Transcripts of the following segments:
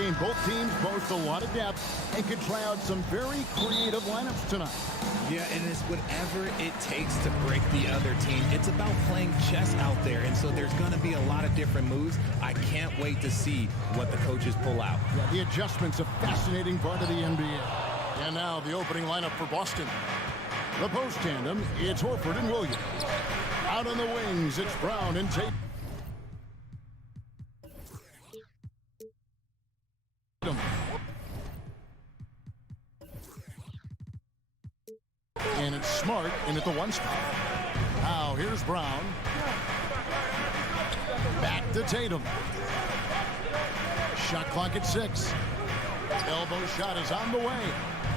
game. Both teams boast a lot of depth and can try out some very creative lineups tonight. Yeah, and it's whatever it takes to break the other team. It's about playing chess out there, and so there's going to be a lot of different moves. I can't wait to see what the coaches pull out. Yeah, the adjustment's a fascinating part of the NBA. And now the opening lineup for Boston. The post tandem, it's Horford and Williams. Out on the wings, it's Brown and Tatum. And it's Smart in at the 1 spot. Now here's Brown. Back to Tatum. Shot clock at 6. Elbow shot is on the way.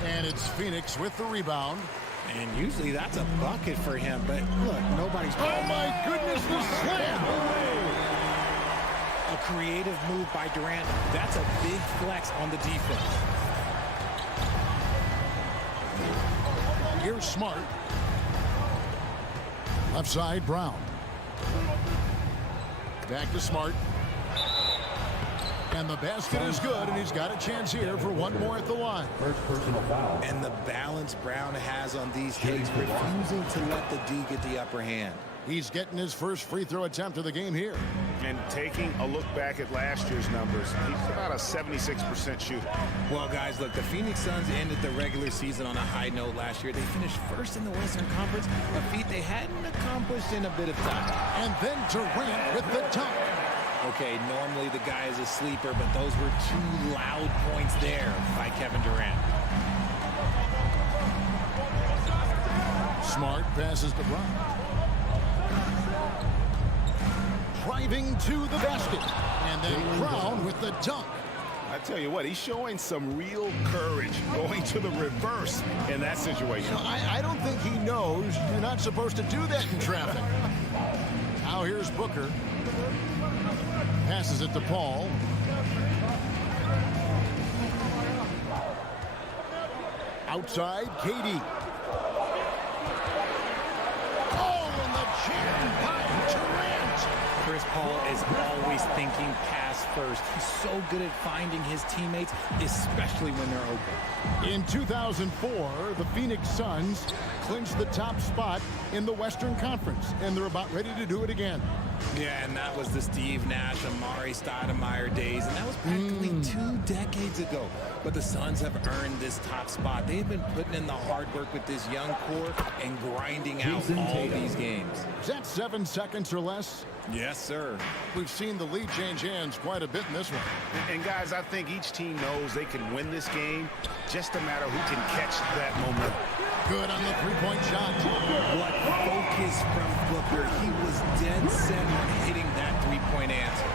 And it's Phoenix with the rebound. And usually that's a bucket for him, but look, nobody's... Oh my goodness, the slam! A creative move by Durant. That's a big flex on the defense. Here's Smart. Left side, Brown. Back to Smart. And the basket is good, and he's got a chance here for one more at the line. First personal foul. And the balance Brown has on these days, refusing to let the D get the upper hand. He's getting his first free throw attempt of the game here. And taking a look back at last year's numbers, he's about a 76% shooter. Well, guys, look, the Phoenix Suns ended the regular season on a high note last year. They finished first in the Western Conference, a feat they hadn't accomplished in a bit of time. And then Durant with the dunk. Okay, normally the guy is a sleeper, but those were 2 loud points there by Kevin Durant. Smart passes to Brown. Driving to the basket. And then Brown with the dunk. I tell you what, he's showing some real courage going to the reverse in that situation. You know, I don't think he knows you're not supposed to do that in traffic. Now here's Booker. Passes it to Paul. Outside, KD. Oh, and the jam by Durant. Chris Paul is always thinking pass first. He's so good at finding his teammates, especially when they're open. In 2004, the Phoenix Suns clinched the top spot in the Western Conference, and they're about ready to do it again. Yeah, and that was the Steve Nash, Amari Stoudemire days, and that was practically 2 decades ago. But the Suns have earned this top spot. They've been putting in the hard work with this young core and grinding out all these games. Is that 7 seconds or less? Yes, sir. We've seen the lead change hands quite a bit in this one. And guys, I think each team knows they can win this game. Just a matter who can catch that moment. Good on the three-point shot. What focus from Booker. He was dead set on hitting that three-point answer.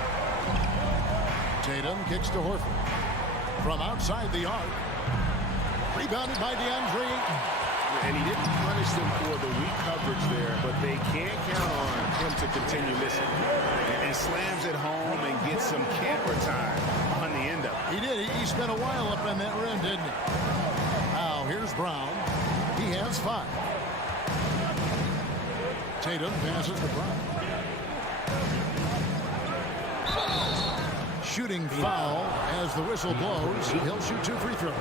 Tatum kicks to Horford. From outside the arc. Rebounded by DeAndre Ayton. And he didn't punish them for the weak coverage there, but they can't count on him to continue missing. And slams it home and gets some camper time on the end of it. He did. He spent a while up on that rim, didn't he? Now, here's Brown. He has 5. Tatum passes to Brown. Shooting foul as the whistle blows. He'll shoot 2 free throws.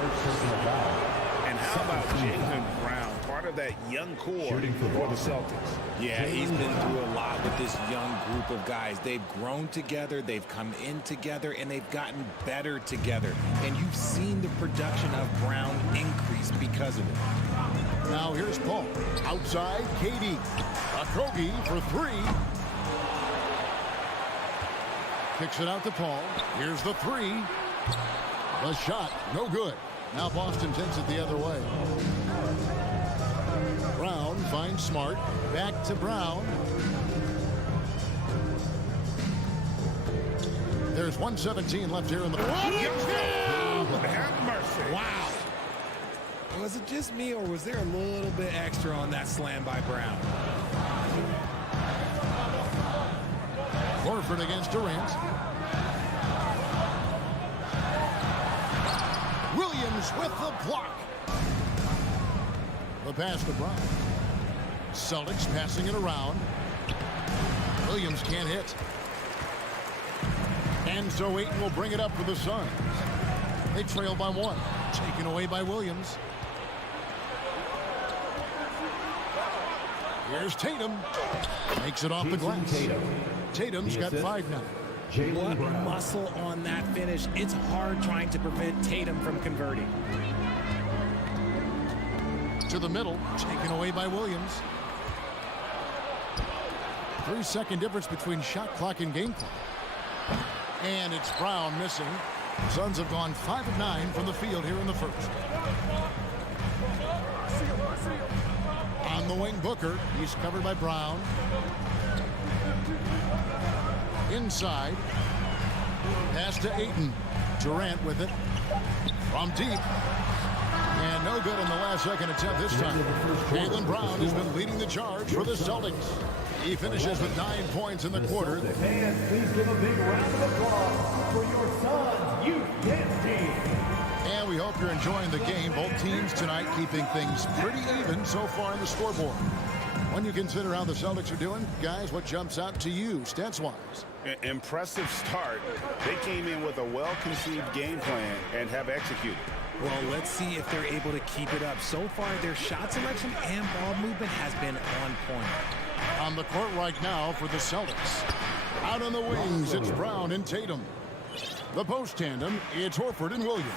And how about Jaylen Brown, part of that young core for the Celtics? Yeah, he's been through a lot with this young group of guys. They've grown together, they've come in together, and they've gotten better together. And you've seen the production of Brown increase because of it. Now here's Paul. Outside, KD. Okogie for 3. Kicks it out to Paul. Here's the 3. The shot, no good. Now Boston takes it the other way. Brown finds Smart. Back to Brown. There's 1:17 left here in the... Have mercy. Wow. Was it just me, or was there a little bit extra on that slam by Brown? Horford against Durant. Williams with the block. The pass to Brown. Celtics passing it around. Williams can't hit. And so Ayton will bring it up for the Suns. They trail by 1. Taken away by Williams. Here's Tatum. Makes it off the glass. Tatum's got 5 now. What muscle on that finish. It's hard trying to prevent Tatum from converting. To the middle. Taken away by Williams. 3-second difference between shot clock and game clock. And it's Brown missing. Suns have gone 5 of 9 from the field here in the first. On the wing, Booker. He's covered by Brown. Inside. Pass to Ayton. Durant with it. From deep. And no good in the last second attempt this time. Jaylen Brown has been leading the charge for the Celtics. He finishes with 9 points in the quarter. Fans, please give a big round of applause for your Suns youth dance team. And we hope you're enjoying the game. Both teams tonight keeping things pretty even so far in the scoreboard. When you consider how the Celtics are doing, guys, what jumps out to you stats-wise? Impressive start. They came in with a well-conceived game plan and have executed. Well, let's see if they're able to keep it up. So far, their shot selection and ball movement has been on point. On the court right now for the Celtics. Out on the wings, it's Brown and Tatum. The post tandem, it's Horford and Williams.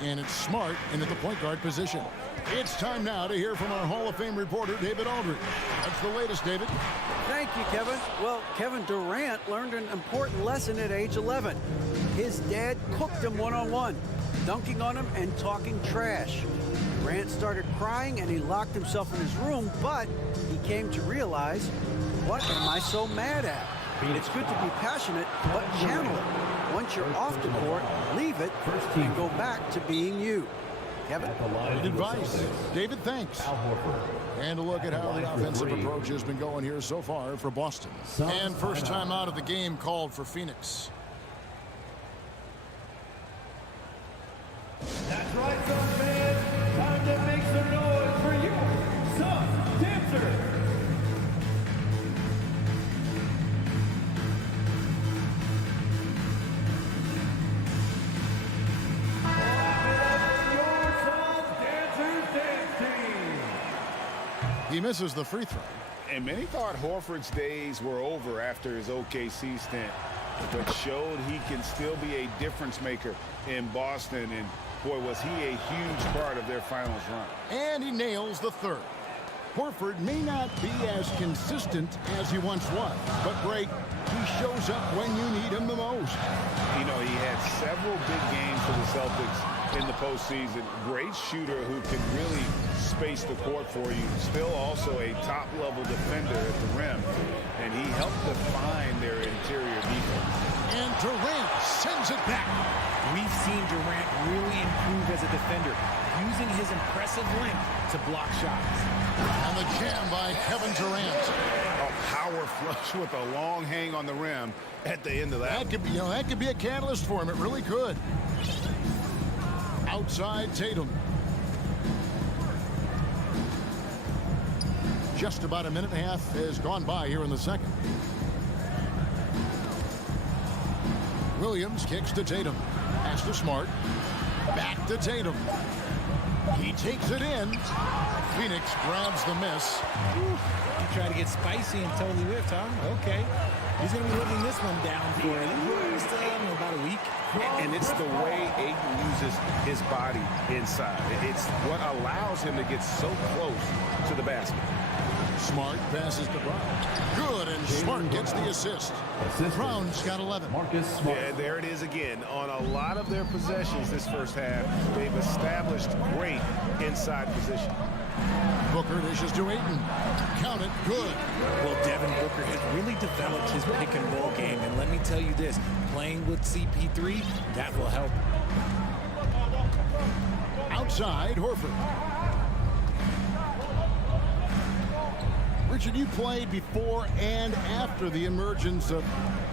And it's Smart into the point guard position. It's time now to hear from our Hall of Fame reporter, David Aldridge. That's the latest, David. Thank you, Kevin. Well, Kevin Durant learned an important lesson at age 11. His dad cooked him one-on-one, dunking on him and talking trash. Durant started crying and he locked himself in his room, but he came to realize, what am I so mad at? It's good to be passionate, but channel it. Once you're off the court, leave it and go back to being you. Kevin? Good advice. David, thanks. And a look at how the offensive approach has been going here so far for Boston. And first time out of the game called for Phoenix. That's right, Suns fans. Time to make some noise for you, Suns dancers. He misses the free throw. And many thought Horford's days were over after his OKC stint, but showed he can still be a difference maker in Boston. And boy, was he a huge part of their finals run. And he nails the third. Horford may not be as consistent as he once was, but Greg, he shows up when you need him the most. You know, he had several big games for the Celtics in the postseason. Great shooter who can really space the court for you. Still also a top-level defender at the rim, and he helped define their interior defense. And Durant sends it back. We've seen Durant really improve as a defender, using his impressive length to block shots. And the jam by Kevin Durant. A power flush with a long hang on the rim at the end of that. That could be, that could be a catalyst for him. It really could. Outside Tatum. Just about a minute and a half has gone by here in the second. Williams kicks to Tatum. Pass to Smart. Back to Tatum. He takes it in. Phoenix grabs the miss. You try to get spicy and totally whiffed, huh? Okay. He's going to be living this one down for at least about a week. And it's the way Ayton uses his body inside. It's what allows him to get so close to the basket. Smart passes to Brown. Good, and Smart gets the assist. Brown's got 11. Marcus Smart. Yeah, there it is again. On a lot of their possessions this first half, they've established great inside position. Booker dishes to Ayton. Count it, good. Well, Devin Booker has really developed his pick and roll game, and let me tell you this, playing with CP3, that will help. Outside, Horford. Richard, you played before and after the emergence of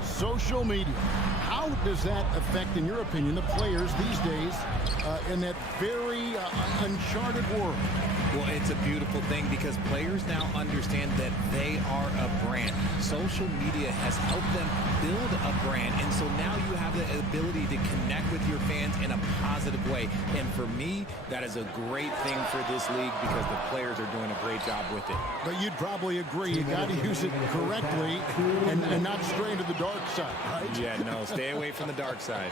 social media. How does that affect, in your opinion, the players these days in that very uncharted world? Well, it's a beautiful thing because players now understand that they are a brand. Social media has helped them build a brand, and so now you have the ability to connect with your fans in a positive way. And for me, that is a great thing for this league because the players are doing a great job with it. But you'd probably agree you got to use it correctly and not stray into the dark side, right? Yeah, no, stay away from the dark side.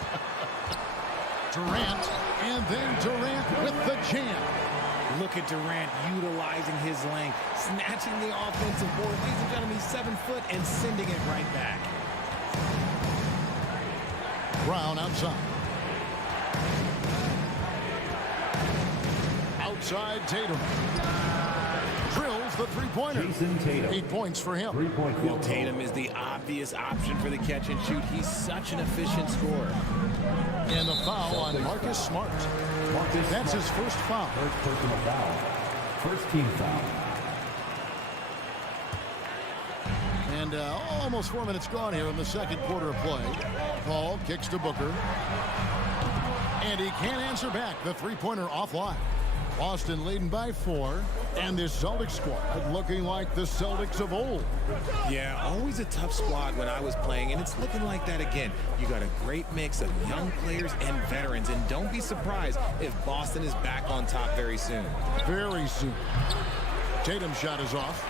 Durant, and then Durant with the jam. Look at Durant utilizing his length, snatching the offensive board. Ladies and gentlemen, he's 7 foot and sending it right back. Brown outside. Outside Tatum. Drills the three-pointer. 8 points for him. Well, Tatum is the obvious option for the catch and shoot. He's such an efficient scorer. And the foul on Marcus Smart. That's his first foul. First personal foul. First team foul. And almost 4 minutes gone here in the second quarter of play. Paul kicks to Booker. And he can't answer back. The three-pointer offline. Boston leading by 4. And this Celtics squad looking like the Celtics of old. Yeah, always a tough squad when I was playing, and it's looking like that again. You got a great mix of young players and veterans, and don't be surprised if Boston is back on top very soon. Very soon. Tatum's shot is off.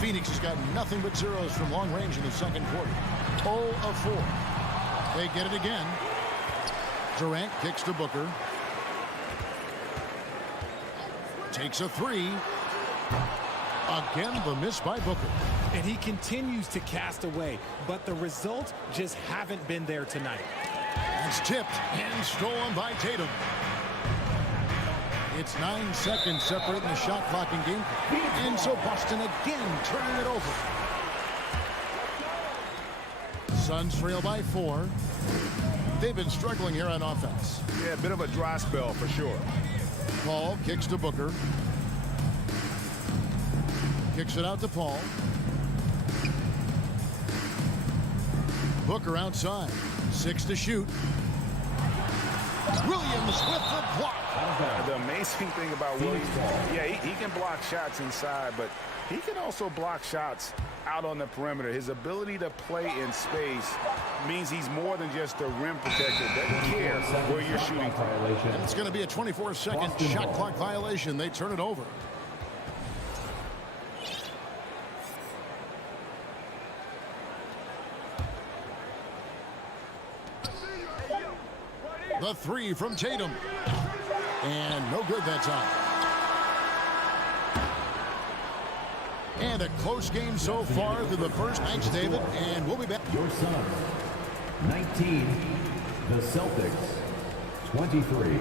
Phoenix has got nothing but zeros from long range in the second quarter. 0 of 4. They get it again. Durant kicks to Booker. Takes a 3. Again, the miss by Booker. And he continues to cast away, but the results just haven't been there tonight. It's tipped and stolen by Tatum. It's 9 seconds separating the shot clock and game. And so Boston again turning it over. Suns trail by 4. They've been struggling here on offense. Yeah, a bit of a dry spell for sure. Paul kicks to Booker. Kicks it out to Paul. Booker outside. 6 to shoot. Williams with the block. The amazing thing about Williams, yeah, he can block shots inside, but he can also block shots out on the perimeter. His ability to play in space means he's more than just a rim protector. Doesn't care where you're shooting from. And it's going to be a 24-second shot clock violation. They turn it over. The 3 from Tatum. And no good that time. And a close game so far through the first. Thanks, David. And we'll be back. Your Suns, 19. The Celtics, 23.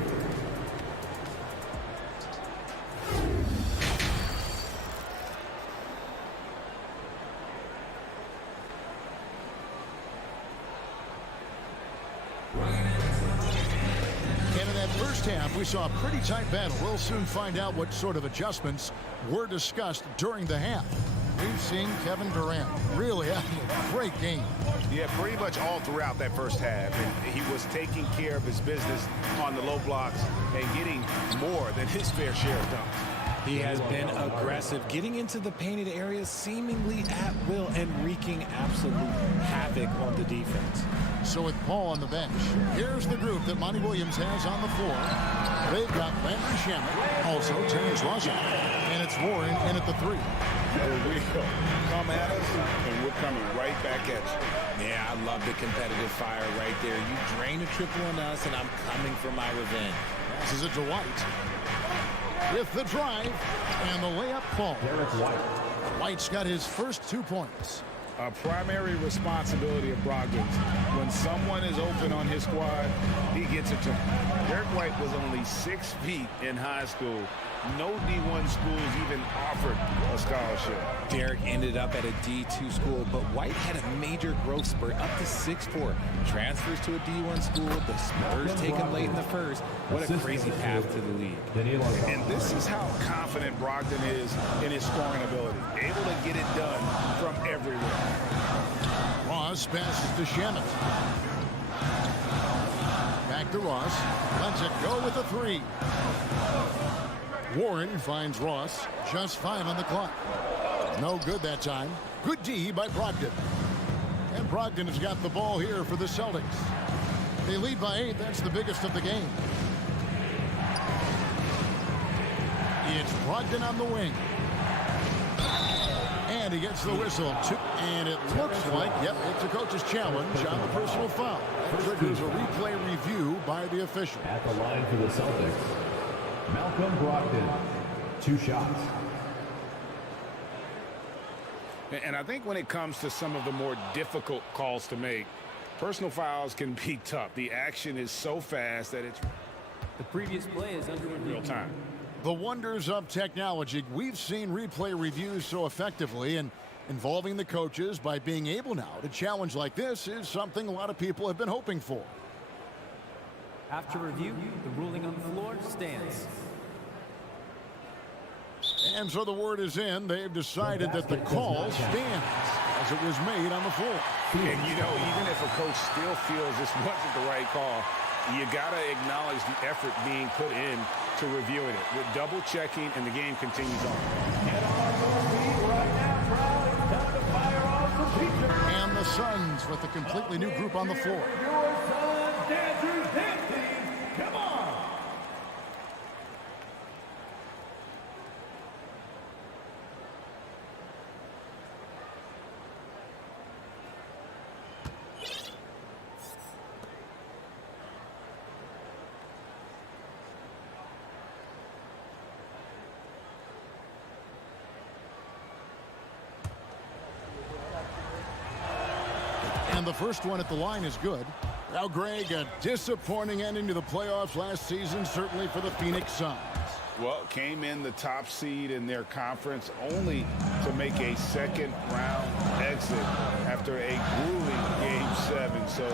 Half, we saw a pretty tight battle. We'll soon find out what sort of adjustments were discussed during the half. We've seen Kevin Durant really having a great game. Yeah, pretty much all throughout that first half. And he was taking care of his business on the low blocks and getting more than his fair share of dunks. He has been aggressive, getting into the painted areas seemingly at will and wreaking absolute havoc on the defense. So with Paul on the bench, here's the group that Monty Williams has on the floor. They've got Landry Shamet, also Terrence Rozier, and it's Warren in at the 3. Here we go. Come at us, and we're coming right back at you. Yeah, I love the competitive fire right there. You drain a triple on us, and I'm coming for my revenge. Passes it to White. With the drive, and the layup falls. White's got his first 2 points. A primary responsibility of Brogdon's. When someone is open on his squad, he gets it to him. Derek White was only 6 feet in high school. No D1 schools even offered a scholarship. Derek ended up at a D2 school, but White had a major growth spurt up to 6'4". Transfers to a D1 school. The Spurs take him late in the first. What a crazy path to the league. And this is how confident Brogdon is in his scoring ability. Able to get it done from everywhere. Ross passes to Shamet. Back to Ross. Lets it go with a 3. Warren finds Ross. Just 5 on the clock. No good that time. Good D by Brogdon. And Brogdon has got the ball here for the Celtics. They lead by 8. That's the biggest of the game. It's Brogdon on the wing. And he gets the whistle. And it looks like, yep, it's a coach's challenge on the personal foul. That triggers a replay review by the official. At the line for the Celtics, Malcolm Brogdon. 2 shots. And I think when it comes to some of the more difficult calls to make, personal fouls can be tough. The action is so fast that it's The previous play is under real time. The wonders of technology. We've seen replay reviews so effectively, and involving the coaches by being able now to challenge like this is something a lot of people have been hoping for. After review, the ruling on the floor stands. And so the word is in. They've decided that the call stands as it was made on the floor. And, you know, even if a coach still feels this wasn't the right call, you got to acknowledge the effort being put in to reviewing it. With double checking, and the game continues on. Get on your feet right now, crowd. It's time to fire off the pizza. And the Suns with a completely new group on the floor. Your Suns dancers dancing. Come on. And the first one at the line is good. Now, Greg, a disappointing ending to the playoffs last season, certainly for the Phoenix Suns. Well, came in the top seed in their conference only to make a second-round exit after a grueling Game 7. So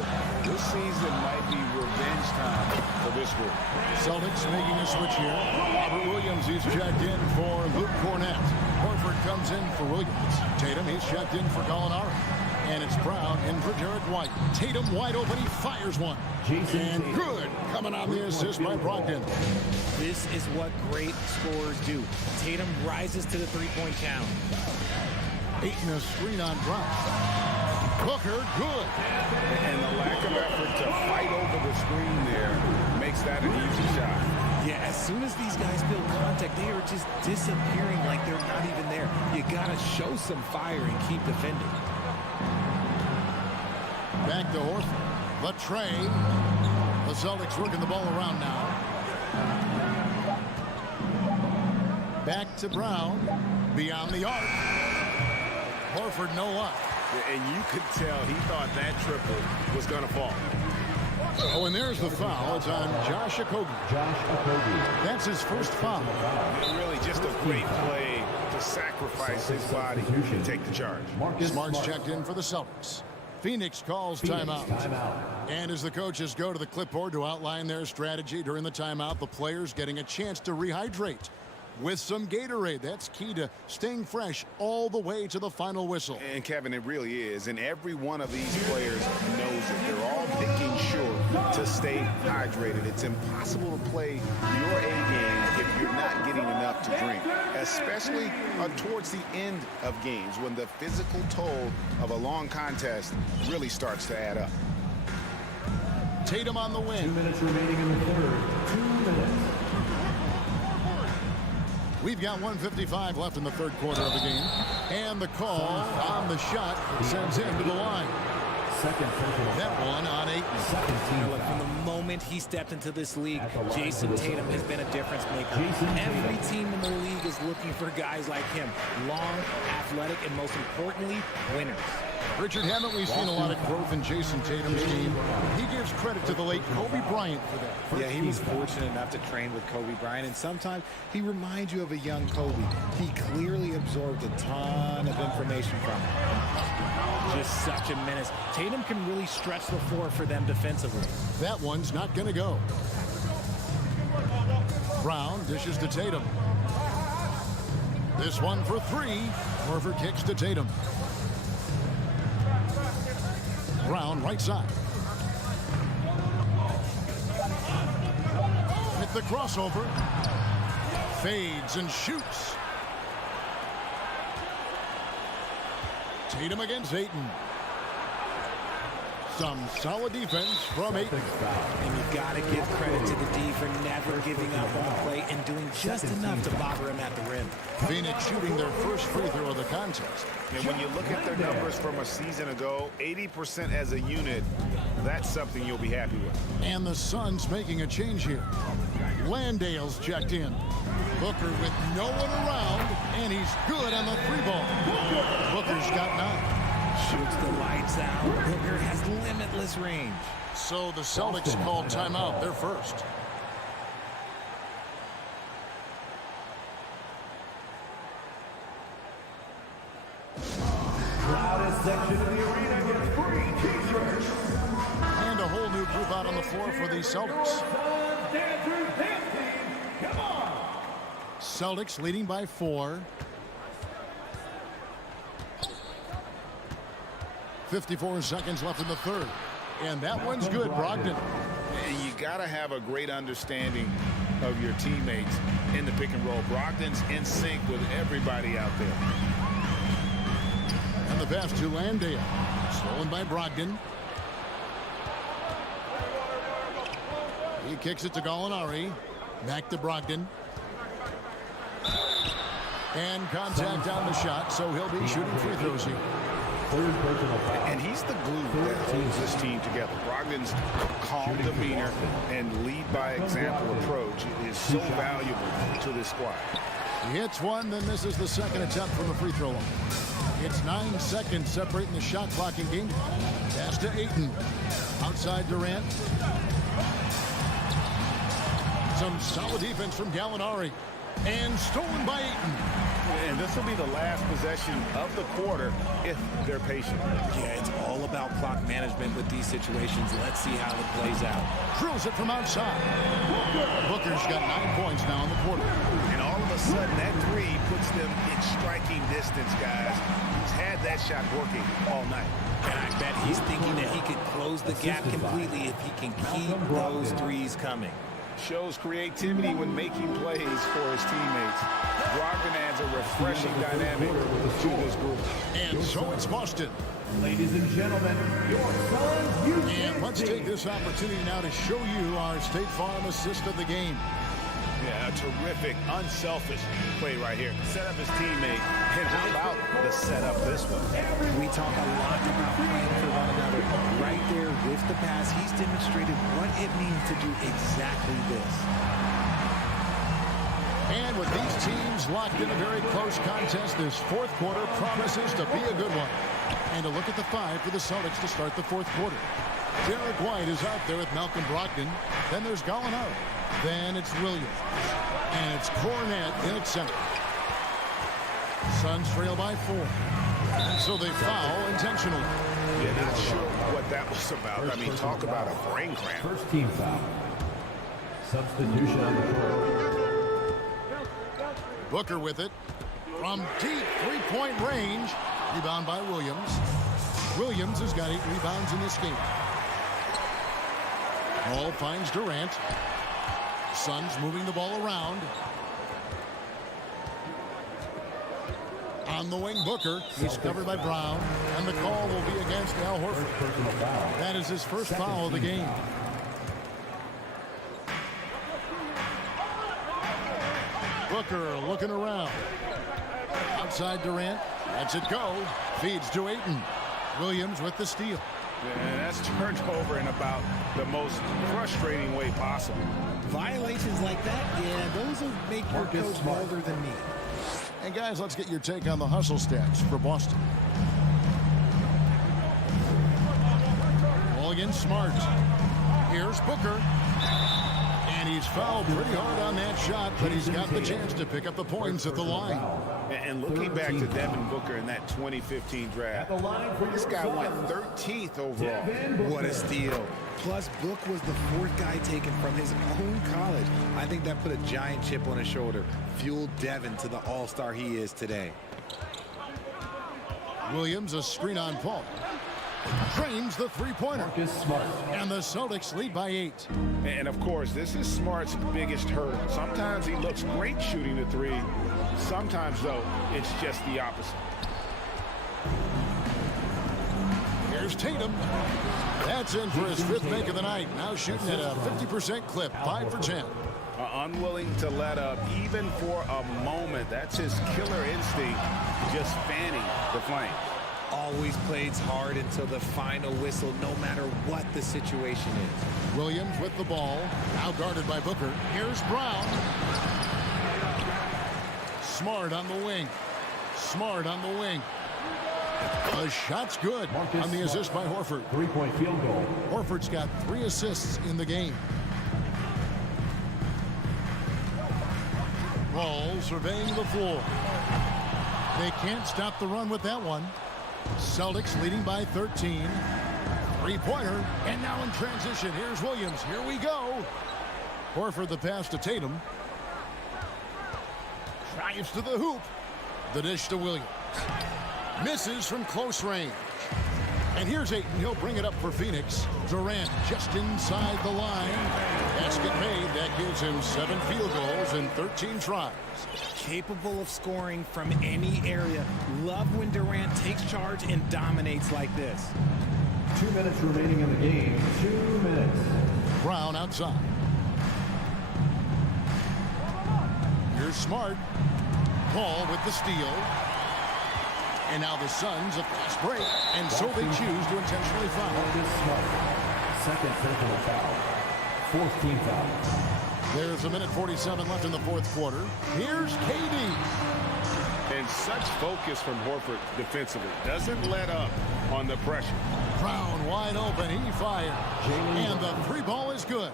this season might be revenge time for this group. Celtics making a switch here. Robert Williams, he's checked in for Luke Cornett. Horford comes in for Williams. Tatum, he's checked in for Gallinari. And it's Brown in for Derek White. Tatum wide open, he fires one. And good, coming on the assist by Brogdon. This is what great scorers do. Tatum rises to the three-point count. Aiton a screen on Brown. Booker, good. And the lack of effort to fight over the screen there makes that an easy shot. Yeah, as soon as these guys feel contact, they are just disappearing like they're not even there. You gotta show some fire and keep defending. Back to Horford. The tray. The Celtics working the ball around now. Back to Brown. Beyond the arc. Horford no luck. And you could tell he thought that triple was going to fall. Oh, and there's the foul. It's on Josh Okogie. That's his first foul. Really just a great play to sacrifice his body and take the charge. Smart's checked in for the Celtics. Phoenix calls timeout. And as the coaches go to the clipboard to outline their strategy during the timeout, the players getting a chance to rehydrate with some Gatorade. That's key to staying fresh all the way to the final whistle. And Kevin, it really is. And every one of these players knows it. They're all making sure to stay hydrated. It's impossible to play your A game if you're not getting enough to drink, especially towards the end of games when the physical toll of a long contest really starts to add up. Tatum on the wing. 2 minutes remaining in the third. 2 minutes. We've got 1:55 left in the third quarter of the game. And the call on the shot sends him to the line. That one on 8. Look, from the moment he stepped into this league, Jason Tatum has been a difference maker. Every team in the league is looking for guys like him. Long, athletic, and most importantly, winners. Richard, haven't we seen a lot of growth in Jason Tatum's game? He gives credit to the late Kobe Bryant for that. Yeah, he was fortunate enough to train with Kobe Bryant, and sometimes he reminds you of a young Kobe. He clearly absorbed a ton of information from him. Just such a menace. Tatum can really stretch the floor for them defensively. That one's not going to go. Brown dishes to Tatum. This one for 3. Horford kicks to Tatum. Brown right side. With the crossover. Fades and shoots. Tatum against Ayton. Some solid defense from Ayton. And you've got to give credit to the D for never giving up on the play and doing just enough to bother him at the rim. Phoenix shooting their first free throw of the contest. And when you look at their numbers from a season ago, 80% as a unit, that's something you'll be happy with. And the Suns making a change here. Landale's checked in. Booker with no one around, and he's good on the free ball. Booker's got 9. Shoots the lights out. Booker has limitless range. So the Celtics called timeout. They're first. Loudest section of the arena gets free t-shirts. And a whole new group out on the floor for the Celtics. Suns dance through dance team. Come on. Celtics leading by 4. 54 seconds left in the third. And that one's good, Brogdon. And you got to have a great understanding of your teammates in the pick and roll. Brogdon's in sync with everybody out there. And the pass to Landale. Stolen by Brogdon. He kicks it to Gallinari. Back to Brogdon. And contact on the shot, so he'll be shooting free throws here. And he's the glue that holds this team together. Brogdon's calm demeanor and lead by example approach is so valuable to this squad. He hits one, then misses the second attempt from the free throw line. It's 9 seconds separating the shot clock in game. Pass to Ayton. Outside Durant. Some solid defense from Gallinari. And stolen by Ayton. And this will be the last possession of the quarter if they're patient. Yeah, it's all about clock management with these situations. Let's see how it plays out. Drills it from outside. Booker's got 9 points now in the quarter. And all of a sudden, that three puts them in striking distance, guys. He's had that shot working all night. And I bet he's thinking that he could close the gap completely if he can keep those threes coming. Shows creativity when making plays for his teammates. Brogdon adds a refreshing dynamic to this group. And so it's Boston. Ladies and gentlemen, your Suns youth And let's team. take this opportunity now to show you our State Farm assist of the game. Yeah, a terrific, unselfish play right here. Set up his teammate. And how about the setup this one? We talk a lot about playing for one another. Right there with the pass, he's demonstrated what it means to do exactly this. And with these teams locked in a very close contest, this fourth quarter promises to be a good one. And a look at the 5 for the Celtics to start the fourth quarter. Derek White is out there with Malcolm Brogdon. Then there's Gallinari. Then it's Williams. And it's Cornette in its center. Suns trail by 4. And so they foul intentionally. Yeah, not sure what that was about. I mean, talk about a brain cramp. First team foul. Substitution on the floor. Booker with it. From deep three-point range. Rebound by Williams. Williams has got 8 rebounds in this game. Ball finds Durant. Suns moving the ball around. On the wing, Booker. He's covered by Brown. And the call will be against Al Horford. That is his first foul of the game. Booker looking around. Outside Durant. Lets it go. Feeds to Ayton. Williams with the steal. And that's turned over in about the most frustrating way possible. Violations like that, yeah, those will make your coach bolder than me. And guys, let's get your take on the hustle stats for Boston. Ball against Smart. Here's Booker. And he's fouled pretty hard on that shot, but he's got the chance to pick up the points at the line. And looking back to Devin Booker in that 2015 draft, this guy went 13th overall. What a steal. Plus, Book was the 4th guy taken from his own college. I think that put a giant chip on his shoulder, fueled Devin to the all-star he is today. Williams, a screen on Paul. Drains the three-pointer. Marcus Smart. And the Celtics lead by 8. And of course, this is Smart's biggest hurdle. Sometimes he looks great shooting the three. Sometimes, though, it's just the opposite. Here's Tatum. That's in for his 5th make of the night. Now shooting at a 50% clip, 5 for 10. Unwilling to let up even for a moment. That's his killer instinct, just fanning the flames. Always plays hard until the final whistle, no matter what the situation is. Williams with the ball. Now guarded by Booker. Here's Brown. Smart on the wing. Smart on the wing. The shot's good on the assist by Horford. 3-point field goal. Horford's got 3 assists in the game. Ball surveying the floor. They can't stop the run with that one. Celtics leading by 13. Three-pointer, and now in transition. Here's Williams. Here we go. Horford the pass to Tatum. Drives to the hoop. The dish to Williams. Misses from close range. And here's Ayton. He'll bring it up for Phoenix. Durant just inside the line. Basket made. That gives him 7 field goals in 13 tries. Capable of scoring from any area. Love when Durant takes charge and dominates like this. 2 minutes remaining in the game. 2 minutes. Brown outside. Here's Smart. Paul with the steal. And now the Suns a fast break, and so they choose to intentionally foul. Marcus Smart. Second personal foul. 4th team foul. There's a minute 47 left in the 4th quarter. Here's KD. And such focus from Horford defensively. Doesn't let up on the pressure. Brown wide open. He fired. And the 3 ball is good.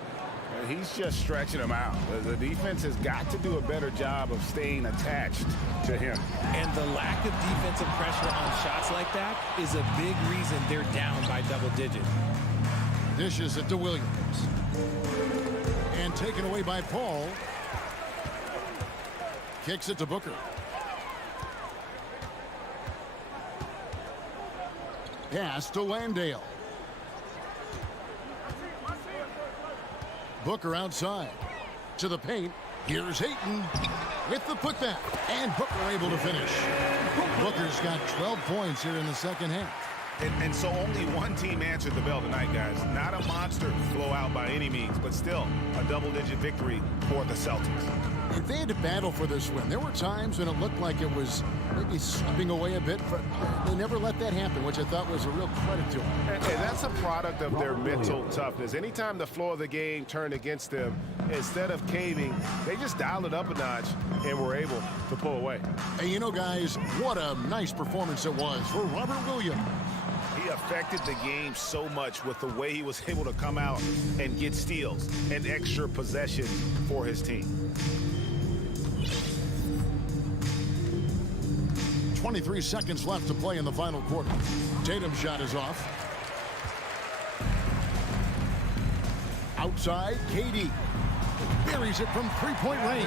He's just stretching him out. The defense has got to do a better job of staying attached to him. And the lack of defensive pressure on shots like that is a big reason they're down by double digits. Dishes it to Williams. And taken away by Paul. Kicks it to Booker. Pass to Landale. Booker outside. To the paint. Here's Ayton with the putback. And Booker able to finish. Booker's got 12 points here in the second half. And so only one team answered the bell tonight, guys. Not a monster blowout by any means, but still a double-digit victory for the Celtics. They had to battle for this win. There were times when it looked like it was maybe slipping away a bit, but they never let that happen, which I thought was a real credit to them. And that's a product of their mental toughness. Anytime the floor of the game turned against them, instead of caving, they just dialed it up a notch and were able to pull away. And you know, guys, what a nice performance it was for Robert Williams. He affected the game so much with the way he was able to come out and get steals and extra possession for his team. 23 seconds left to play in the final quarter. Tatum's shot is off. Outside, KD buries it from three-point range.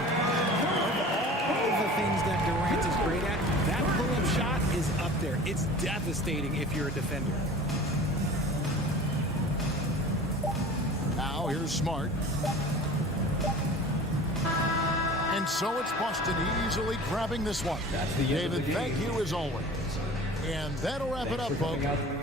All the things that Durant is great at, that pull-up shot is up there. It's devastating if you're a defender. Now here's Smart. And so it's Boston easily grabbing this one. That's the end of the David, game. thank you as always. And that'll wrap it up, Thanks for coming folks. out.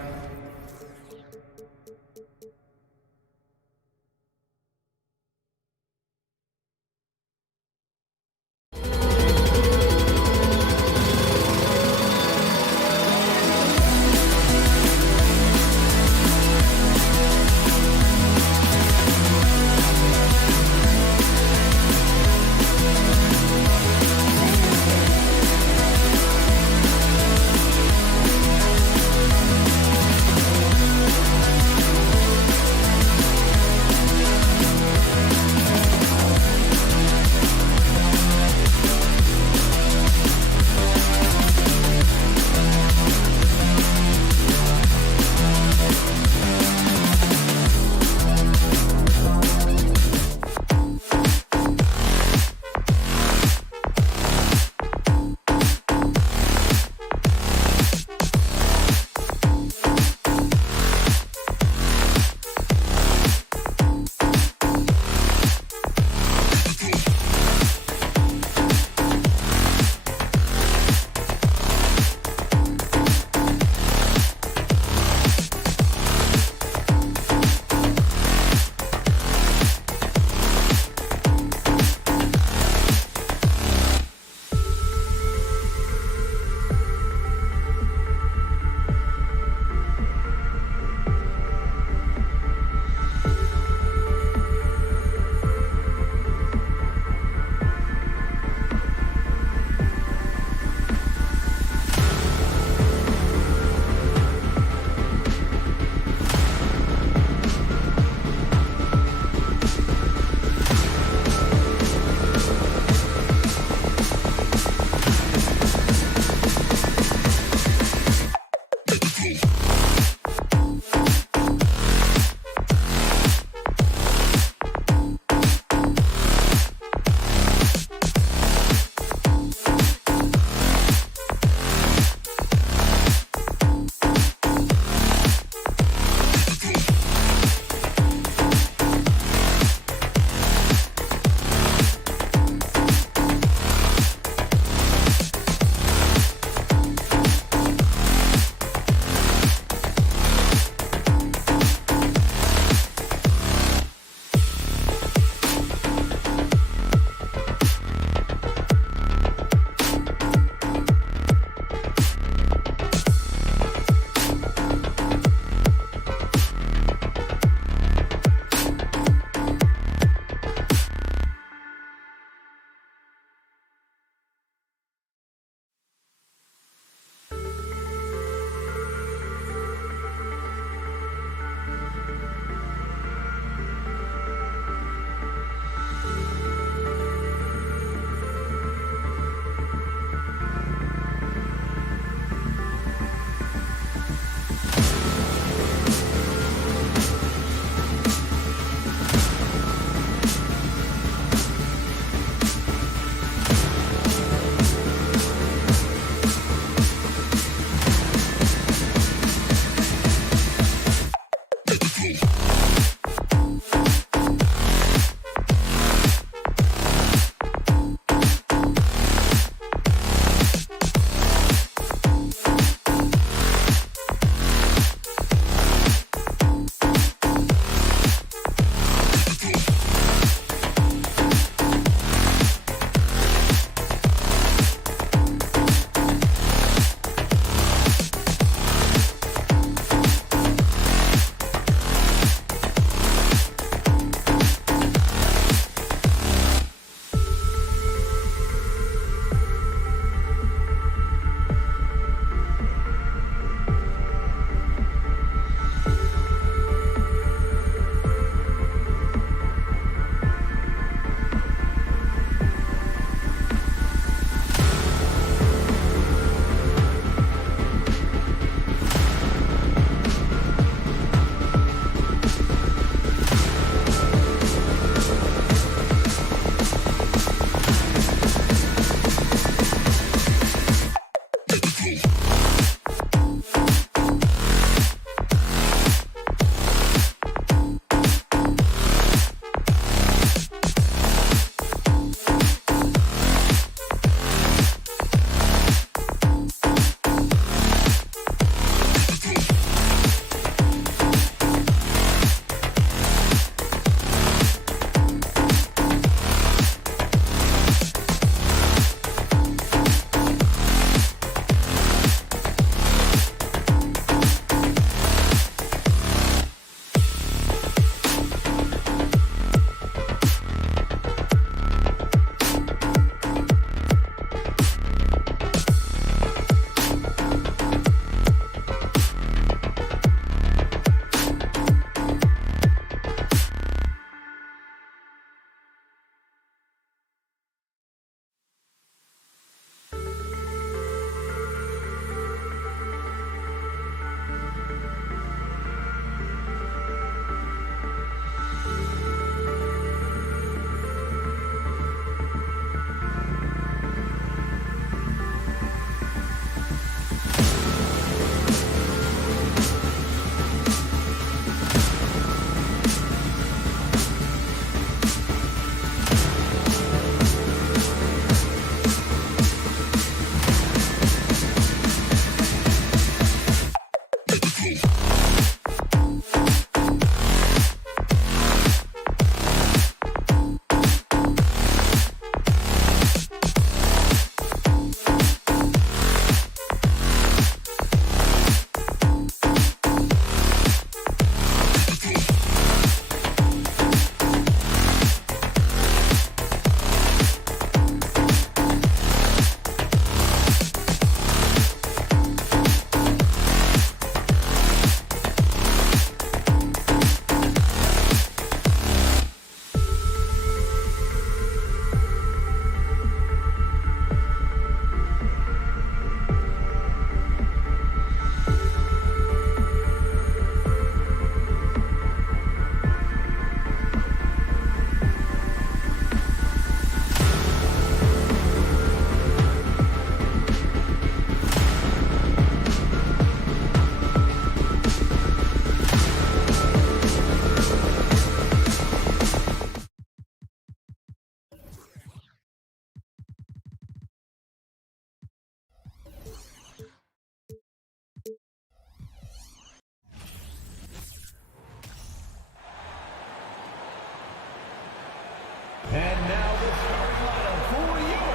starting lineup for your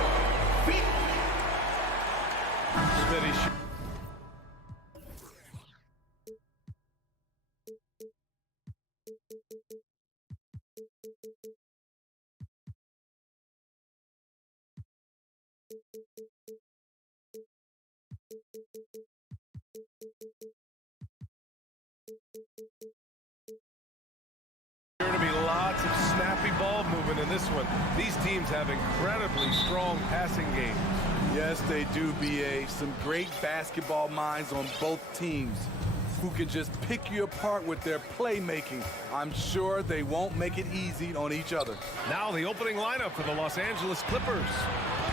feet. There to be lots of snappy ball movement in this one. These teams have incredibly strong passing games. Yes, they do, BA. Some great basketball minds on both teams who can just pick you apart with their playmaking. I'm sure they won't make it easy on each other. Now the opening lineup for the Los Angeles Clippers.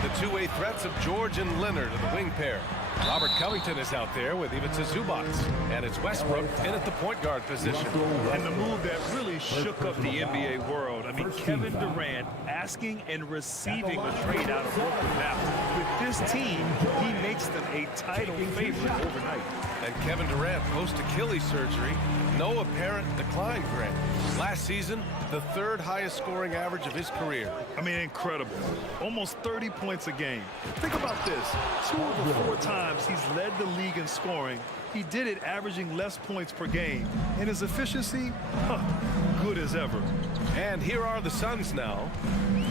The two-way threats of George and Leonard in the wing pair. Robert Covington is out there with Ivica Zubac. And it's Westbrook in at the point guard position. And the move that really shook up the NBA world. I mean, Kevin Durant asking and receiving a trade out of Brooklyn. Now, with this team, he makes them a title favorite overnight. And Kevin Durant post-Achilles surgery, no apparent decline, Grant. Last season, the third highest scoring average of his career. I mean, incredible. Almost 30 points a game. Think about this. 2 of the 4 times he's led the league in scoring, he did it averaging less points per game. And his efficiency, good as ever. And here are the Suns now,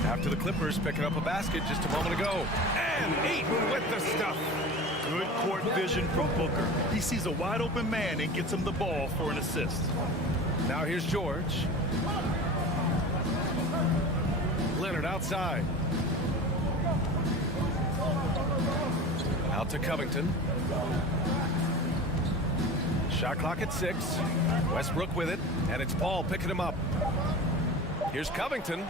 after the Clippers picking up a basket just a moment ago. And Ayton with the stuff. Good court vision from Booker. He sees a wide open man and gets him the ball for an assist. Now here's George. Leonard outside. Out to Covington. Shot clock at 6. Westbrook with it, and it's Paul picking him up. Here's Covington,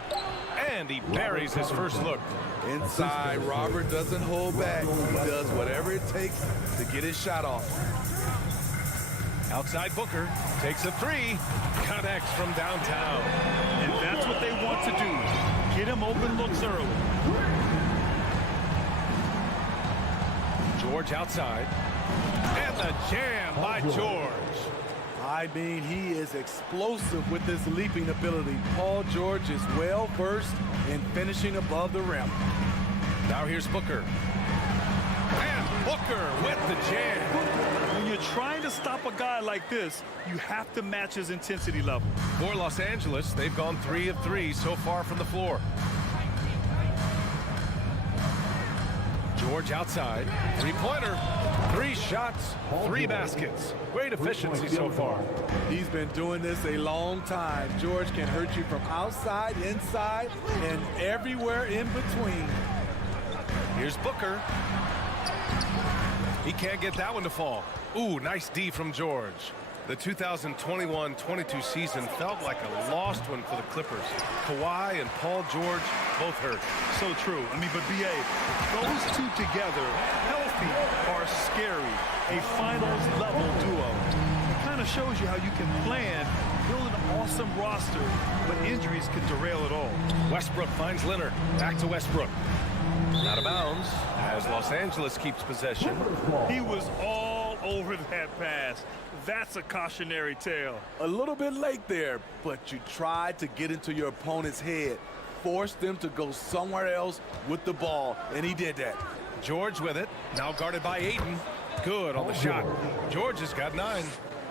and he buries his first look. Inside, Robert doesn't hold back. He does whatever it takes to get his shot off. Outside Booker, takes a 3, connects from downtown. And that's what they want to do. Get him open looks early. George outside, and the jam by George. I mean, he is explosive with his leaping ability. Paul George is well versed in finishing above the rim. Now here's Booker. And Booker with the jam. When you're trying to stop a guy like this, you have to match his intensity level. For Los Angeles, they've gone 3 of 3 so far from the floor. George outside, 3-pointer, 3 shots, 3 baskets. Great efficiency so far. He's been doing this a long time. George can hurt you from outside, inside, and everywhere in between. Here's Booker. He can't get that one to fall. Ooh, nice D from George. The 2021-22 season felt like a lost one for the Clippers. Kawhi and Paul George both hurt. So true. I mean, but BA, those two together, healthy, are scary. A finals level duo. It kind of shows you how you can plan, build an awesome roster, but injuries can derail it all. Westbrook finds Leonard. Back to Westbrook. Out of bounds as Los Angeles keeps possession. He was all over that pass. That's a cautionary tale. A little bit late there, but you tried to get into your opponent's head. Forced them to go somewhere else with the ball, and he did that. George with it, now guarded by Ayton. Good on the shot. George has got 9.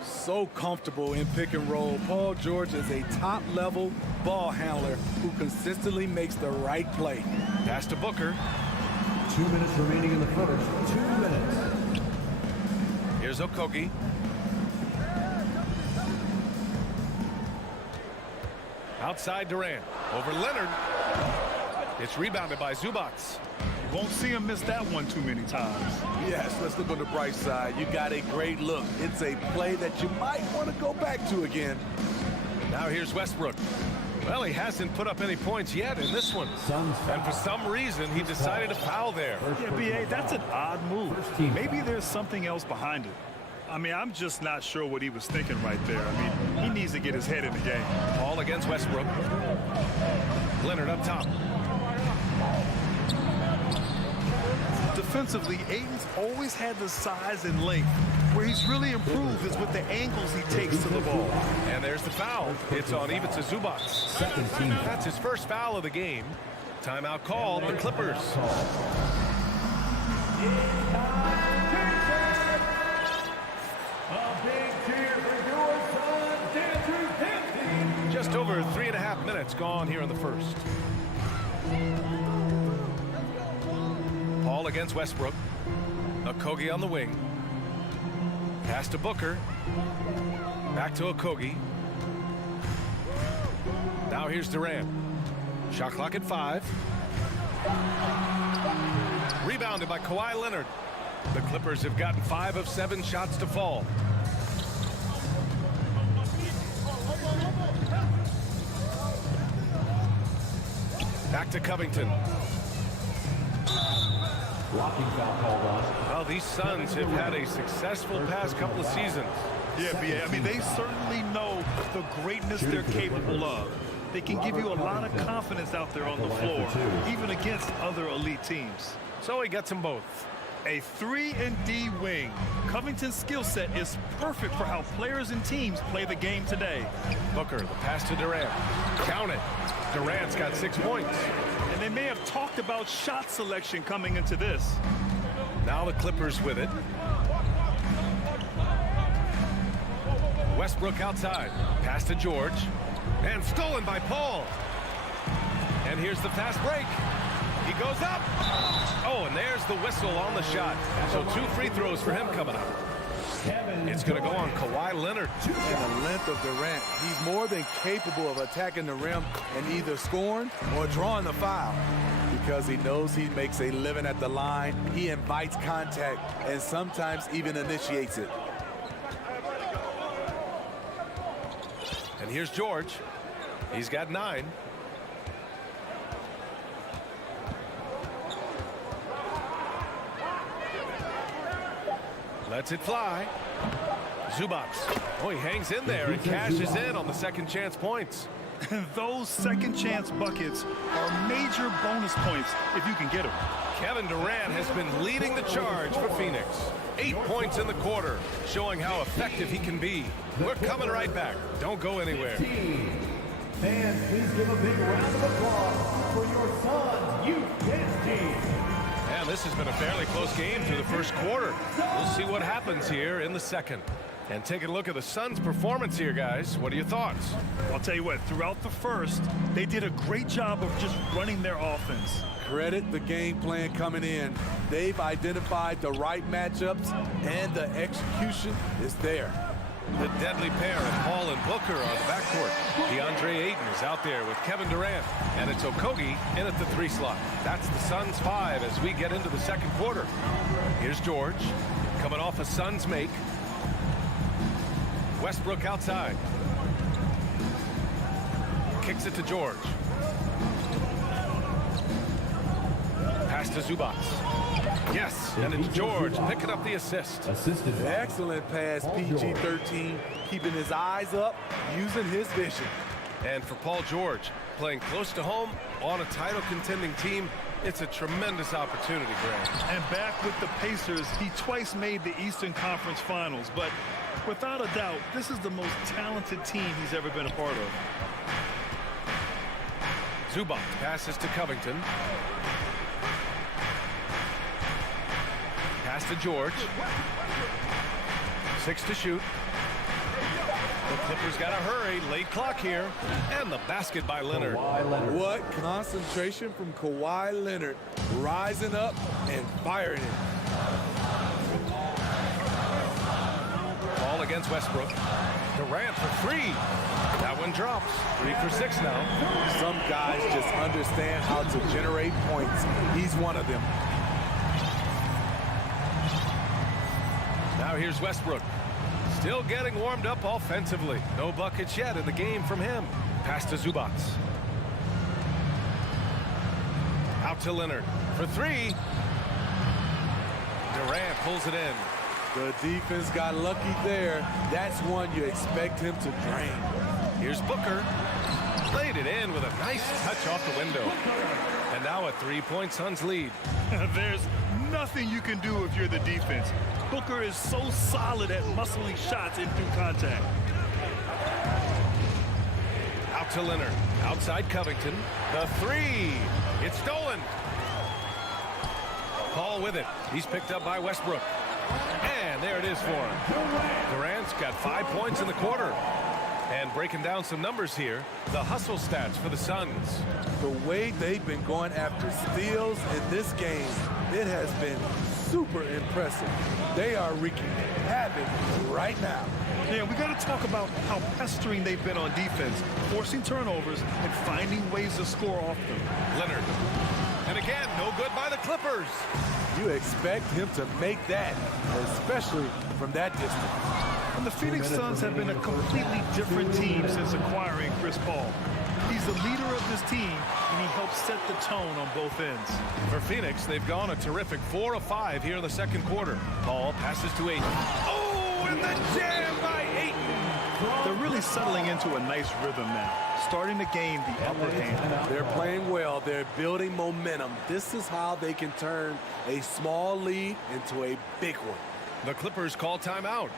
So comfortable in pick and roll. Paul George is a top-level ball handler who consistently makes the right play. Pass to Booker. 2 minutes remaining in the first. 2 minutes. Here's Okogie. Outside Durant. Over Leonard. It's rebounded by Zubac. Won't see him miss that one too many times. Yes, let's look on the bright side. You got a great look. It's a play that you might want to go back to again. Now here's Westbrook. Well, he hasn't put up any points yet in this one. And for some reason, he decided to foul there. Yeah, BA, that's an odd move. Maybe there's something else behind it. I mean, I'm just not sure what he was thinking right there. I mean, he needs to get his head in the game. Ball against Westbrook. Leonard up top. Defensively, Ayton's always had the size and length. Where he's really improved is with the angles he takes to the ball. And there's the foul. It's on Ivica Zubac. That's his first foul of the game. Timeout called, the Clippers. Just over 3.5 minutes gone here in the first. Paul against Westbrook. Okogie on the wing. Pass to Booker. Back to Okogie. Now here's Durant. Shot clock at 5. Rebounded by Kawhi Leonard. The Clippers have gotten 5 of 7 shots to fall. Back to Covington. Blocking foul called on. Well, these Suns have had a successful past couple of seasons. Yeah, BA. I mean, they certainly know the greatness they're capable of. They can give you a lot of confidence out there on the floor, even against other elite teams. So he gets them both. A 3-and-D wing. Covington's skill set is perfect for how players and teams play the game today. Booker, the pass to Durant. Count it. Durant's got 6 points. And they may have talked about shot selection coming into this. Now the Clippers with it. Westbrook outside. Pass to George. And stolen by Paul. And here's the fast break. He goes up. Oh, and there's the whistle on the shot. So 2 free throws for him coming up. It's going to go on Kawhi Leonard. And the length of Durant, he's more than capable of attacking the rim and either scoring or drawing the foul. Because he knows he makes a living at the line, he invites contact and sometimes even initiates it. And here's George. He's got 9. Lets it fly. Zubac. Oh, he hangs in there and cashes in on the second chance points. Those second chance buckets are major bonus points if you can get them. Kevin Durant has been leading the charge for Phoenix. 8 points in the quarter, showing how effective he can be. We're coming right back. Don't go anywhere. Fans, please give a big round of applause for your Suns Youth Dance Team. And this has been a fairly close game through the first quarter. We'll see what happens here in the second. And take a look at the Suns' performance here, guys. What are your thoughts? I'll tell you what, throughout the first, they did a great job of just running their offense. Credit the game plan coming in. They've identified the right matchups and the execution is there. The deadly pair of Paul and Booker on the backcourt. DeAndre Ayton is out there with Kevin Durant, and it's Okogie in at the 3 slot. That's the Suns 5 as we get into the second quarter. Here's George coming off a Suns make. Westbrook outside. Kicks it to George. Pass to Zubac. Yes, and it's George picking up the assist. Excellent pass, PG-13, keeping his eyes up, using his vision. And for Paul George, playing close to home on a title contending team, it's a tremendous opportunity, Grant. And back with the Pacers, he twice made the Eastern Conference Finals, but without a doubt, this is the most talented team he's ever been a part of. Zubac passes to Covington. Pass to George. 6 to shoot. The Clippers got to hurry. Late clock here. And the basket by Leonard. What concentration from Kawhi Leonard. Rising up and firing it. Ball against Westbrook. Durant for 3. That one drops. 3 for 6 now. Some guys just understand how to generate points. He's one of them. Now here's Westbrook. Still getting warmed up offensively. No buckets yet in the game from him. Pass to Zubac. Out to Leonard for 3. Durant pulls it in. The defense got lucky there. That's one you expect him to drain. Here's Booker. Played it in with a nice touch off the window. And now a 3-point Suns lead. There's nothing you can do if you're the defense. Booker is so solid at muscling shots in through contact. Out to Leonard. Outside Covington. The three. It's stolen. Paul with it. He's picked up by Westbrook. And there it is for him. Durant's got 5 points in the quarter. And breaking down some numbers here, the hustle stats for the Suns. The way they've been going after steals in this game, it has been super impressive. They are wreaking havoc right now. Yeah, we got to talk about how pestering they've been on defense, forcing turnovers and finding ways to score off them. Leonard. And again, no good by the Clippers. You expect him to make that, especially from that distance. And the Phoenix Suns have been a completely different team since acquiring Chris Paul. He's the leader of this team, and he helps set the tone on both ends. For Phoenix, they've gone a terrific 4 of 5 here in the second quarter. Paul passes to Ayton. Oh, and the jam by Ayton. They're really settling into a nice rhythm now, starting to gain the upper hand. They're playing well. They're building momentum. This is how they can turn a small lead into a big one. The Clippers call timeout.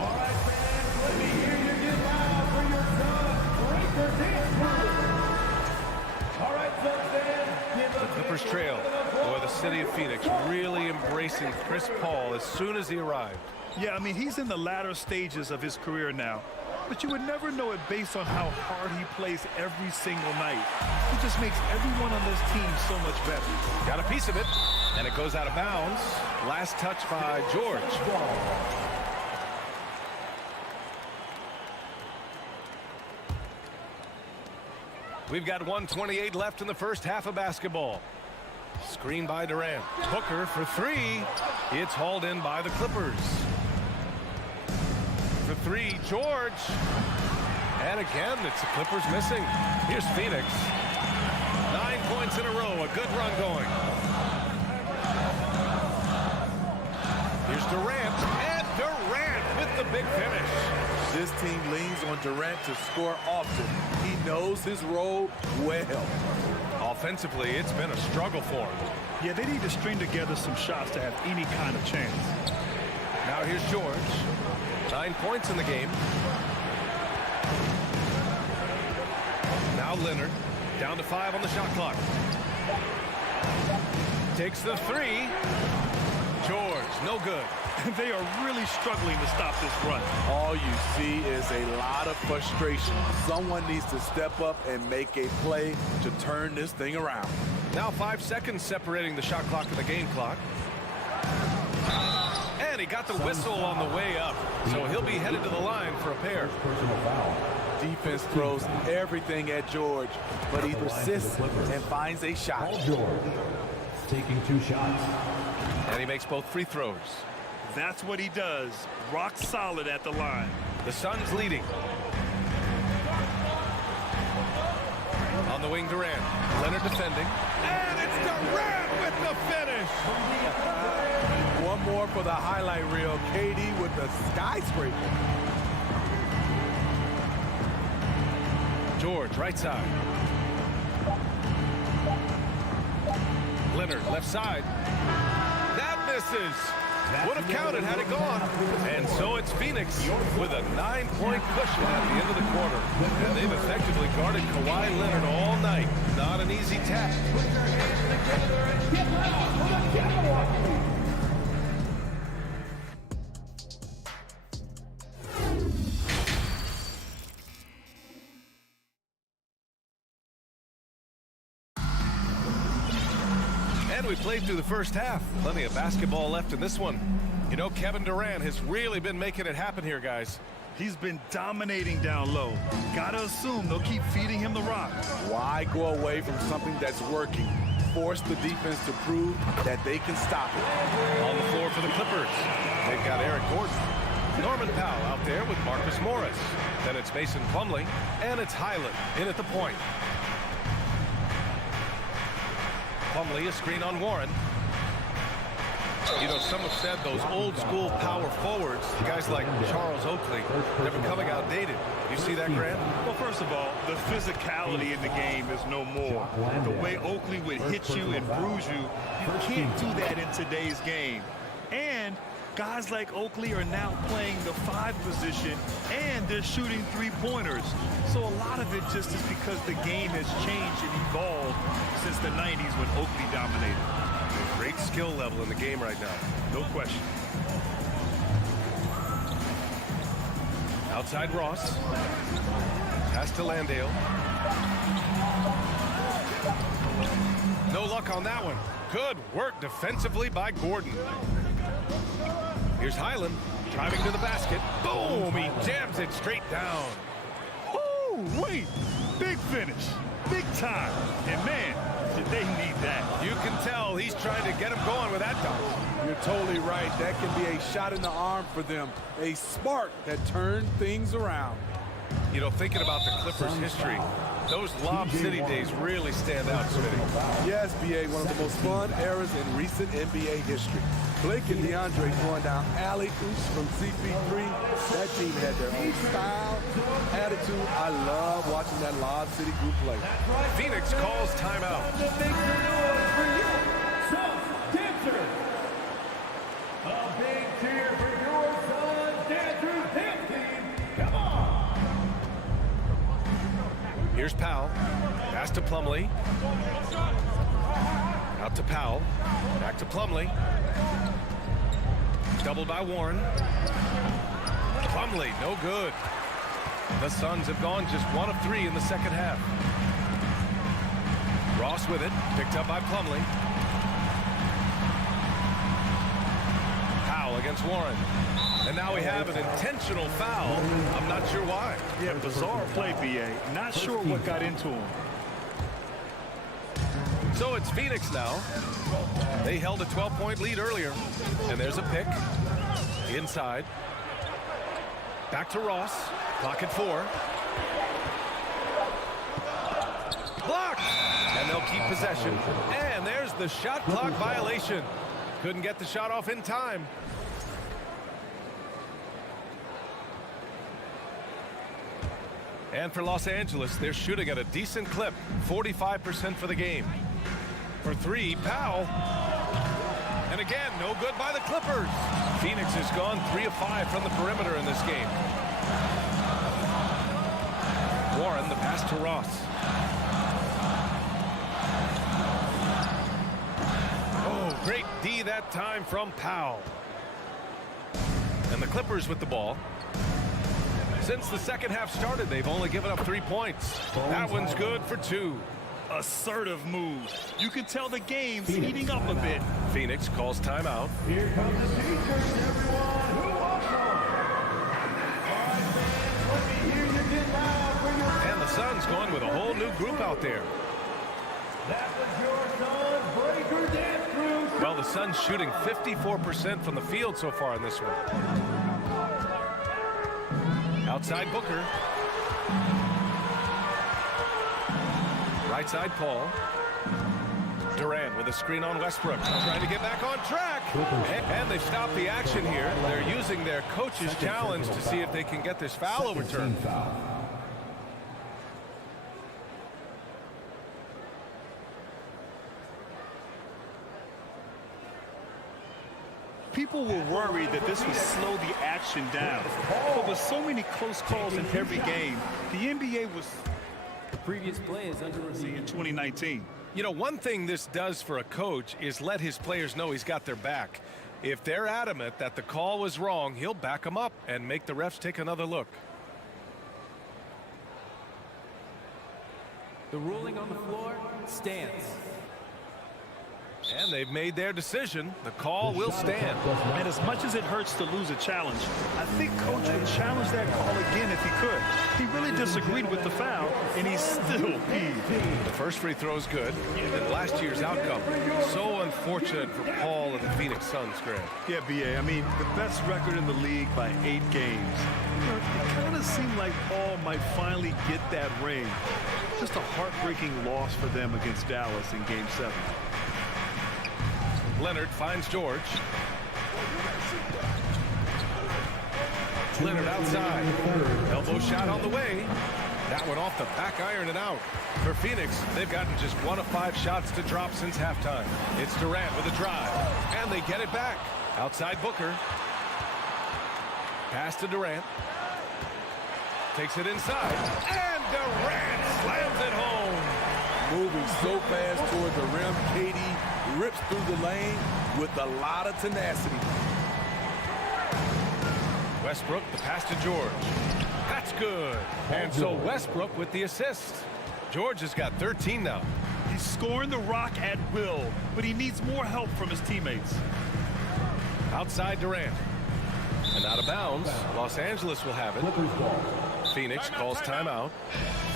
All right, fans, let me hear you get loud for your Suns. Break their dance crew. All right, Suns fans, give The Clippers trail. Boy, the city of Phoenix really embracing Chris Paul as soon as he arrived. Yeah, I mean, he's in the latter stages of his career now, but you would never know it based on how hard he plays every single night. He just makes everyone on this team so much better. Got a piece of it, and it goes out of bounds. Last touch by George. We've got 1:28 left in the first half of basketball. Screen by Durant. Hooker for three. It's hauled in by the Clippers. For three, George. And again, it's the Clippers missing. Here's Phoenix. 9 points in a row. A good run going. Here's Durant. And Durant with the big finish. This team leans on Durant to score often. He knows his role well. Offensively, it's been a struggle for him. Yeah, they need to string together some shots to have any kind of chance. Now here's George. 9 points in the game. Now Leonard. Down to 5 on the shot clock. Takes the three. George, no good. They are really struggling to stop this run. All you see is a lot of frustration. Someone needs to step up and make a play to turn this thing around. Now 5 seconds separating the shot clock and the game clock. And he got the whistle on the way up. So he'll be headed to the line for a pair. Defense throws everything at George, but he persists and finds a shot. George taking 2 shots. And he makes both free throws. That's what he does. Rock solid at the line. The Suns leading. On the wing, Durant. Leonard defending. And it's Durant with the finish. One more for the highlight reel. KD with the skyscraper. George, right side. Leonard, left side. That misses. Would have counted had it gone. And so it's Phoenix with a 9-point cushion at the end of the quarter. And they've effectively guarded Kawhi Leonard all night. Not an easy task. And we played through the first half. Plenty of basketball left in this one. You know, Kevin Durant has really been making it happen here, guys. He's been dominating down low. Gotta assume they'll keep feeding him the rock. Why go away from something that's working? Force the defense to prove that they can stop it. On the floor for the Clippers. They've got Eric Gordon. Norman Powell out there with Marcus Morris. Then it's Mason Plumlee. And it's Highland in at the point. Plumlee, a screen on Warren. You know, some have said those old school power forwards, guys like Charles Oakley, they're becoming outdated. You see that, Grant? Well, first of all, the physicality in the game is no more. The way Oakley would hit you and bruise you, you can't do that in today's game. And guys like Oakley are now playing the 5 position, and they're shooting 3-pointers. So a lot of it just is because the game has changed and evolved since the 90s when Oakley dominated. Great skill level in the game right now. No question. Outside Ross. Pass to Landale. No luck on that one. Good work defensively by Gordon. Here's Highland driving to the basket. Boom! He jams it straight down. Oh, wait. Big finish. Big time. And, man, did they need that. You can tell he's trying to get him going with that dunk. You're totally right. That can be a shot in the arm for them. A spark that turned things around. You know, thinking about the Clippers' history, those Lob City days really stand out, Smitty. Yes, B.A., one of the most fun eras in recent NBA history. Blake and DeAndre throwing down alley-oops from CP3. That team had their own style, attitude. I love watching that Lob City group play. Phoenix calls timeout. A big cheer for your son, Dancer's Dance Team. Come on! Here's Powell. Pass to Plumlee. Out to Powell. Back to Plumlee. Doubled by Warren. Plumlee, no good. The Suns have gone just 1 of 3 in the second half. Ross with it. Picked up by Plumlee. Powell against Warren. And now we have an intentional foul. I'm not sure why. Yeah, bizarre play, B.A. Not sure what got into him. So it's Phoenix now. They held a 12-point lead earlier. And there's a pick. Inside. Back to Ross. Clock at 4. Blocked! And they'll keep possession. And there's the shot clock violation. Couldn't get the shot off in time. And for Los Angeles, they're shooting at a decent clip, 45% for the game. For 3, Powell. And again, no good by the Clippers. Phoenix has gone 3 of 5 from the perimeter in this game. Warren, the pass to Ross. Oh, great D that time from Powell. And the Clippers with the ball. Since the second half started, they've only given up 3 points. That one's good for 2. Assertive move. You can tell the game's heating up a bit. Phoenix calls timeout. Here comes the teachers, everyone. Who wants them? All right, fans, let me hear you get loud for your... And the Suns going with a whole new group out there. That was your son's breaker dance crew. Well, the Suns shooting 54% from the field so far in this one. Outside Booker. Right side Paul. Durant with a screen on Westbrook. Trying to get back on track. And they've stopped the action here. They're using their coach's challenge to see if they can get this foul overturned. People were worried that this would slow the action down. But with so many close calls in every game, the NBA was Previous play is under review. in 2019. You know, one thing this does for a coach is let his players know he's got their back. If they're adamant that the call was wrong, he'll back them up and make the refs take another look. The ruling on the floor stands. And they've made their decision. The call will stand. And as much as it hurts to lose a challenge, I think Coach would challenge that call again if he could. He really disagreed with the foul, and he's still peeved. The first free throw is good. And last year's outcome, so unfortunate for Paul and the Phoenix Suns, Grant. Yeah, B.A., I mean, the best record in the league by 8 games. You know, it kind of seemed like Paul might finally get that ring. Just a heartbreaking loss for them against Dallas in Game 7. Leonard finds George. Leonard outside. Elbow shot on the way. That one off the back iron and out. For Phoenix, they've gotten just 1 of 5 shots to drop since halftime. It's Durant with a drive. And they get it back. Outside Booker. Pass to Durant. Takes it inside. And Durant slams it home. Moving so fast toward the rim, KD rips through the lane with a lot of tenacity. Westbrook, the pass to George. That's good. And so Westbrook with the assist. George has got 13 now. He's scoring the rock at will, but he needs more help from his teammates. Outside Durant. And out of bounds. Los Angeles will have it. Phoenix calls timeout.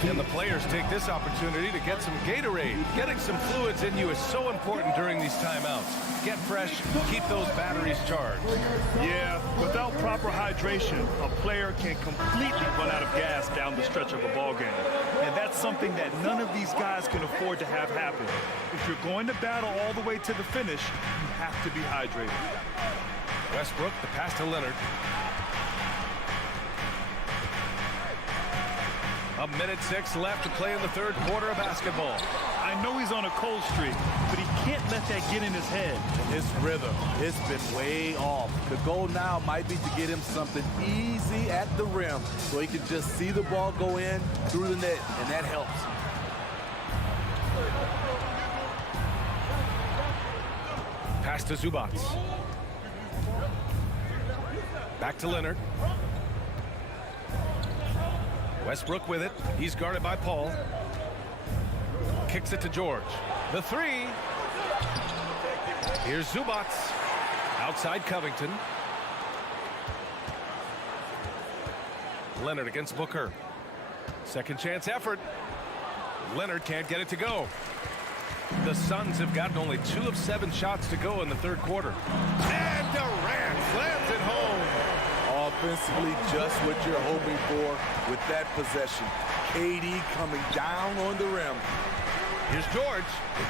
And the players take this opportunity to get some Gatorade. Getting some fluids in you is so important during these timeouts. Get fresh, keep those batteries charged. Yeah, without proper hydration, a player can completely run out of gas down the stretch of a ball game. And that's something that none of these guys can afford to have happen. If you're going to battle all the way to the finish, you have to be hydrated. Westbrook, the pass to Leonard. A minute 6 left to play in the third quarter of basketball. I know he's on a cold streak, but he can't let that get in his head. His rhythm, it's been way off. The goal now might be to get him something easy at the rim so he can just see the ball go in through the net, and that helps. Pass to Zubac. Back to Leonard. Westbrook with it. He's guarded by Paul. Kicks it to George. The three. Here's Zubac. Outside Covington. Leonard against Booker. Second chance effort. Leonard can't get it to go. The Suns have gotten only 2 of 7 shots to go in the third quarter. And Durant slams it home. Offensively, just what you're hoping for with that possession. KD coming down on the rim. Here's George,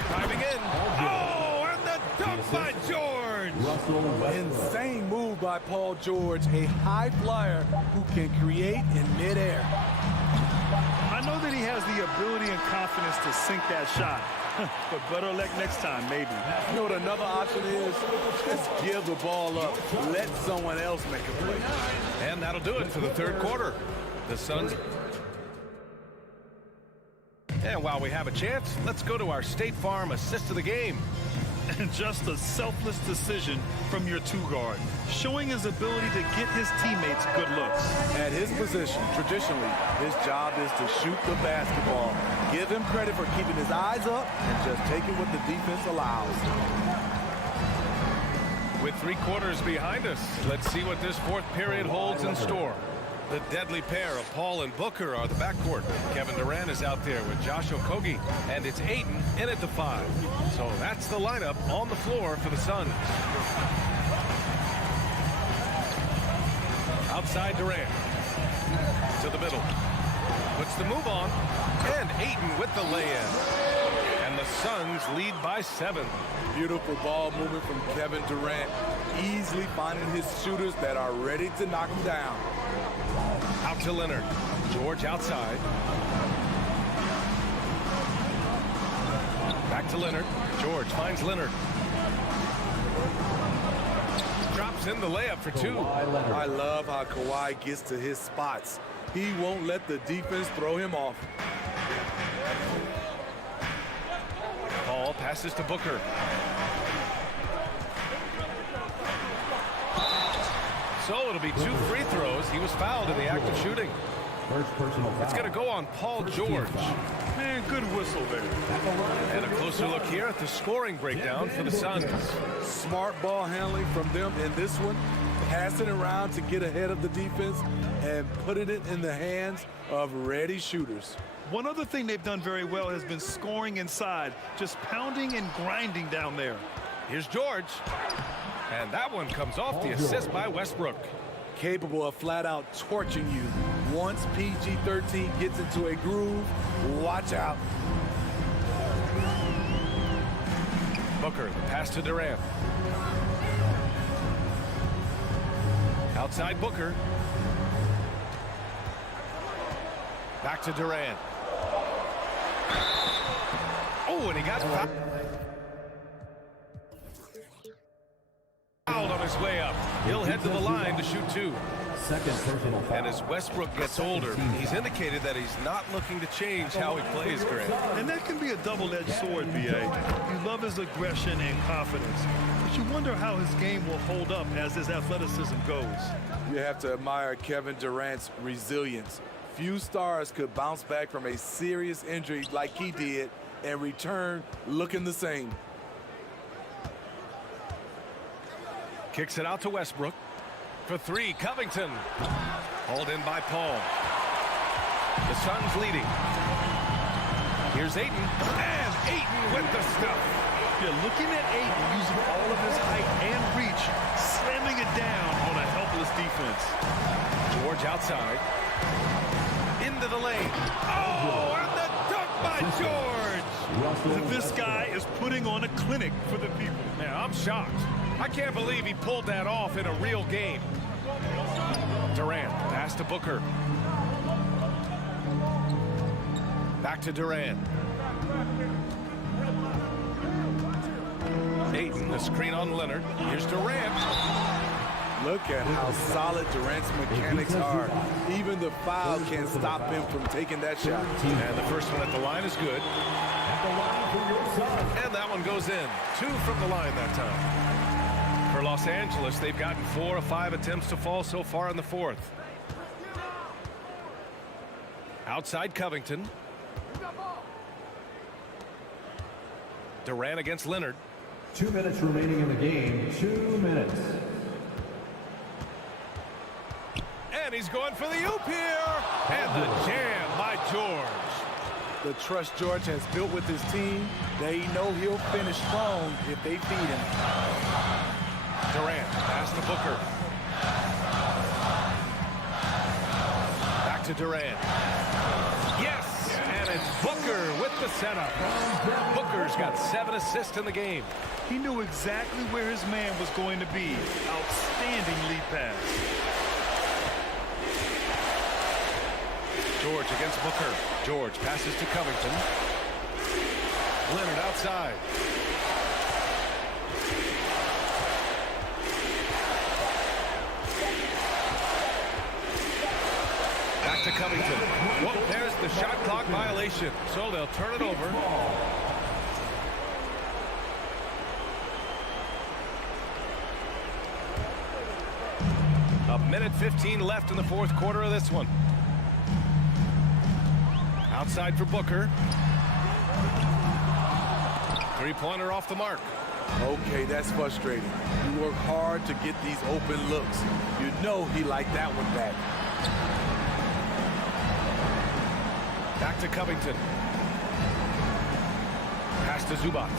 diving in. Oh, and the dunk by George. Insane move by Paul George, a high flyer who can create in midair. I know that he has the ability and confidence to sink that shot. But better luck next time, maybe. You know what another option is? Just give the ball up. Let someone else make a play. And that'll do it for the third quarter. The Suns. And while we have a chance, let's go to our State Farm assist of the game. And just a selfless decision from your two-guard, showing his ability to get his teammates good looks. At his position, traditionally, his job is to shoot the basketball. Give him credit for keeping his eyes up and just taking what the defense allows. With 3 quarters behind us, let's see what this fourth period holds in store. The deadly pair of Paul and Booker are the backcourt. Kevin Durant is out there with Josh Okogie, and it's Ayton in at the 5. So that's the lineup on the floor for the Suns. Outside Durant. To the middle. Puts the move on. And Ayton with the lay-in. And the Suns lead by 7. Beautiful ball movement from Kevin Durant. Easily finding his shooters that are ready to knock him down. Out to Leonard. George outside. Back to Leonard. George finds Leonard. Drops in the layup for 2. I love how Kawhi gets to his spots. He won't let the defense throw him off. Paul passes to Booker. So it'll be 2 free throws. He was fouled in the act of shooting. First personal foul. It's going to go on Paul George. Man, good whistle there. And a closer look here at the scoring breakdown for the Suns. Smart ball handling from them in this one. Passing around to get ahead of the defense and putting it in the hands of ready shooters. One other thing they've done very well has been scoring inside, just pounding and grinding down there. Here's George. And that one comes off the assist by Westbrook. Capable of flat out torching you. Once PG-13 gets into a groove, watch out. Booker, the pass to Durant. Outside Booker. Back to Durant. Oh, and he got fouled on his way up. He'll head to the line to shoot 2. Second personal foul. And as Westbrook gets older, he's indicated that he's not looking to change how he plays, Grant. And that can be a double-edged sword, B.A. You love his aggression and confidence, but you wonder how his game will hold up as his athleticism goes. You have to admire Kevin Durant's resilience. Few stars could bounce back from a serious injury like he did and return looking the same. Kicks it out to Westbrook. For three, Covington. Hauled in by Paul. The Suns leading. Here's Ayton. And Ayton with the stuff. Yeah, looking at Ayton using all of his height and reach, slamming it down on a helpless defense. George outside. Into the lane. Oh, and the dunk by George. This guy is putting on a clinic for the people. Yeah, I'm shocked. I can't believe he pulled that off in a real game. Durant, pass to Booker. Back to Durant. Ayton, the screen on Leonard. Here's Durant. Look at how solid Durant's mechanics are. Even the foul can't stop him from taking that shot. And the first one at the line is good. And that one goes in. 2 from the line that time. For Los Angeles, they've gotten 4 of 5 attempts to fall so far in the fourth. Outside Covington. Durant against Leonard. 2 minutes remaining in the game. 2 minutes. And he's going for the oop here. And the jam by George. The trust George has built with his team, they know he'll finish strong if they feed him. Durant, pass to Booker. Back to Durant. Yes, and it's Booker with the setup. Booker's got 7 assists in the game. He knew exactly where his man was going to be. Outstanding lead pass. George against Booker. George passes to Covington. Leonard outside. Back to Covington. Whoa, there's the shot clock violation. So they'll turn it over. A minute 15 left in the fourth quarter of this one. Outside for Booker. Three-pointer off the mark. Okay, that's frustrating. You work hard to get these open looks. You know he liked that one back. Back to Covington. Pass to Zubac.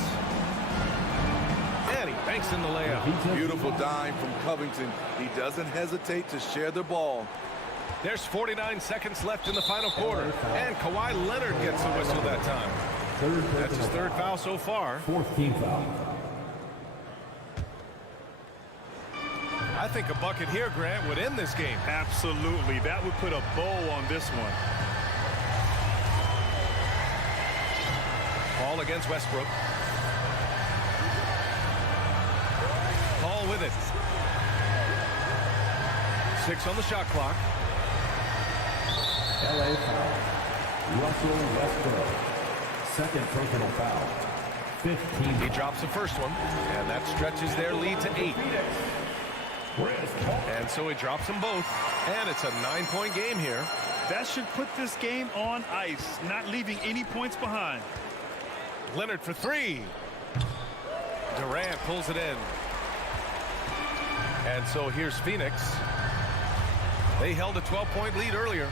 And he banks in the layup. Beautiful dime from Covington. He doesn't hesitate to share the ball. There's 49 seconds left in the final quarter. And Kawhi Leonard gets the whistle that time. That's his 3rd foul so far. 4th team foul. I think a bucket here, Grant, would end this game. Absolutely. That would put a bow on this one. Paul against Westbrook. Paul with it. 6 on the shot clock. LA foul. Russell Westbrook. 2nd personal foul. 15. He drops the first one, and that stretches their lead to 8. And so he drops them both, and it's a 9-point game here. That should put this game on ice, not leaving any points behind. Leonard for 3. Durant pulls it in. And so here's Phoenix. They held a 12-point lead earlier.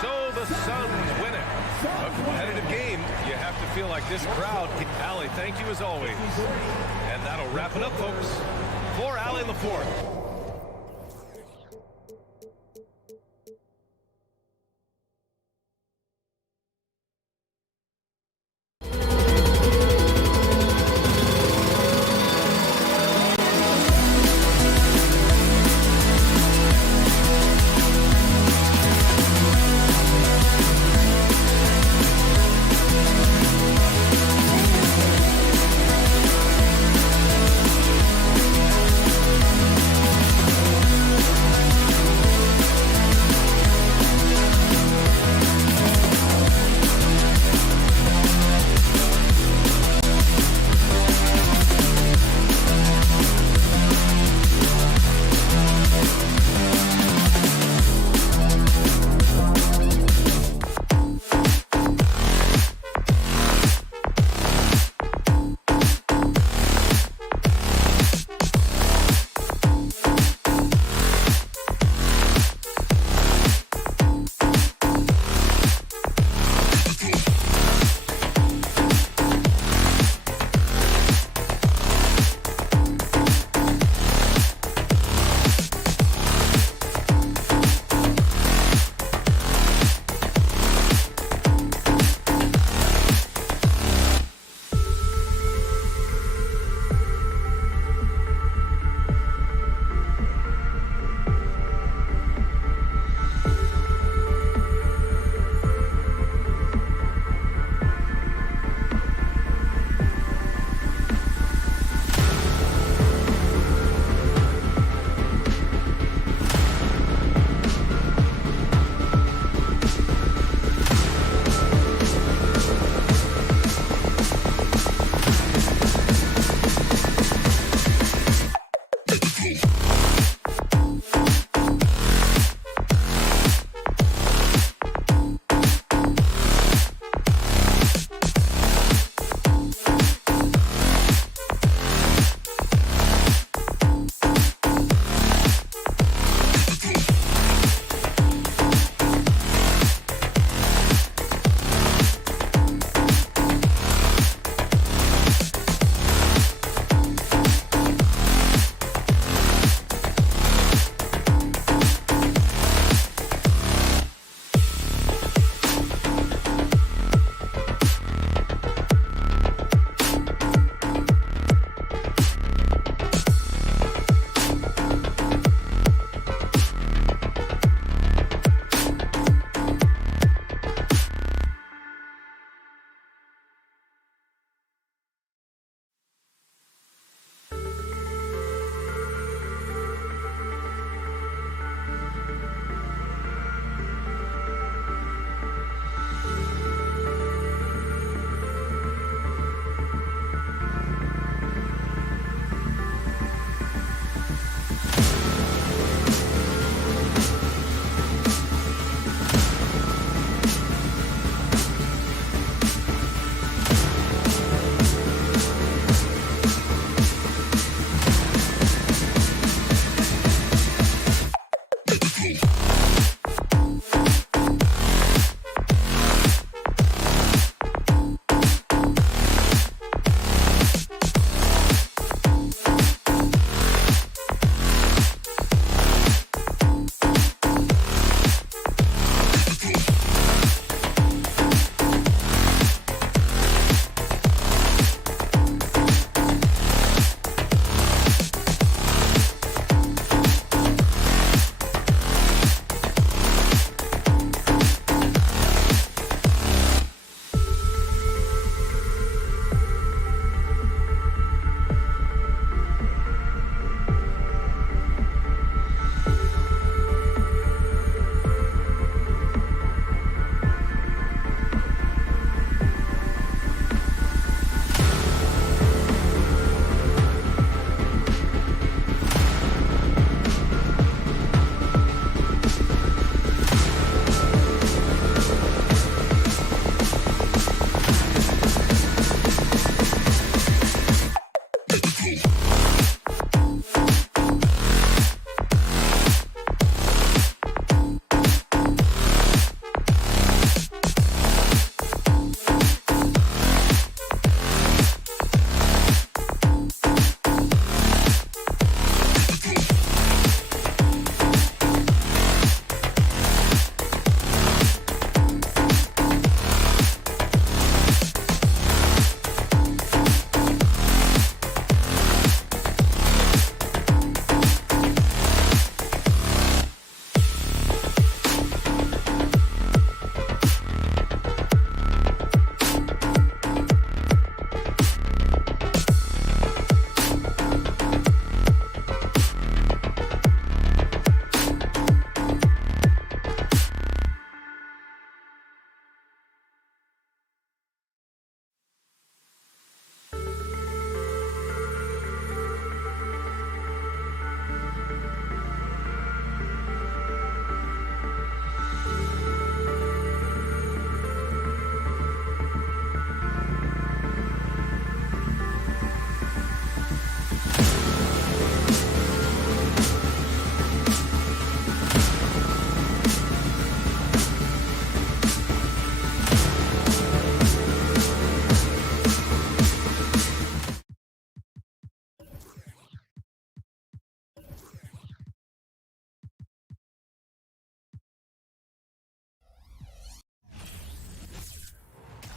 So the Suns win it. A competitive game. You have to feel like this crowd. Allie, thank you as always. And that'll wrap it up, folks. For Allie LaForte.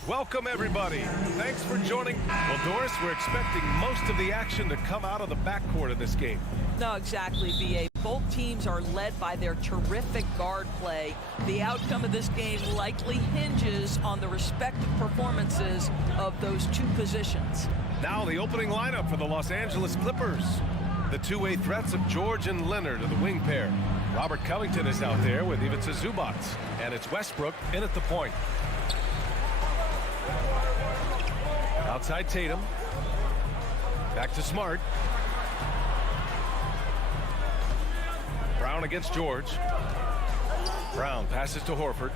Welcome, everybody. Thanks for joining. Well, Doris, we're expecting most of the action to come out of the backcourt of this game. No, exactly, B.A. Both teams are led by their terrific guard play. The outcome of this game likely hinges on the respective performances of those two positions. Now the opening lineup for the Los Angeles Clippers. The two-way threats of George and Leonard are the wing pair. Robert Covington is out there with Ivica Zubac. And it's Westbrook in at the point. Outside Tatum. Back to Smart. Brown against George. Brown passes to Horford.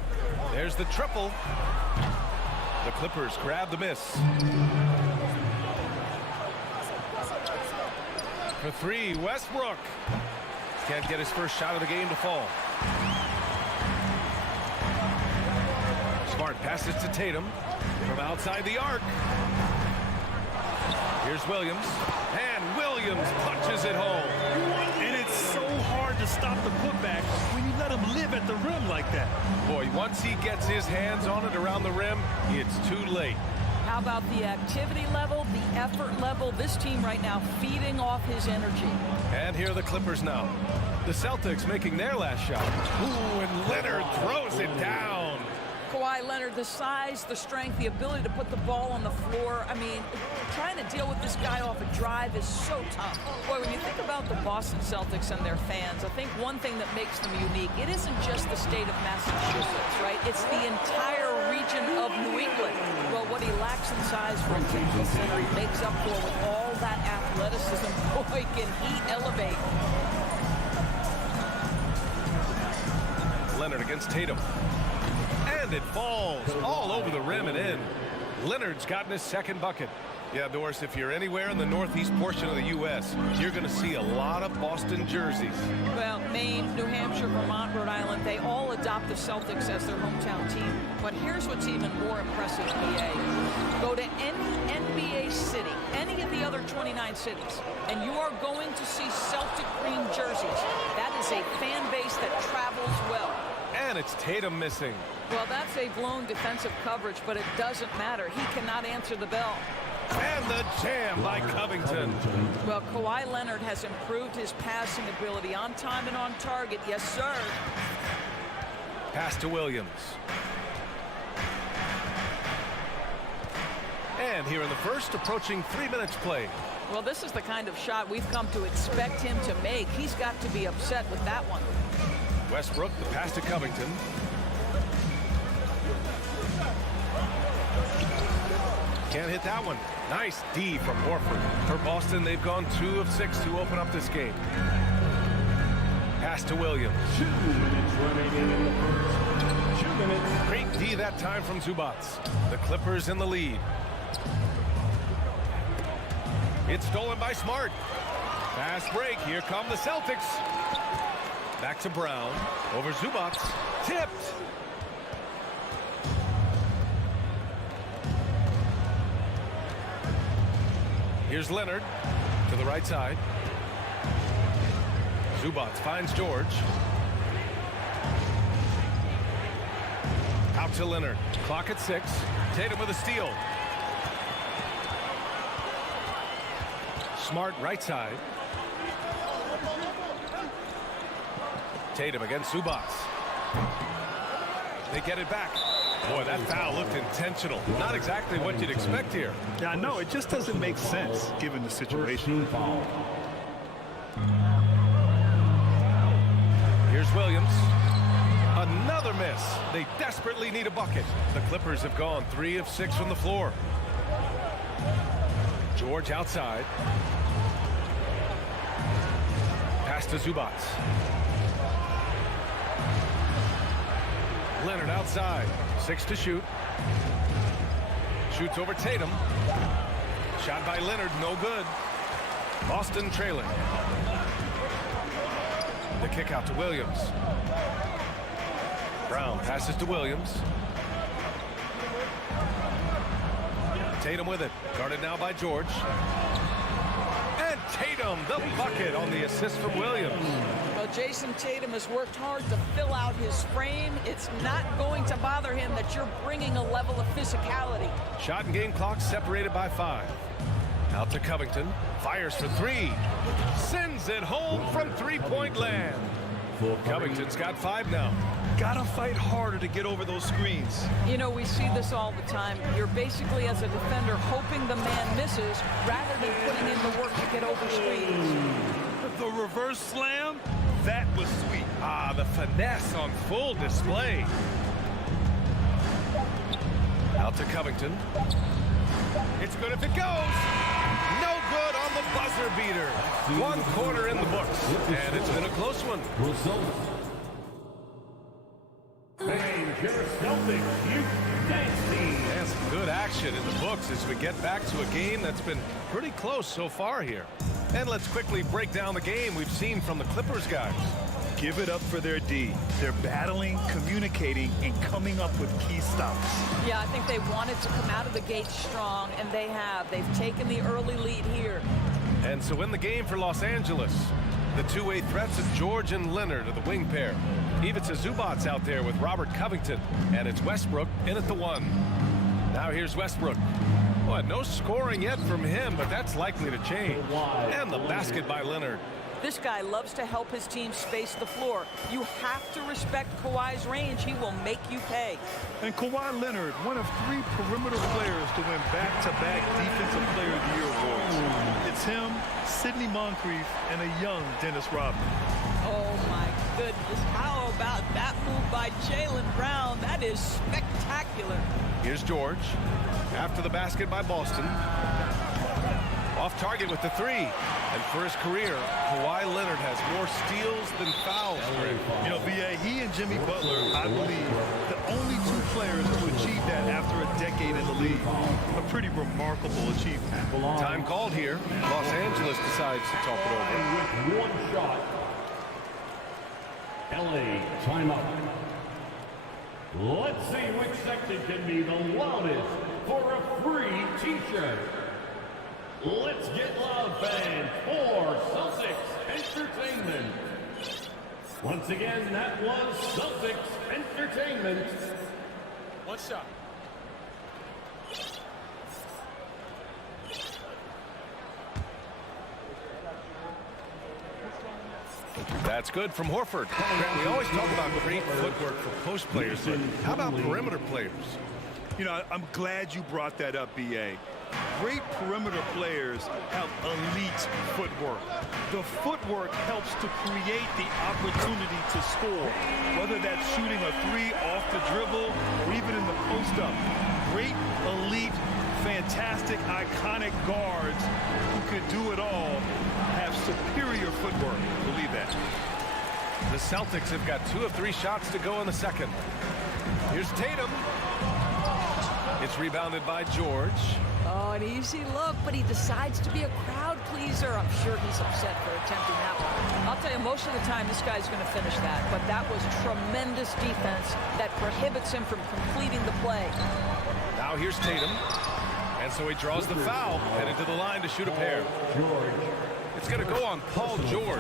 There's the triple. The Clippers grab the miss. For three, Westbrook. Can't get his first shot of the game to fall. Smart passes to Tatum from outside the arc. Here's Williams. And Williams punches it home. And it's so hard to stop the putback when you let him live at the rim like that. Boy, once he gets his hands on it around the rim, it's too late. How about the activity level, the effort level? This team right now feeding off his energy. And here are the Clippers now. The Celtics making their last shot. Ooh, and Leonard throws it down. Kawhi Leonard, the size, the strength, the ability to put the ball on the floor. I mean, trying to deal with this guy off a drive is so tough. Boy, when you think about the Boston Celtics and their fans, I think one thing that makes them unique, it isn't just the state of Massachusetts, right? It's the entire region of New England. Well, what he lacks in size for a Staples Center, he makes up for with all that athleticism. Boy, can he elevate. Leonard against Tatum. And it falls all over the rim and in. Leonard's gotten his second bucket. Yeah, Doris, if you're anywhere in the northeast portion of the U.S., you're going to see a lot of Boston jerseys. Well, Maine, New Hampshire, Vermont, Rhode Island, they all adopt the Celtics as their hometown team. But here's what's even more impressive, BA. Go to any NBA city, any of the other 29 cities, and you are going to see Celtic green jerseys. That is a fan base that travels well. And it's Tatum missing. Well, that's a blown defensive coverage, but it doesn't matter. He cannot answer the bell. And the jam by Covington. Well, Kawhi Leonard has improved his passing ability on time and on target. Yes, sir. Pass to Williams. And here in the first, approaching 3 minutes played. Well, this is the kind of shot we've come to expect him to make. He's got to be upset with that one. Westbrook, the pass to Covington. Can't hit that one. Nice D from Horford. For Boston, they've gone 2 of 6 to open up this game. Pass to Williams. 2 minutes remaining in the first. 2 minutes. Great D that time from Zubac. The Clippers in the lead. It's stolen by Smart. Fast break. Here come the Celtics. Back to Brown. Over Zubac. Tipped. Here's Leonard to the right side. Zubac finds George. Out to Leonard. Clock at 6. Tatum with a steal. Smart right side. Tatum against Zubac. They get it back. Boy, that foul looked intentional. Not exactly what you'd expect here. Yeah, I know. It just doesn't make sense given the situation. Here's Williams. Another miss. They desperately need a bucket. The Clippers have gone 3 of 6 from the floor. George outside. Pass to Zubac. Leonard outside. 6 to shoot. Shoots over Tatum. Shot by Leonard, no good. Boston trailing. The kick out to Williams. Brown passes to Williams. Tatum with it. Guarded now by George. And Tatum, the bucket on the assist from Williams. Well, know, Jason Tatum has worked hard to fill out his frame. It's not going to bother him that you're bringing a level of physicality. Shot and game clock separated by 5. Out to Covington. Fires for 3. Sends it home from three-point land. Covington's got 5 now. Gotta fight harder to get over those screens. You know, we see this all the time. You're basically, as a defender, hoping the man misses rather than putting in the work to get over screens. The reverse slam, that was sweet. Ah, the finesse on full display. Out to Covington. It's good if it goes. No good on the buzzer beater. 1 quarter in the books, and it's been a close one. And some good action in the books as we get back to a game that's been pretty close so far here. And let's quickly break down the game we've seen from the Clippers guys. Give it up for their D. They're battling, communicating, and coming up with key stops. Yeah, I think they wanted to come out of the gate strong, and they have. They've taken the early lead here. And so in the game for Los Angeles, the two-way threats of George and Leonard are the wing pair. Ivica Zubac's out there with Robert Covington, and it's Westbrook in at the 1. Now here's Westbrook. Well, no scoring yet from him, but that's likely to change. And the basket by Leonard. This guy loves to help his team space the floor. You have to respect Kawhi's range. He will make you pay. And Kawhi Leonard, one of 3 perimeter players to win back-to-back Defensive Player of the Year awards. It's him, Sidney Moncrief, and a young Dennis Rodman. Oh, my goodness. How about that move by Jaylen Brown? That is spectacular. Here's George. After the basket by Boston. Off target with the 3. And for his career, Kawhi Leonard has more steals than fouls. You know, B.A., he and Jimmy Butler, I believe, the only 2 players to achieve that after a decade in the league. A pretty remarkable achievement. Time called here. Los Angeles decides to talk it over. With 1 shot. LA, timeout. Let's see which section can be the loudest for a free t-shirt. Let's get loud, fans, for Celtics Entertainment. Once again, that was Celtics Entertainment. 1 shot. That's good from Horford. We always talk about great footwork for post players, but how about perimeter players? You know, I'm glad you brought that up, B.A. Great perimeter players have elite footwork. The footwork helps to create the opportunity to score, whether that's shooting a 3 off the dribble or even in the post-up. Great, elite, fantastic, iconic guards who can do it all have superior footwork. Believe that. The Celtics have got 2 of 3 shots to go in the second. Here's Tatum. It's rebounded by George. Oh, an easy look, but he decides to be a crowd pleaser. I'm sure he's upset for attempting that one. I'll tell you, most of the time, this guy's going to finish that. But that was tremendous defense that prohibits him from completing the play. Now here's Tatum. And so he draws the foul, headed to the line to shoot a pair. It's going to go on Paul George.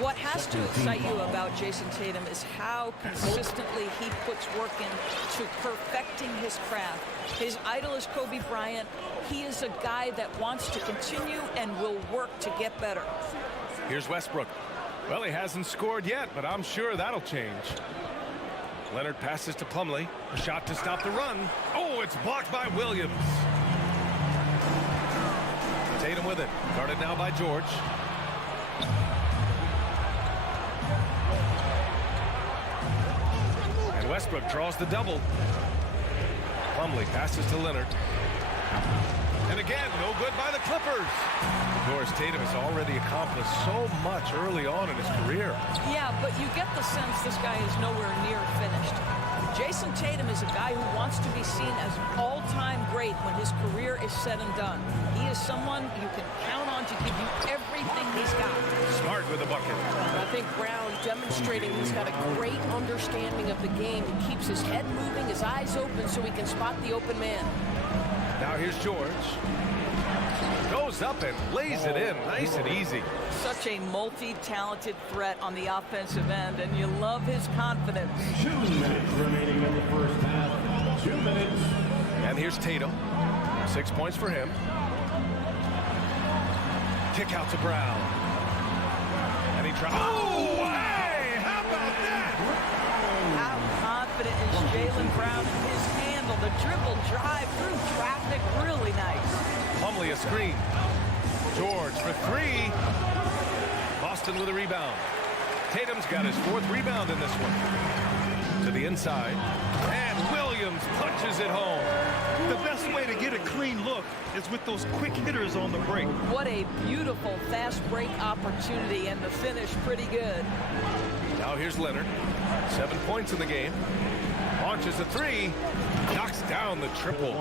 What has to excite you about Jason Tatum is how consistently he puts work into perfecting his craft. His idol is Kobe Bryant. He is a guy that wants to continue and will work to get better. Here's Westbrook. Well, he hasn't scored yet, but I'm sure that'll change. Leonard passes to Plumlee. A shot to stop the run. Oh, it's blocked by Williams. Tatum with it. Guarded now by George. And Westbrook draws the double. Plumlee passes to Leonard. And again, no good by the Clippers. Norris Tatum has already accomplished so much early on in his career. Yeah, but you get the sense this guy is nowhere near finished. Jason Tatum is a guy who wants to be seen as an all-time great when his career is said and done. He is someone you can count on to give you everything he's got. Smart with the bucket. I think Brown demonstrating he's got a great understanding of the game. He keeps his head moving, his eyes open so he can spot the open man. Now here's George. Goes up and lays it in. Nice and easy. Such a multi-talented threat on the offensive end, and you love his confidence. 2 minutes remaining in the first half. 2 minutes. And here's Tatum. 6 points for him. Kick out to Brown. And he tries. Oh, hey! How about that? How confident is Jaylen Brown in his handle? The dribble drive through traffic, really nice. Plumlee a screen. George for 3. Boston with a rebound. Tatum's got his 4th rebound in this one. To the inside. And Williams punches it home. The best way to get a clean look is with those quick hitters on the break. What a beautiful fast break opportunity, and the finish pretty good. Now here's Leonard. 7 points in the game. Launches a 3. Knocks down the triple.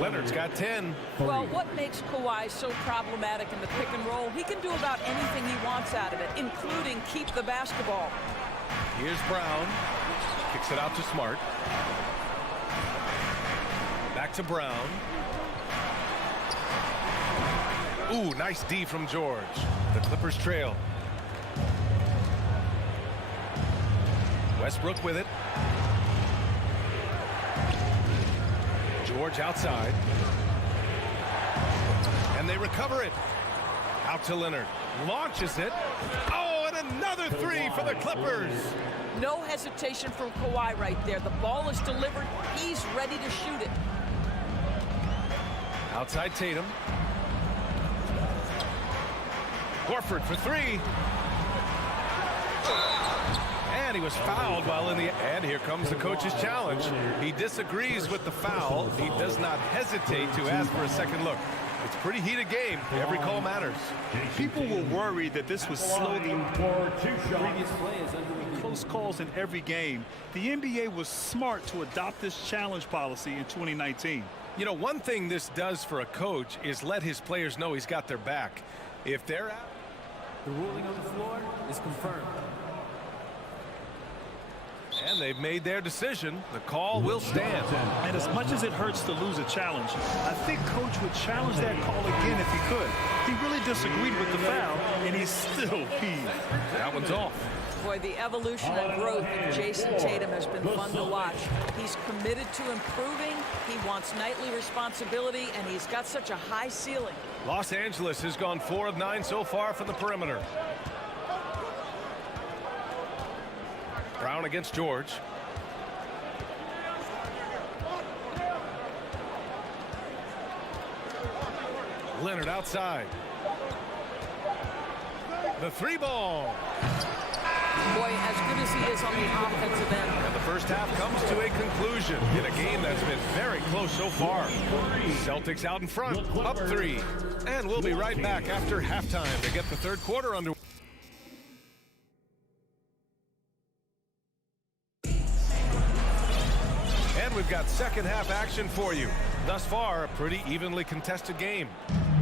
Leonard's got 10. Well, what makes Kawhi so problematic in the pick and roll? He can do about anything he wants out of it, including keep the basketball. Here's Brown. Kicks it out to Smart. Back to Brown. Ooh, nice D from George. The Clippers trail. Westbrook with it. George outside. And they recover it. Out to Leonard. Launches it. Oh, and another 3 for the Clippers. No hesitation from Kawhi right there. The ball is delivered. He's ready to shoot it. Outside Tatum. Horford for 3. And he was fouled while in the... And here comes the coach's challenge. He disagrees with the foul. He does not hesitate to ask for a second look. It's a pretty heated game. Every call matters. People were worried that this was slowing For 2 shots. close calls in every game. The NBA was smart to adopt this challenge policy in 2019. You know, one thing this does for a coach is let his players know he's got their back. If they're out... The ruling on the floor is confirmed. And they've made their decision. The call will stand. And as much as it hurts to lose a challenge, I think Coach would challenge that call again if he could. He really disagreed with the foul, and he's still peeved. That one's off. Boy, the evolution and growth in Jason Tatum has been fun to watch. He's committed to improving. He wants nightly responsibility, and he's got such a high ceiling. Los Angeles has gone 4 of 9 so far from the perimeter. Brown against George. Leonard outside. The 3-ball. Boy, as good as he is on the offensive end. And the first half comes to a conclusion in a game that's been very close so far. Celtics out in front, up 3. And we'll be right back after halftime to get the third quarter underway. And we've got second half action for you. Thus far, a pretty evenly contested game.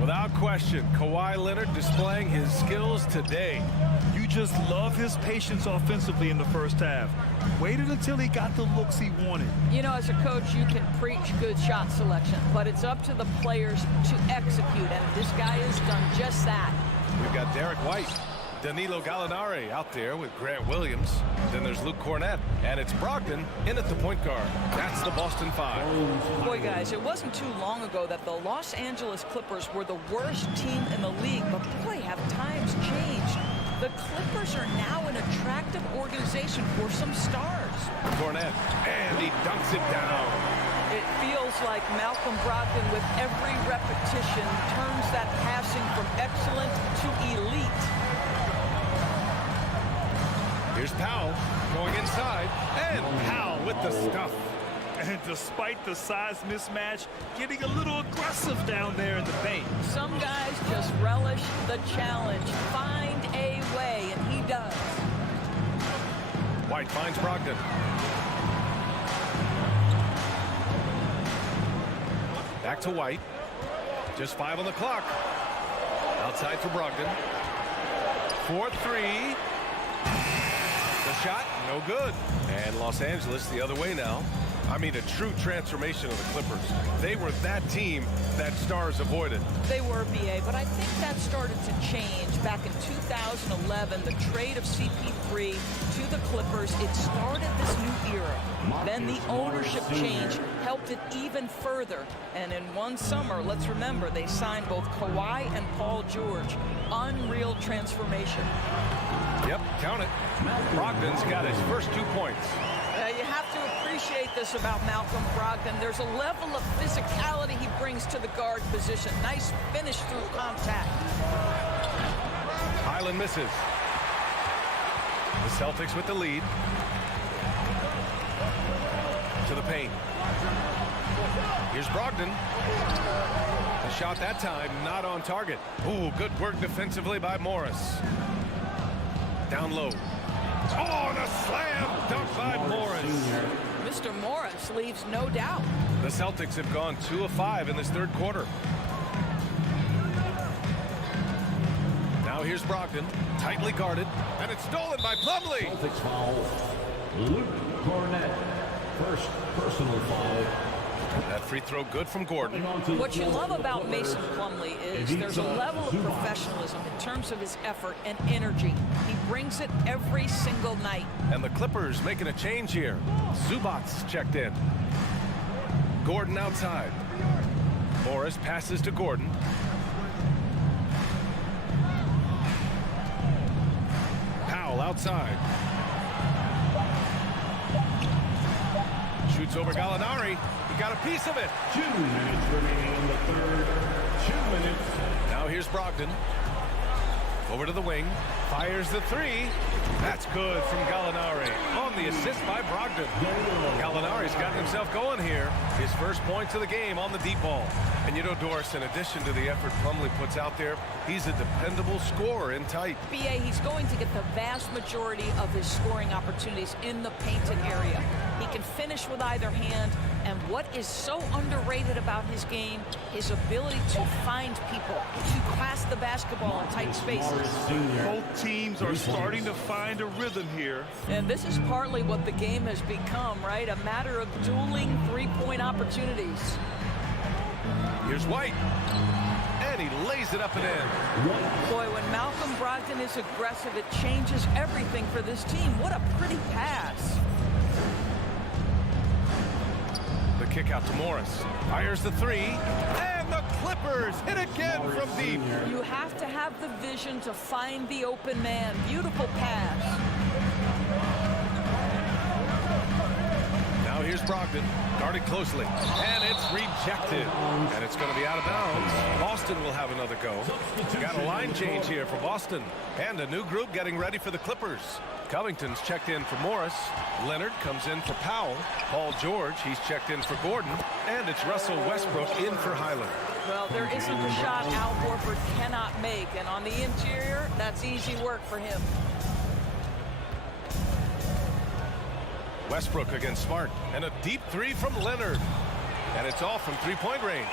Without question, Kawhi Leonard displaying his skills today. You just love his patience offensively in the first half. Waited until he got the looks he wanted. You know, as a coach, you can preach good shot selection, but it's up to the players to execute, and this guy has done just that. We've got Derek White, Danilo Gallinari out there with Grant Williams. Then there's Luke Cornett, and it's Brogdon in at the point guard. That's the Boston 5. Boy, guys, it wasn't too long ago that the Los Angeles Clippers were the worst team in the league, but boy, have times changed. The Clippers are now an attractive organization for some stars. Cornett, and he dunks it down. It feels like Malcolm Brogdon, with every repetition, turns that passing from excellent to elite. Here's Powell going inside, and Powell with the stuff. And despite the size mismatch, getting a little aggressive down there in the paint. Some guys just relish the challenge, find a way, and he does. White finds Brogdon. Back to White. Just 5 on the clock. Outside for Brogdon. 4-3. The shot, no good. And Los Angeles the other way now. I mean, a true transformation of the Clippers. They were that team that stars avoided. They were, BA, but I think that started to change back in 2011, the trade of CP3 to the Clippers. It started this new era. Then the ownership change helped it even further. And in one summer, let's remember, they signed both Kawhi and Paul George. Unreal transformation. Yep, count it. Brogdon's got his first 2 points. You have to appreciate this about Malcolm Brogdon. There's a level of physicality he brings to the guard position. Nice finish through contact. Highland misses. The Celtics with the lead. To the paint. Here's Brogdon. The shot that time not on target. Ooh, good work defensively by Morris. Down low. Oh, and a slam dunk by Morris. Mr. Morris leaves no doubt. The Celtics have gone 2 of 5 in this third quarter. Now here's Brogdon, tightly guarded, and it's stolen by Plumlee. Celtics foul. Luke Cornett. First personal foul. That free throw good from Gordon. What you love about Mason Plumlee is there's a level of professionalism in terms of his effort and energy. He brings it every single night. And the Clippers making a change here. Zubats checked in. Gordon outside. Morris passes to Gordon. Powell outside. Shoots over Gallinari. He got a piece of it. 2 minutes remaining in the third. 2 minutes. Now here's Brogdon. Over to the wing. Fires the three. That's good from Gallinari. On the assist by Brogdon. Gallinari's gotten himself going here. His first points of the game on the deep ball. And you know, Doris, in addition to the effort Plumlee puts out there, he's a dependable scorer in tight. BA, he's going to get the vast majority of his scoring opportunities in the painted area. He can finish with either hand, and what is so underrated about his game, his ability to find people, to pass the basketball in tight spaces. Both teams are starting to find a rhythm here. And this is partly what the game has become, right? A matter of dueling three-point opportunities. Here's White. And he lays it up and in. Boy, when Malcolm Brogdon is aggressive, it changes everything for this team. What a pretty pass. The kick out to Morris. Fires the three. And the Clippers hit again from deep. You have to have the vision to find the open man. Beautiful pass. Now here's Brogdon, guarded closely, and it's rejected, and it's going to be out of bounds. Boston will have another go. Got a line change here for Boston, and a new group getting ready for the Clippers. Covington's checked in for Morris. Leonard comes in for Powell. Paul George, he's checked in for Gordon, and it's Russell Westbrook in for Highland. Well, there isn't a shot Al Horford cannot make, and on the interior, that's easy work for him. Westbrook against Smart, and a deep three from Leonard. And it's all from three-point range.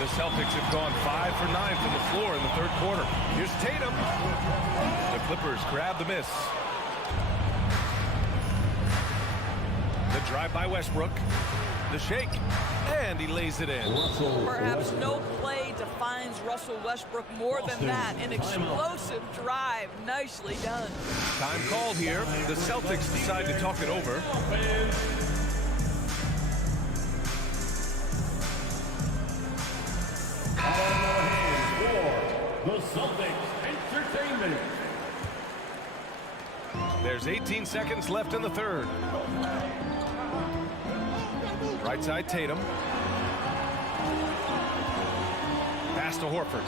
The Celtics have gone 5 for 9 from the floor in the third quarter. Here's Tatum. The Clippers grab the miss. The drive by Westbrook. The shake. And he lays it in. Perhaps no play defines Russell Westbrook more than that. An explosive drive. Nicely done. Time called here. The Celtics decide to talk it over. For the Celtics Entertainment. There's 18 seconds left in the third. Right side, Tatum. Pass to Horford.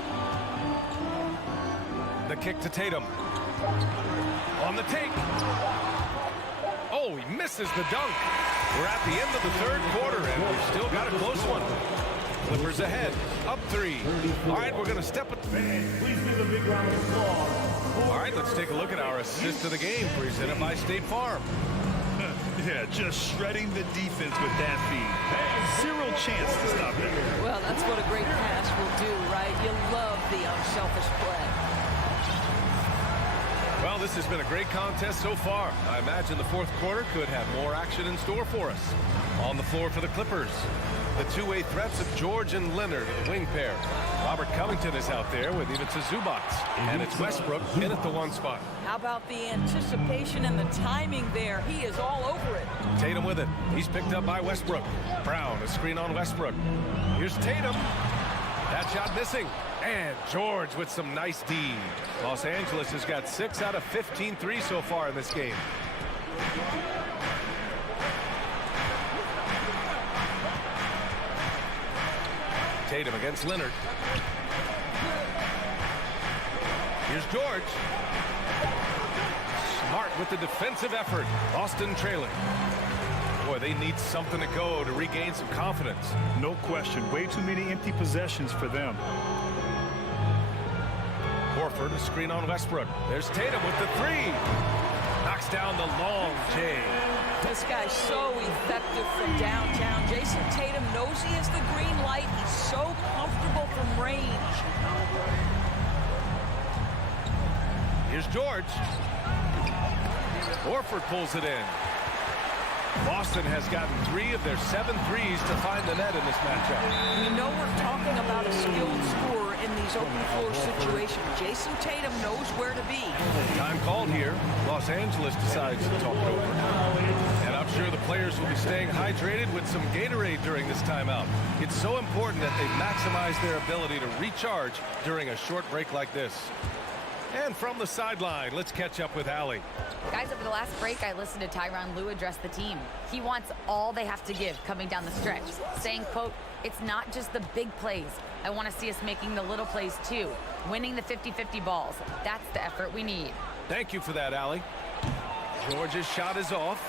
The kick to Tatum. On the take. Oh, he misses the dunk. We're at the end of the third quarter, and we've still got a close one. Clippers ahead, up 3. All right, we're going to step it. Please give a big round of applause. All right, let's take a look at our assist of the game presented by State Farm. Yeah, just shredding the defense with that feed. Zero chance to stop it. Well, that's what a great pass will do, right? You love the unselfish play. Well, Well, this has been a great contest so far. I imagine the fourth quarter could have more action in store for us. On the floor for the Clippers, the two-way threats of George and Leonard, the wing pair. Robert Covington is out there with Ivica Zubac, and it's Westbrook in at the one spot. How about the anticipation and the timing there? He is all over it. Tatum with it. He's picked up by Westbrook. Brown, a screen on Westbrook. Here's Tatum. That shot missing. And George with some nice D. Los Angeles has got 6 out of 15 threes so far in this game. Tatum against Leonard. Here's George. Smart with the defensive effort. Boston trailing. Boy, they need something to go to regain some confidence. No question. Way too many empty possessions for them. Horford, a screen on Westbrook. There's Tatum with the three. Knocks down the long J. This guy's so effective from downtown. Jason Tatum knows he has the green light. He's so comfortable from range. Here's George. Horford pulls it in. Boston has gotten 3 of their 7 threes to find the net in this matchup. You know we're talking about a skilled scorer in these open floor situations. Jason Tatum knows where to be. Time called here. Los Angeles decides to talk it over. And I'm sure the players will be staying hydrated with some Gatorade during this timeout. It's so important that they maximize their ability to recharge during a short break like this. And from the sideline, let's catch up with Allie. Guys, over the last break, I listened to Tyronn Lue address the team. He wants all they have to give coming down the stretch, saying, quote, "It's not just the big plays. I want to see us making the little plays too, winning the 50-50 balls. That's the effort we need." Thank you for that, Allie. George's shot is off.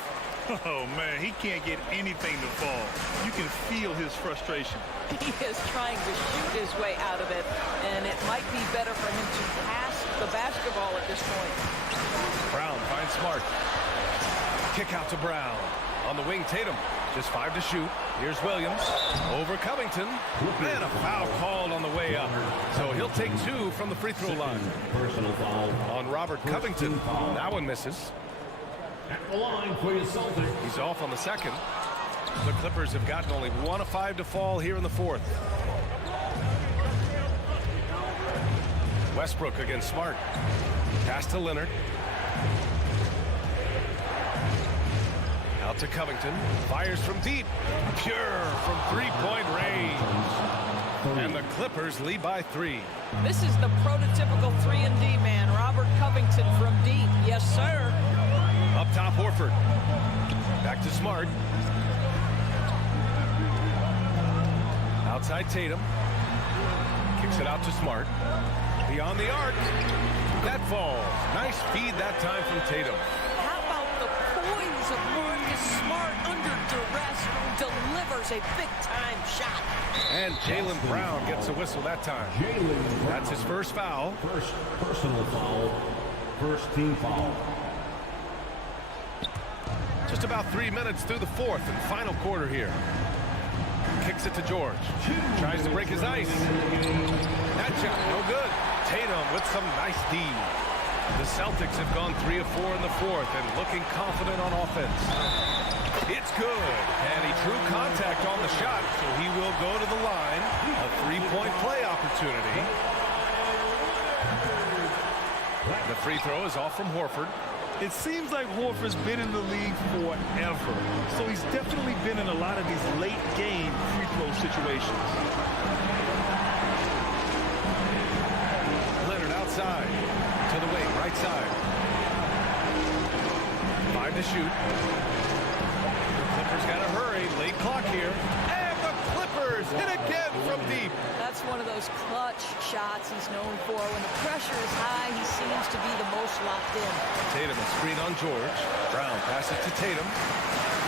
Oh, man, he can't get anything to fall. You can feel his frustration. He is trying to shoot his way out of it, and it might be better for him to pass the basketball at this point. Brown finds Smart. Kick out to Brown. On the wing, Tatum. Just 5 to shoot. Here's Williams. Over Covington. And a foul called on the way up. So he'll take 2 from the free throw line. Personal foul On Robert Covington. That one misses. at the line for your Celtics. He's off on the second. The Clippers have gotten only 1 of 5 to fall here in the fourth. Westbrook against Smart. Pass to Leonard. Out to Covington. Fires from deep. Pure from three-point range. And the Clippers lead by 3. This is the prototypical 3-and-D man, Robert Covington from deep. Yes, sir. Up top, Horford. Back to Smart. Outside Tatum. Kicks it out to Smart. Beyond the arc. That falls. Nice feed that time from Tatum. How about the poise of Marcus Smart under duress? Delivers a big-time shot. And Jaylen Brown gets a whistle that time. That's his first foul. First personal foul. First team foul. Just about 3 minutes through the fourth and final quarter here. Kicks it to George. Tries to break his ice. That shot, no good. Tatum with some nice D. The Celtics have gone 3 of 4 in the fourth and looking confident on offense. It's good. And he drew contact on the shot, so he will go to the line. A 3-point play opportunity. The free throw is off from Horford. It seems like Horford's been in the league forever, so he's definitely been in a lot of these late-game free throw situations. Leonard outside, to the wing, right side. 5 to shoot. The Clippers got to hurry, late clock here. And the Clippers hit again from deep. That's one of those clutch shots he's known for. When the pressure is high, he seems to be the most locked in. Tatum, a screen on George. Brown passes to Tatum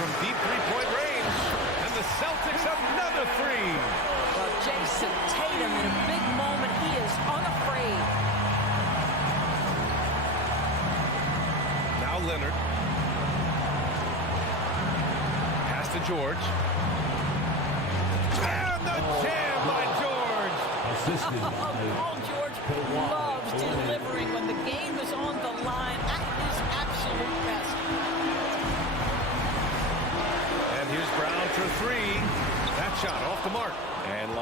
from deep three-point range. And the Celtics another 3. Well, Jason Tatum, in a big moment, he is unafraid. Now Leonard. Pass to George. And the jam by George. Assisted by Paul George loves delivering when the game is on the line.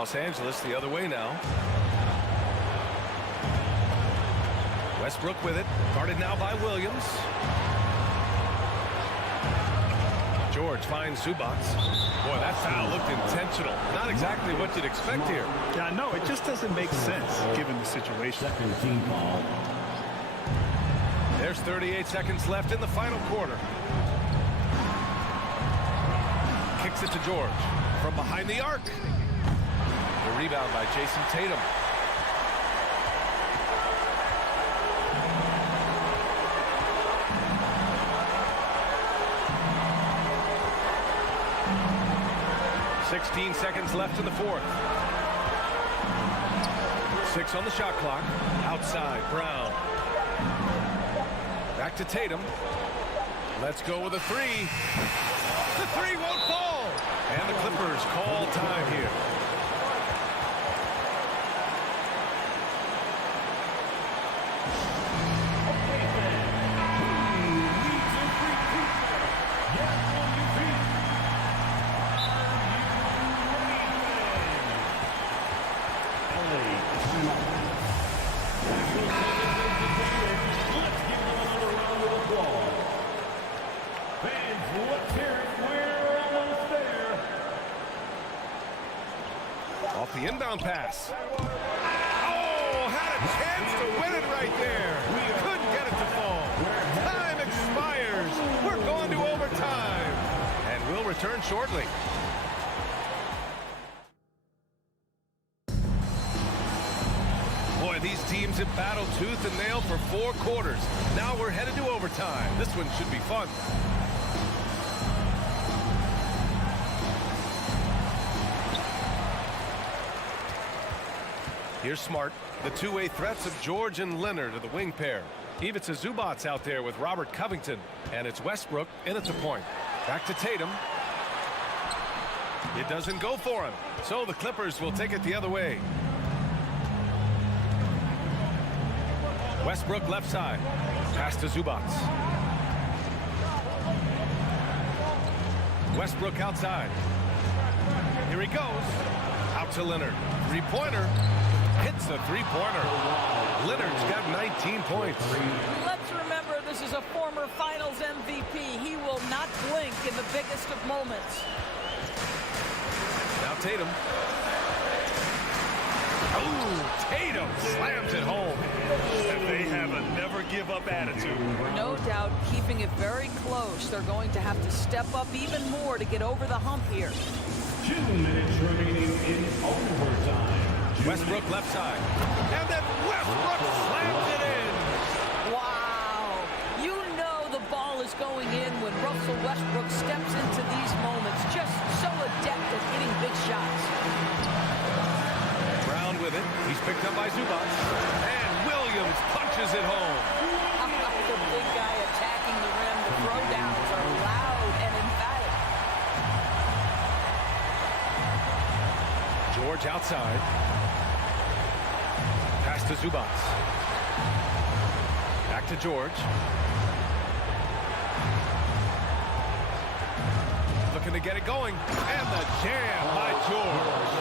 Los Angeles the other way now. Westbrook with it. Guarded now by Williams. George finds Zubac. Boy, that foul looked intentional. Not exactly what you'd expect here. Yeah, no, it just doesn't make sense given the situation. Second team foul. There's 38 seconds left in the final quarter. Kicks it to George from behind the arc. The rebound by Jason Tatum. Seconds left in the fourth. 6 on the shot clock. Outside, Brown. Back to Tatum. Let's go with a three. The three won't fall. And the Clippers call time here. Off the inbound pass. Oh, had a chance to win it right there. Couldn't get it to fall. Time expires. We're going to overtime. And we'll return shortly. Boy, these teams have battled tooth and nail for 4 quarters. Now we're headed to overtime. This one should be fun. Here's Smart. The two-way threats of George and Leonard are the wing pair. Ivica Zubac's out there with Robert Covington. And it's Westbrook in at the point. Back to Tatum. It doesn't go for him. So the Clippers will take it the other way. Westbrook left side. Pass to Zubac. Westbrook outside. Here he goes. Out to Leonard. Three-pointer. Hits the three-pointer. Leonard's got 19 points. Let's remember, this is a former Finals MVP. He will not blink in the biggest of moments. Now Tatum. Oh, Tatum slams it home. And they have a never-give-up attitude. No doubt, keeping it very close. They're going to have to step up even more to get over the hump here. 2 minutes remaining in overtime. Westbrook left side. And then Westbrook slams it in. Wow. You know the ball is going in when Russell Westbrook steps into these moments. Just so adept at hitting big shots. Brown with it. He's picked up by Zubac. And Williams punches it home. The big guy attacking the rim. The throwdowns are loud and emphatic. George outside. Pass to Zubac. Back to George. Looking to get it going. And the jam by George.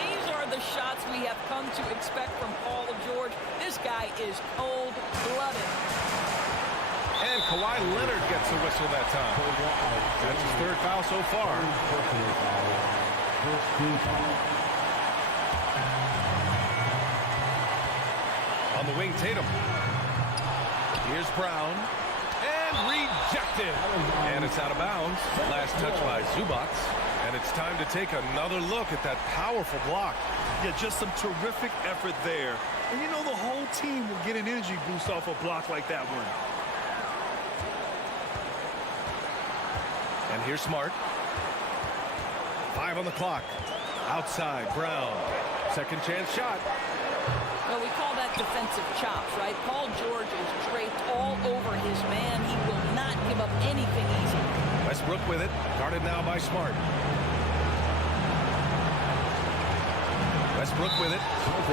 These are the shots we have come to expect from Paul George. This guy is cold-blooded. And Kawhi Leonard gets the whistle that time. That's his 3rd foul so far. First team foul. On the wing, Tatum. Here's Brown. And rejected. And it's out of bounds. Last touch by Zubac. And it's time to take another look at that powerful block. Yeah, just some terrific effort there. And you know the whole team will get an energy boost off a block like that one. And here's Smart. 5 on the clock. Outside, Brown. Second chance shot. Well, we call that defensive chops, right? Paul George is draped all over his man. He will not give up anything easy. Westbrook with it. Guarded now by Smart. Westbrook with it.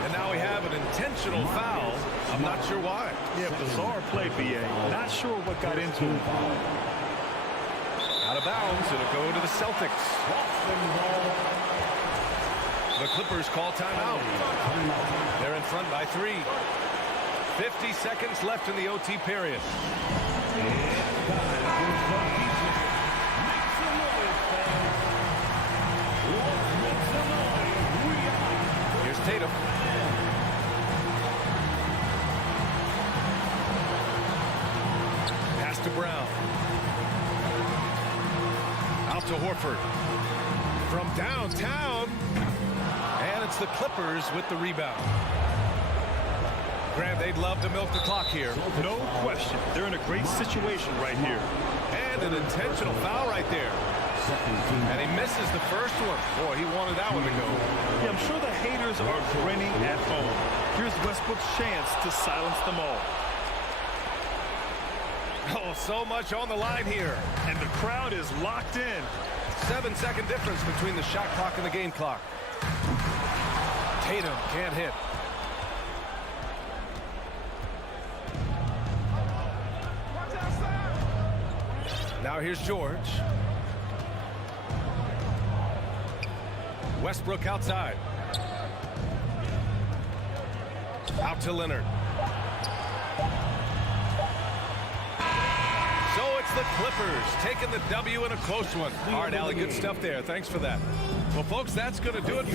And now we have an intentional foul. I'm not sure why. Yeah, bizarre play, BA. Not sure what got into it. Out of bounds. It'll go to the Celtics. The Clippers call timeout. They're in front by 3. 50 seconds left in the OT period. Here's Tatum. Pass to Brown. Out to Horford. From downtown. And it's the Clippers with the rebound. Graham, they'd love to milk the clock here. No question. They're in a great situation right here. And an intentional foul right there. And he misses the first one. Boy, he wanted that one to go. Yeah, I'm sure the haters are grinning at home. Here's Westbrook's chance to silence them all. Oh, so much on the line here. And the crowd is locked in. 7-second difference between the shot clock and the game clock. Tatum can't hit. Now here's George. Westbrook outside. Out to Leonard. So it's the Clippers taking the W in a close one. All right, Allie, good stuff there. Thanks for that. Well, folks, that's going to do it.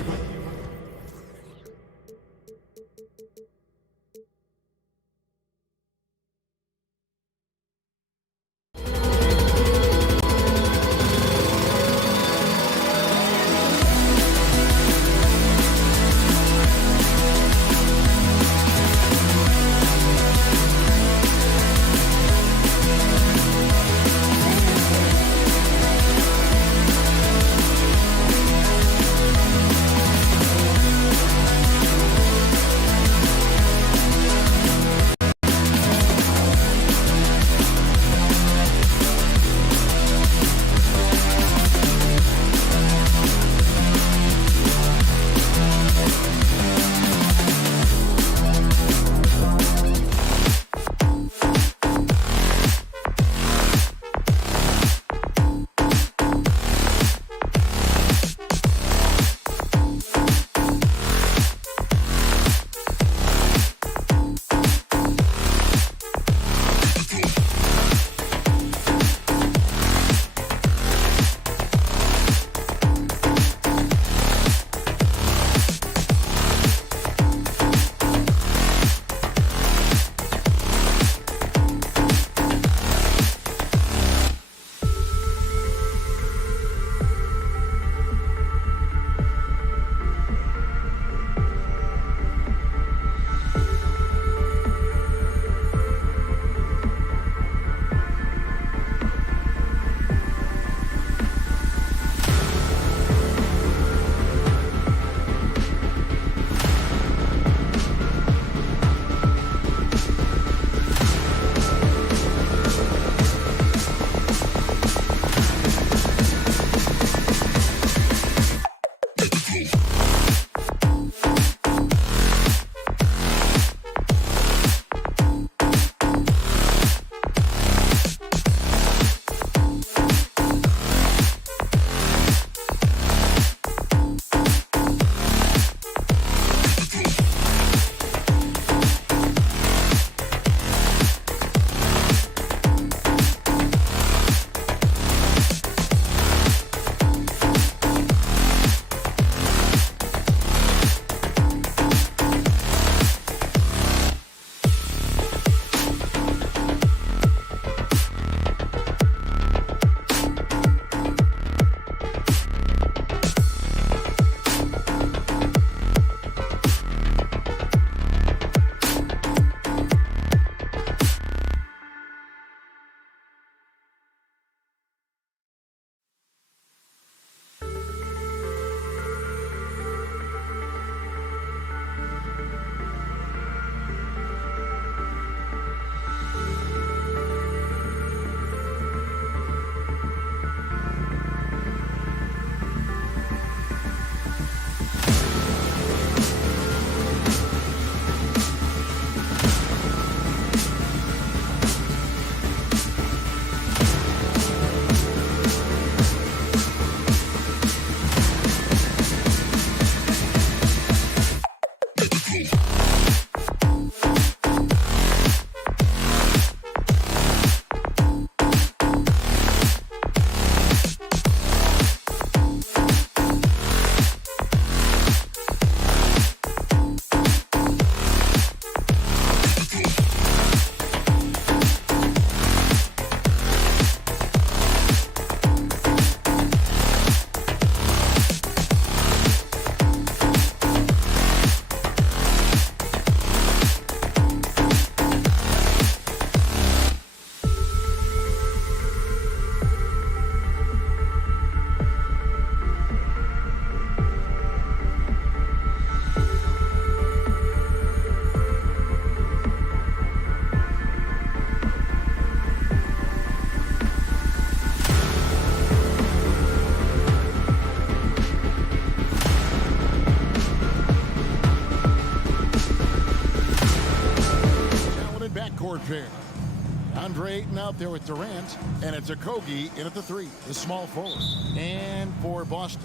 Andre Ayton out there with Durant, and it's Okogie in at the 3, the small forward. And for Boston,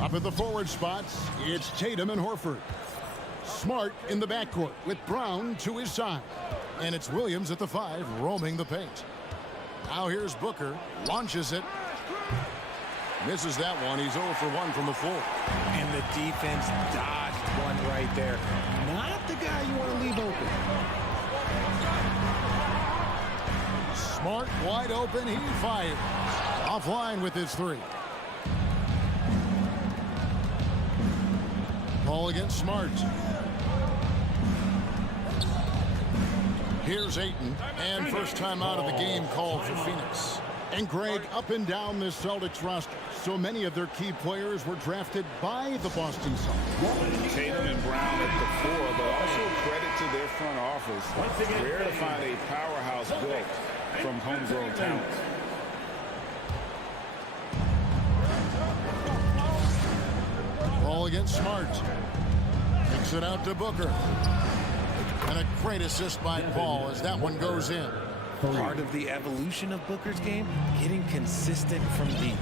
up at the forward spots, it's Tatum and Horford. Smart in the backcourt with Brown to his side. And it's Williams at the 5, roaming the paint. Now here's Booker, launches it. Misses that one. He's 0 for 1 from the floor. And the defense dodged one right there. Not the guy you want to leave open. Smart wide open. He fires. Offline with his 3. Ball against Smart. Here's Ayton. And first time out of the game called for Phoenix. And Greg, up and down this Celtics roster, so many of their key players were drafted by the Boston Celtics. Tatum and Brown at the 4, but also credit to their front office. Rare to find a powerhouse built from homegrown talent. Ball against Smart. Kicks it out to Booker. And a great assist by Paul as that one goes in. Part of the evolution of Booker's game, getting consistent from deep.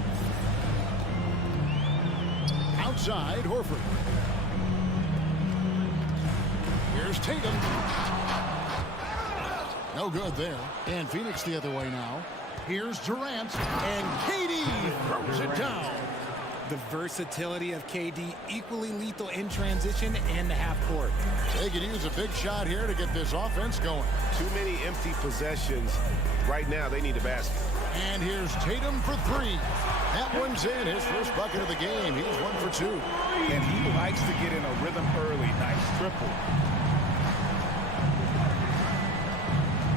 Outside, Horford. Here's Tatum. No good there. And Phoenix the other way now. Here's Durant. And KD throws it down. The versatility of KD, equally lethal in transition and the half court. They could use a big shot here to get this offense going. Too many empty possessions. Right now, they need a basket. And here's Tatum for 3. That one's in. His first bucket of the game. He's 1 for 2. And he likes to get in a rhythm early. Nice triple.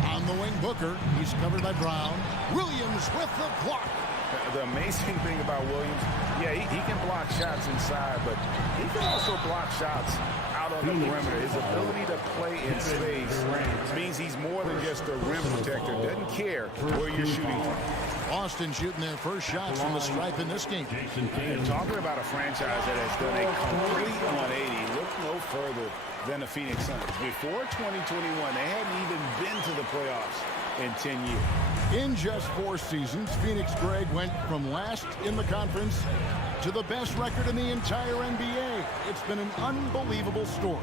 On the wing, Booker. He's covered by Brown. Williams with the block. The amazing thing about Williams, yeah, he can block shots inside, but he can also block shots out on the perimeter. His ability to play in space means he's more than just a rim protector. Doesn't care where you're shooting from. Boston shooting their first shots from the stripe in this game. And talking about a franchise that has done a complete 180, look no further than the Phoenix Suns. Before 2021, they hadn't even been to the playoffs in 10 years. In just 4 seasons, Phoenix, Greg, went from last in the conference to the best record in the entire NBA. It's been an unbelievable story.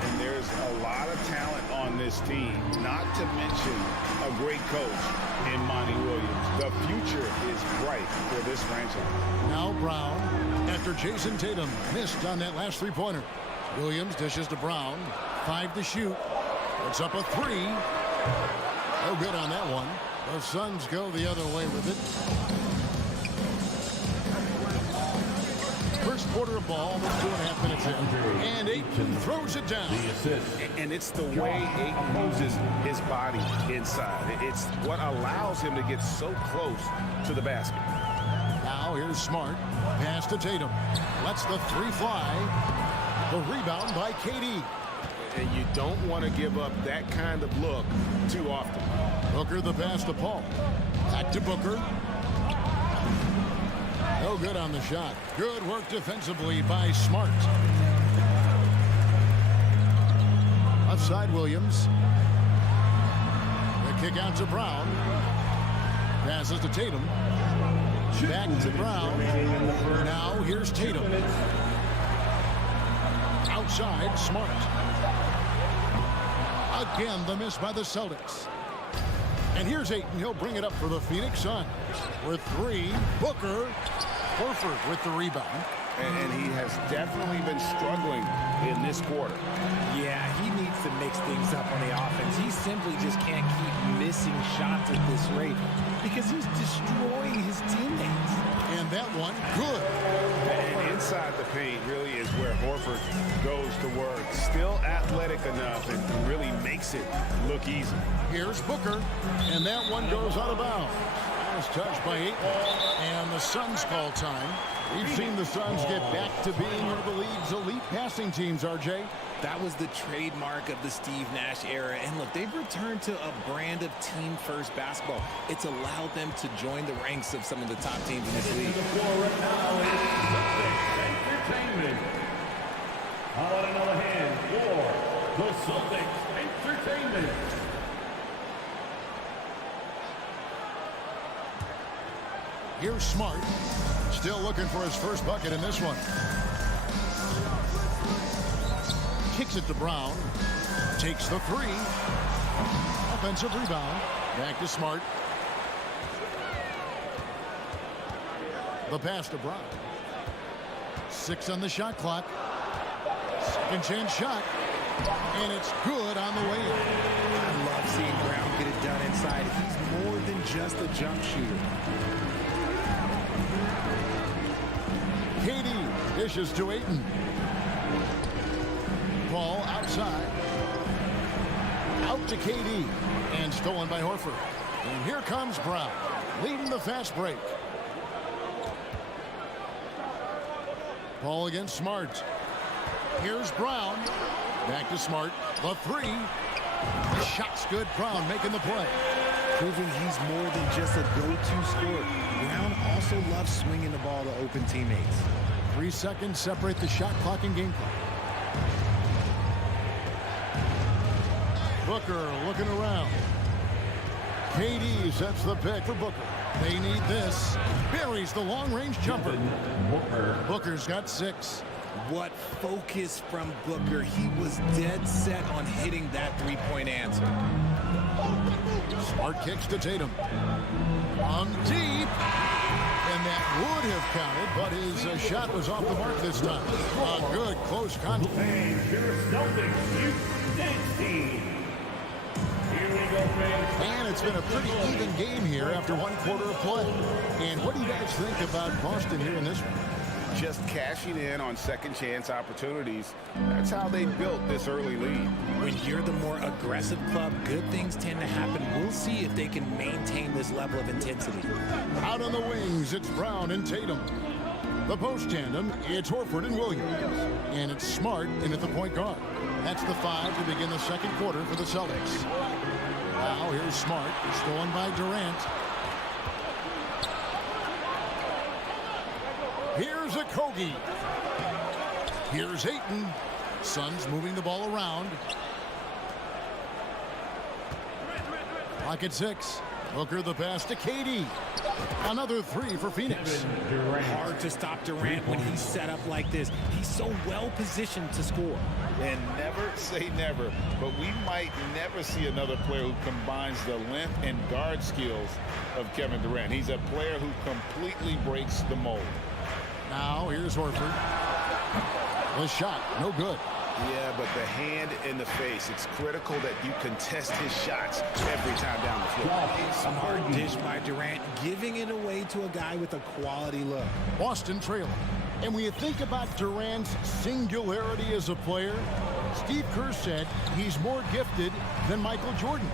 And there's a lot of talent on this team, not to mention a great coach in Monty Williams. The future is bright for this franchise. Now Brown, after Jason Tatum missed on that last 3-pointer. Williams dishes to Brown, 5 to shoot. Puts up a 3. No good on that one. The Suns go the other way with it. First quarter of ball with 2.5 minutes in. And Ayton throws it down. And it's the way Ayton uses his body inside. It's what allows him to get so close to the basket. Now here's Smart. Pass to Tatum. Lets the 3 fly. The rebound by KD. And you don't want to give up that kind of look too often. Booker the pass to Paul. Back to Booker. No good on the shot. Good work defensively by Smart. Outside Williams. The kick out to Brown. Passes to Tatum. Back to Brown. Now here's Tatum. Outside Smart. Again, the miss by the Celtics. And here's Ayton. He'll bring it up for the Phoenix Suns. With 3, Booker. Horford with the rebound. And he has definitely been struggling in this quarter. Yeah, he needs to mix things up on the offense. He simply just can't keep missing shots at this rate because he's destroying his teammates. And that one, good. And inside the paint really is where Horford goes to work. Still athletic enough and really makes it look easy. Here's Booker, and that one goes out of bounds. Last touch by Ayton. And the Suns call time. We've seen the Suns get back to being one of the league's elite passing teams, RJ. That was the trademark of the Steve Nash era. And look, they've returned to a brand of team-first basketball. It's allowed them to join the ranks of some of the top teams in this league. The floor right now is Celtics Entertainment. How about another hand for the Celtics Entertainment? Here's Smart. Still looking for his first bucket in this one. Kicks it to Brown. Takes the three. Offensive rebound. Back to Smart. The pass to Brown. 6 on the shot clock. Second chance shot. And it's good on the way in. I love seeing Brown get it done inside. He's more than just a jump shooter. KD dishes to Ayton. Ball outside. Out to KD. And stolen by Horford. And here comes Brown, leading the fast break. Ball against Smart. Here's Brown. Back to Smart. The three. The shot's good. Brown making the play. Proving he's more than just a go-to scorer. Brown also loves swinging the ball to open teammates. 3 seconds separate the shot clock and game clock. Booker looking around. KD sets the pick for Booker. They need this. Buries the long-range jumper. Booker's got 6. What focus from Booker. He was dead set on hitting that three-point answer. Smart kicks to Tatum. On deep. And that would have counted, but his shot was off the mark this time. A good close contact. And your Celtics youth dance team. Here we go, fans. And it's been a pretty even game here after 1 quarter of play. And what do you guys think about Boston here in this one? Just cashing in on second chance opportunities. That's how they built this early lead. When you're the more aggressive club, good things tend to happen. We'll see if they can maintain this level of intensity. Out on the wings, it's Brown and Tatum. The post tandem, it's Horford and Williams. And it's Smart in at the point guard. That's the 5 to begin the second quarter for the Celtics. Now here's Smart, stolen by Durant. Here's Okogie. Here's Ayton. Suns moving the ball around. Clock at 6. Booker the pass to KD. Another 3 for Phoenix. Hard to stop Durant when he's set up like this. He's so well positioned to score. And never say never, but we might never see another player who combines the length and guard skills of Kevin Durant. He's a player who completely breaks the mold. Now here's Horford. The shot, no good. Yeah, but the hand in the face, it's critical that you contest his shots every time down the floor. Smart dish by Durant, giving it away to a guy with a quality look. Boston trailing. And when you think about Durant's singularity as a player, Steve Kerr said he's more gifted than Michael Jordan.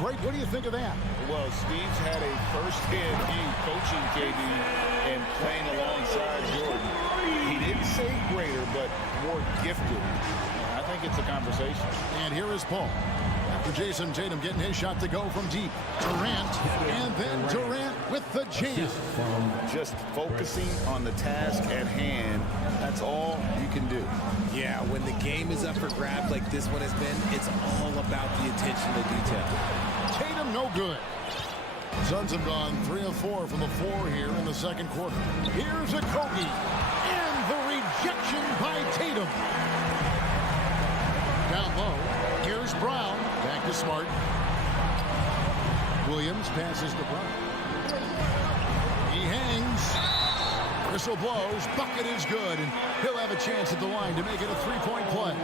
Great, what do you think of that? Well, Steve's had a first-hand view coaching KD and playing alongside Jordan. He didn't say greater, but more gifted. I think it's a conversation. And here is Paul. After Jason Tatum getting his shot to go from deep. Durant, and then Durant with the jam. Just focusing on the task at hand, that's all you can do. Yeah, when the game is up for grabs like this one has been, it's all about the attention to detail. Tatum no good. Suns have gone 3 of 4 from the floor here in the second quarter. Here's Okogie. And the rejection by Tatum. Down low. Here's Brown. Back to Smart. Williams passes to Brown. He hangs. Whistle blows. Bucket is good. And he'll have a chance at the line to make it a 3-point play.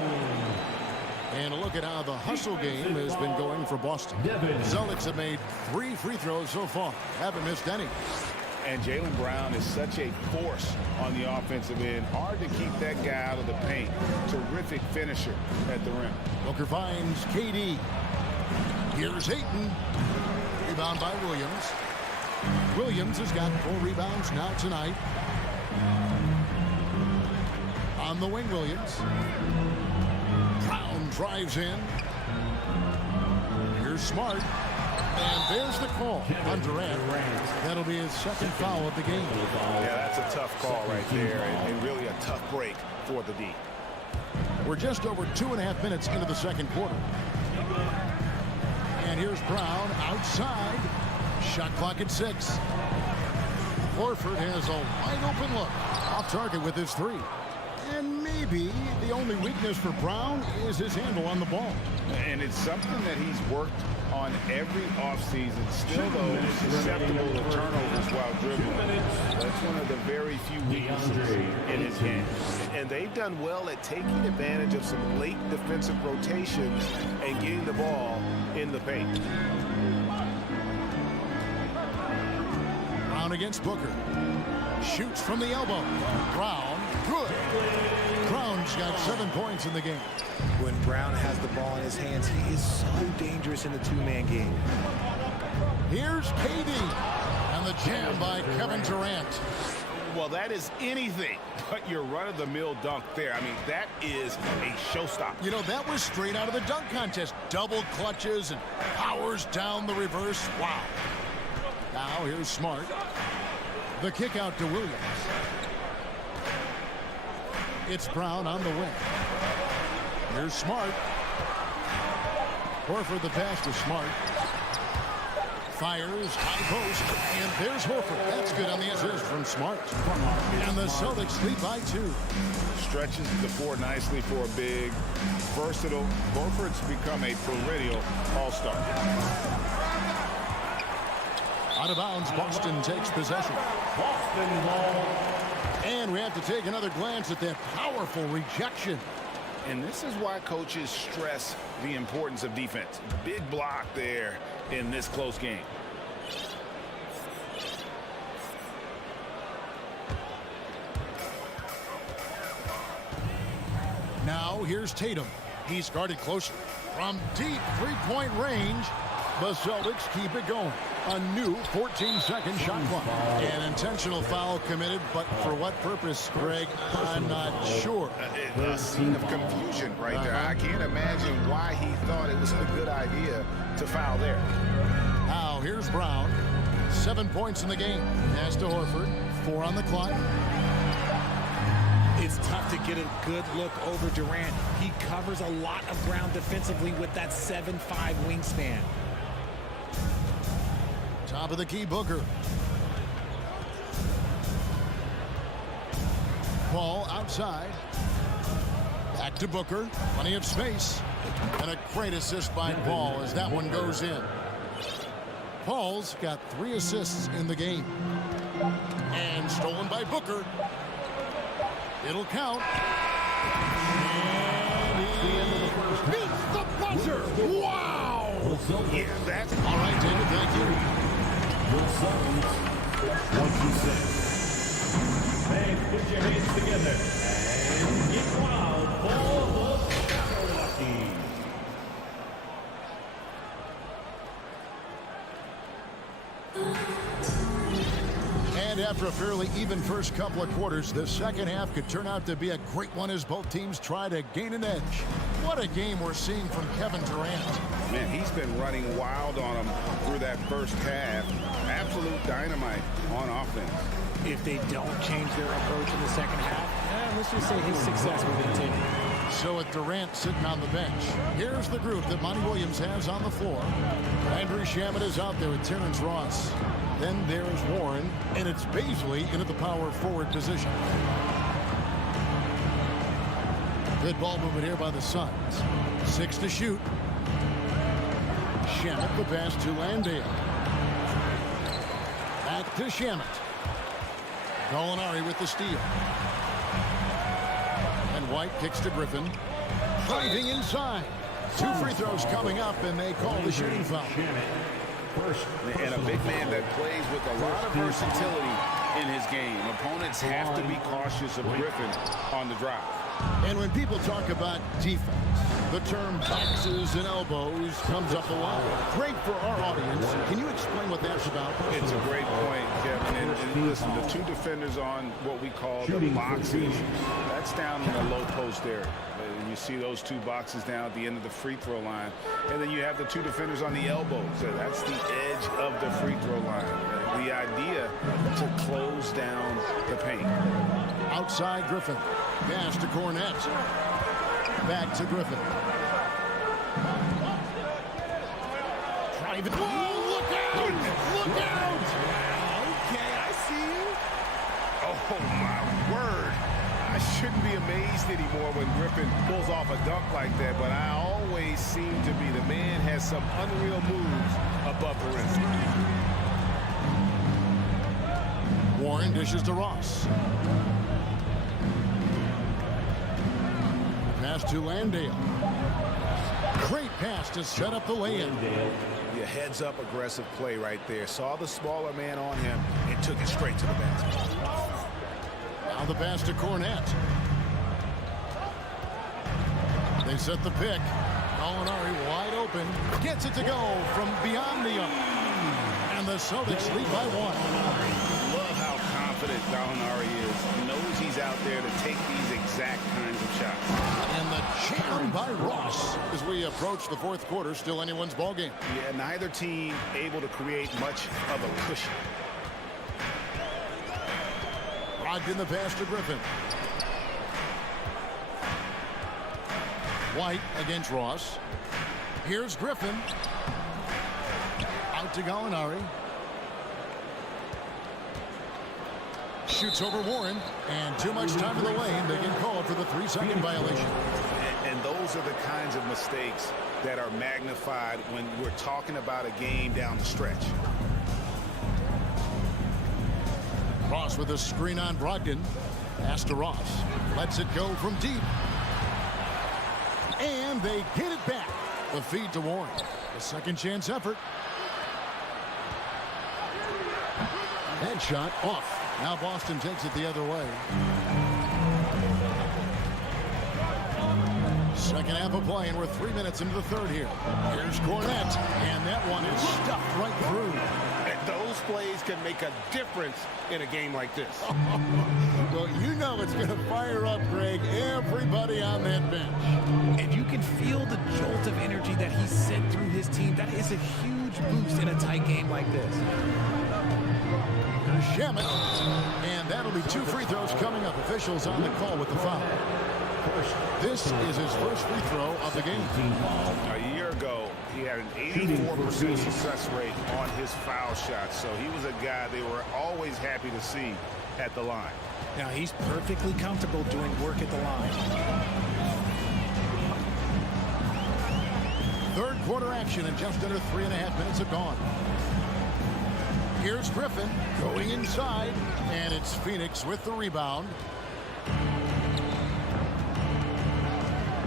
And a look at how the hustle game has been going for Boston. The Celtics have made 3 free throws so far. Haven't missed any. And Jaylen Brown is such a force on the offensive end. Hard to keep that guy out of the paint. Terrific finisher at the rim. Booker finds KD. Here's Ayton. Rebound by Williams. Williams has got 4 rebounds now tonight. On the wing, Williams. Brown drives in. Here's Smart. And there's the call on Durant. That'll be his second foul of the game. Yeah, that's a tough call right there, and really a tough break for the D. We're just over 2.5 minutes into the second quarter. And here's Brown outside. Shot clock at 6. Horford has a wide open look. Off target with his three. And maybe the only weakness for Brown is his handle on the ball. And it's something that he's worked on every offseason. Still, though, susceptible to turnovers while dribbling. That's one of the very few weaknesses in his game. And they've done well at taking advantage of some late defensive rotations and getting the ball in the paint. Brown against Booker. Shoots from the elbow. Brown, good. Brown's got 7 points in the game. When Brown has the ball in his hands, he is so dangerous in the two-man game. Here's KD. And the jam by Kevin Durant. Well, that is anything but your run-of-the-mill dunk there. I mean, that is a showstopper. You know, that was straight out of the dunk contest. Double clutches and powers down the reverse. Wow. Now here's Smart. The kick out to Williams. It's Brown on the wing. Here's Smart. Horford the pass to Smart. Fires, high post, and there's Horford. That's good on the assist from Smart. And the Celtics lead by 2. Stretches the floor nicely for a big, versatile. Horford's become a perennial all-star. Out of bounds, Boston takes possession. Boston ball. And we have to take another glance at that powerful rejection. And this is why coaches stress the importance of defense. Big block there in this close game. Now here's Tatum. He's guarded closer. From deep three-point range, the Celtics keep it going. A new 14-second shot clock. An intentional foul committed, but for what purpose, Greg? I'm not sure. A scene of confusion right there. I can't imagine why he thought it was a good idea to foul there. Now here's Brown. 7 points in the game. Pass to Horford. 4 on the clock. It's tough to get a good look over Durant. He covers a lot of ground defensively with that 7'5" wingspan. Top of the key, Booker. Ball outside. Back to Booker. Plenty of space. And a great assist by Paul as that one goes in. Paul's got 3 assists in the game. And stolen by Booker. It'll count. And he beats the buzzer. Wow! Yeah, that's all right, David. Thank you. The Suns, 26. Fans, put your hands together and get wild for the Lucky. And after a fairly even first couple of quarters, the second half could turn out to be a great one as both teams try to gain an edge. What a game we're seeing from Kevin Durant. Man, he's been running wild on him through that first half. Absolute dynamite on offense. If they don't change their approach in the second half, let's just say his success will continue. So with Durant sitting on the bench, here's the group that Monty Williams has on the floor. Landry Shamet is out there with Terrence Ross. Then there's Warren, and it's Baisley into the power forward position. Good ball movement here by the Suns. 6 to shoot. Shamet the pass to Landale. Back to Shamet. Gallinari with the steal. And White kicks to Griffin. Driving inside. 2 free throws coming up, and they call the shooting foul. And a big man that plays with a lot of versatility in his game. Opponents have to be cautious of Griffin on the drive. And when people talk about defense, the term boxes and elbows comes up a lot. Great for our audience. Can you explain what that's about? It's a great point, Kevin. And listen, the 2 defenders on what we call the boxes, that's down in the low post area. You see those 2 boxes down at the end of the free throw line. And then you have the 2 defenders on the elbows. So that's the edge of the free throw line. The idea to close down the paint. Outside Griffin. Pass to Cornette. Back to Griffin. Driving. Oh, look out! Look out! Okay, I see you. I shouldn't be amazed anymore when Griffin pulls off a dunk like that, but I always seem to be. The man has some unreal moves above the rim. Warren dishes to Ross. Pass to Landale. Great pass to set up the lay-in. Yeah, heads-up aggressive play right there. Saw the smaller man on him and took it straight to the basket. Now the pass to Cornette. They set the pick. Gallinari wide open. Gets it to go from beyond the arc. And the Celtics lead by 1. Love how confident Gallinari is. He knows he's out there to take these exact kinds of shots. And the jam by Ross as we approach the fourth quarter. Still anyone's ball game. Yeah, neither team able to create much of a cushion. Brogdon the pass to Griffin. White against Ross. Here's Griffin. Out to Gallinari. Shoots over Warren. And too much time in the lane. They get called for the 3-second violation. And those are the kinds of mistakes that are magnified when we're talking about a game down the stretch. Ross with a screen on Brogdon. Pass to Ross. Lets it go from deep. And they get it back. The feed to Warren. A second chance effort. Headshot off. Now Boston takes it the other way. Second half of play, and we're 3 minutes into the third here. Here's Cornette, and that one is stuffed right through. And those plays can make a difference in a game like this. Well, you know it's going to fire up, Greg, everybody on that bench. And you can feel the jolt of energy that he sent through his team. That is a huge boost in a tight game like this. Shamet, and that'll be 2 free throws coming up. Officials on the call with the foul. This is his first free throw of the game. A year ago, he had an 84% success rate on his foul shots, so he was a guy they were always happy to see at the line. Now he's perfectly comfortable doing work at the line. Third quarter action, and just under 3.5 minutes have gone. Here's Griffin going inside, and it's Phoenix with the rebound.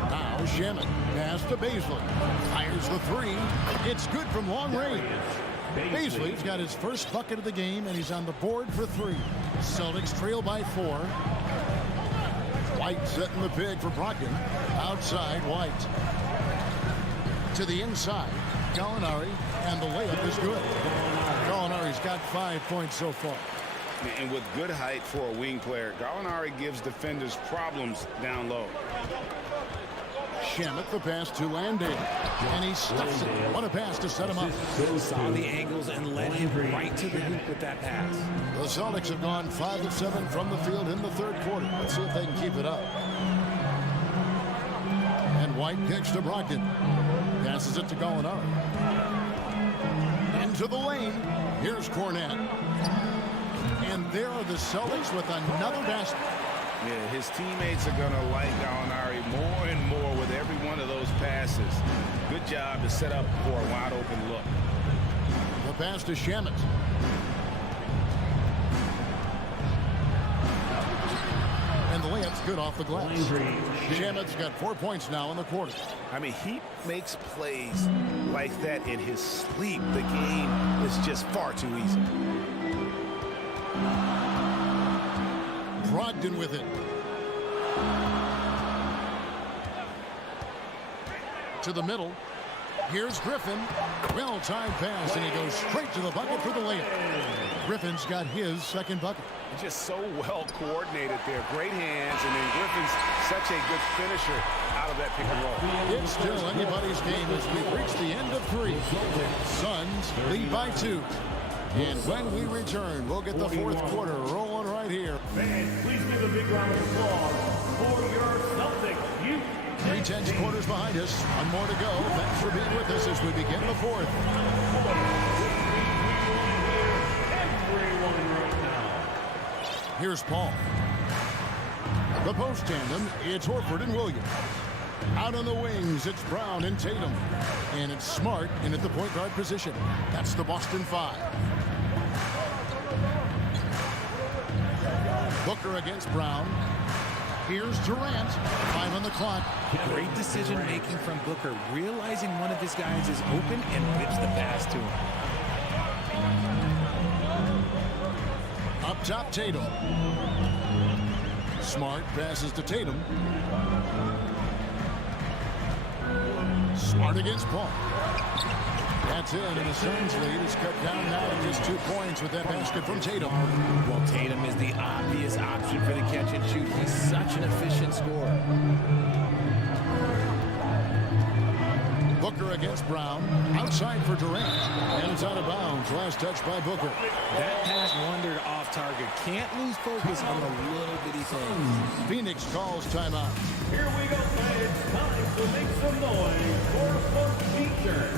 Now Shamet, pass to Baisley. Fires the 3. It's good from long range. Baisley's got his first bucket of the game, and he's on the board for 3. Celtics trail by 4. White setting the pick for Brogdon. Outside, White. To the inside, Gallinari, and the layup is good. Gallinari's got 5 points so far. And with good height for a wing player, Gallinari gives defenders problems down low. Shamet the pass to Landale, and he stuffs it. What a pass to set him up. Saw the angles and led him right to the hoop with that pass. The Celtics have gone 5 of 7 from the field in the third quarter. Let's see if they can keep it up. And White kicks to Brogdon. Passes it to Gallinari. Into the lane. Here's Cornette. And there are the Celtics with another basket. Yeah, his teammates are going to like Gallinari more and more with every one of those passes. Good job to set up for a wide open look. The pass to Shamet. And the layup's good off the glass. Shamet's got 4 points now in the quarter. I mean, he makes plays like that in his sleep. The game is just far too easy. Brogdon with it. To the middle. Here's Griffin. Well-timed pass, and he goes straight to the bucket for the layup. Griffin's got his second bucket. Just so well coordinated there. Great hands, and then Griffin's such a good finisher out of that pick and roll. It's still anybody's game as we've reached the end of 3. Suns lead by 2. And when we return, we'll get the fourth quarter rolling right here. Fans, please give a big round of applause for your Celtics. 3 quarters behind us. 1 more to go. Thanks for being with us as we begin the fourth. Everyone right now. Here's Paul. The post tandem, it's Horford and Williams. Out on the wings, it's Brown and Tatum. And it's Smart in at the point guard position. That's the Boston 5. Booker against Brown. Here's Durant. 5 on the clock. Great decision making from Booker, realizing one of his guys is open and whips the pass to him. Up top, Tatum. Smart passes to Tatum. Smart against Paul. That's it, and the Suns lead is cut down now to just 2 points with that basket from Tatum. Well, Tatum is the obvious option for the catch and shoot. He's such an efficient scorer. Booker against Brown. Outside for Durant. And it's out of bounds. Last touch by Booker. That pass wandered off target. Can't lose focus on the little bitty things. Phoenix calls timeout. Here we go, fans. Time to make some noise for some feature.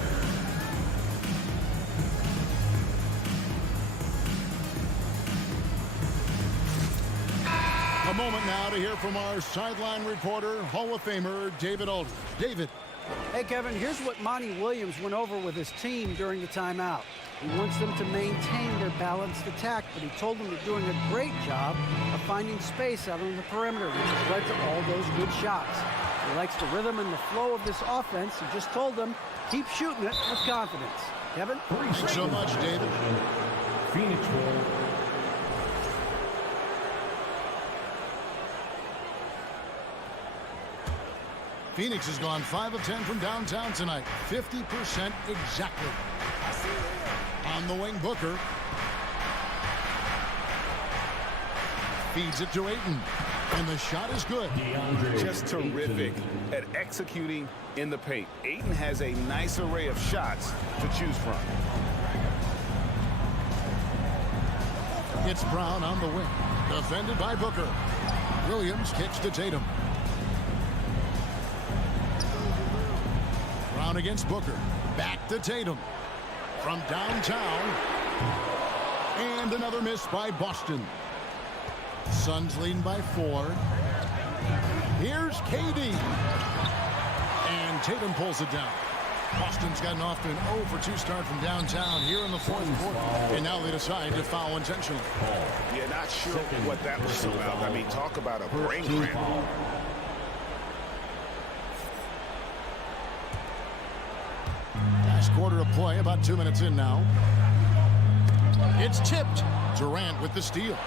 A moment now to hear from our sideline reporter, Hall of Famer David Aldridge. David. Hey, Kevin, here's what Monty Williams went over with his team during the timeout. He wants them to maintain their balanced attack, but he told them they're doing a great job of finding space out on the perimeter, which has led to all those good shots. He likes the rhythm and the flow of this offense. He just told them, keep shooting it with confidence. Kevin? Thanks so much, David. Phoenix will. Phoenix has gone 5 of 10 from downtown tonight. 50% exactly. On the wing, Booker. Feeds it to Ayton. And the shot is good. Just terrific at executing in the paint. Ayton has a nice array of shots to choose from. It's Brown on the wing. Defended by Booker. Williams kicks to Tatum. Brown against Booker. Back to Tatum. From downtown. And another miss by Boston. Suns leading by 4. Here's KD. And Tatum pulls it down. Boston's gotten off to an 0 for 2 start from downtown here in the 4th quarter. And now they decide to foul intentionally. Yeah, not sure what that was about. I mean, talk about a brain cramp. Last quarter of play, about 2 minutes in now. It's tipped. Durant with the steal.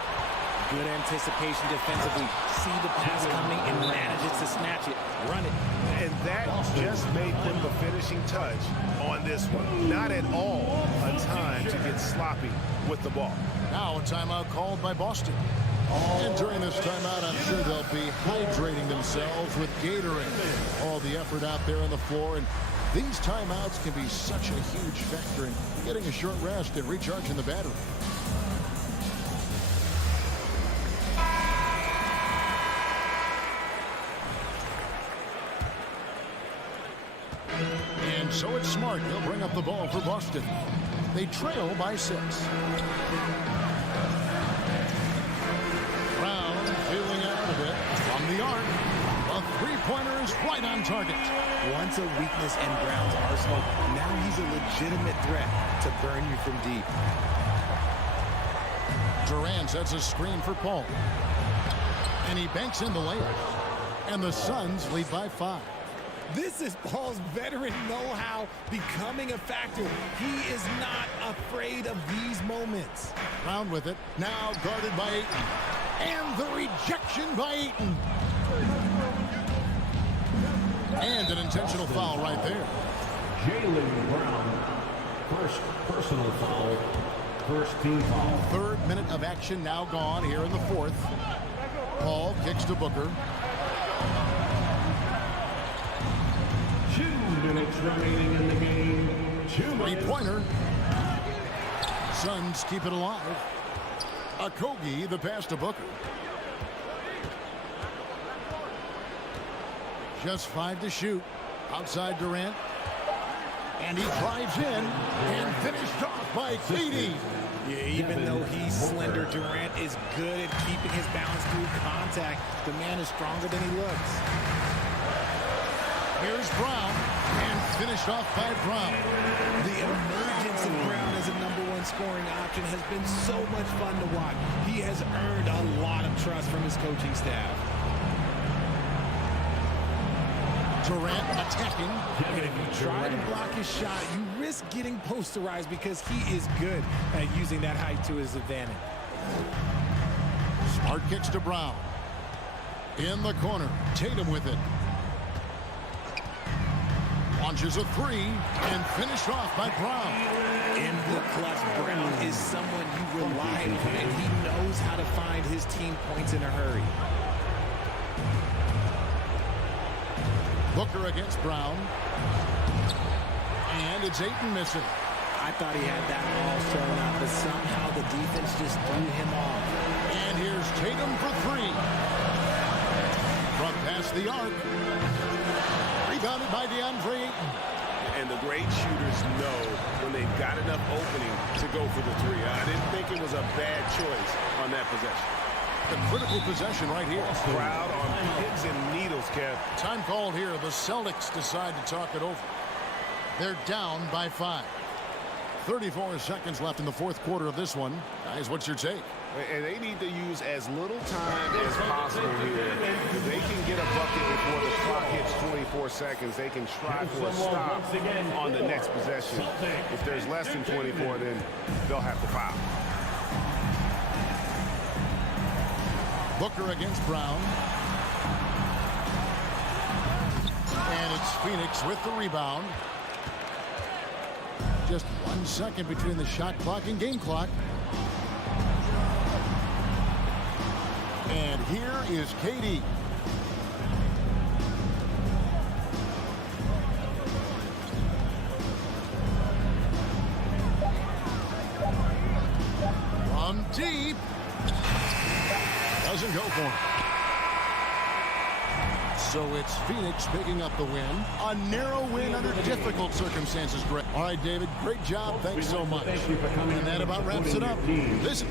Good anticipation defensively. See the pass coming and manages to snatch it. Run it. And that just may put the finishing touch on this one. Not at all a time to get sloppy with the ball. Now a timeout called by Boston. And during this timeout, I'm sure they'll be hydrating themselves with Gatorade. All the effort out there on the floor. And these timeouts can be such a huge factor in getting a short rest and recharging the battery. And so it's Smart. He'll bring up the ball for Boston. They trail by 6. Brown feeling out a bit from the arc. A three-pointer is right on target. Once a weakness in Brown's arsenal, now he's a legitimate threat to burn you from deep. Durant sets a screen for Paul. And he banks in the layup. And the Suns lead by 5. This is Paul's veteran know-how becoming a factor. He is not afraid of these moments. Brown with it. Now guarded by Ayton. And the rejection by Ayton. And an intentional foul right there. Jaylen Brown, first personal foul, first team foul. 3rd minute of action now gone here in the 4th. Paul kicks to Booker. 2 minutes remaining in the game. 3-pointer. Suns keep it alive. Okogie, the pass to Booker. Just 5 to shoot. Outside Durant. And he drives in and finished off by KD. Yeah, even though he's slender, Durant is good at keeping his balance through contact. The man is stronger than he looks. Here's Brown, and finished off by Brown. The emergence of Brown as a #1 scoring option has been so much fun to watch. He has earned a lot of trust from his coaching staff. Durant attacking. And if you try to block his shot, you risk getting posterized because he is good at using that height to his advantage. Smart kicks to Brown. In the corner, Tatum with it. Launches a three and finished off by Brown. In the clutch, Brown is someone you rely on, and he knows how to find his team points in a hurry. Booker against Brown. And it's Ayton missing. I thought he had that all sewn up, but somehow the defense just threw him off. And here's Tatum for three. From past the arc. Rebounded by DeAndre Ayton. And the great shooters know when they've got enough opening to go for the three. I didn't think it was a bad choice on that possession. The critical possession right here. Crowd on pins and needles, Kev. Time called here. The Celtics decide to talk it over. They're down by 5. 34 seconds left in the fourth quarter of this one. Guys, what's your take? And they need to use as little time as possible here. If they can get a bucket before the clock hits 24 seconds, they can try for a stop on the next possession. If there's less than 24, then they'll have to foul. Booker against Brown. And it's Phoenix with the rebound. Just 1 second between the shot clock and game clock. And here is KD. From deep. Doesn't go for him. So it's Phoenix picking up the win. A narrow win under difficult circumstances, Greg. All right, David, great job. Thanks so much. And that about wraps it up. This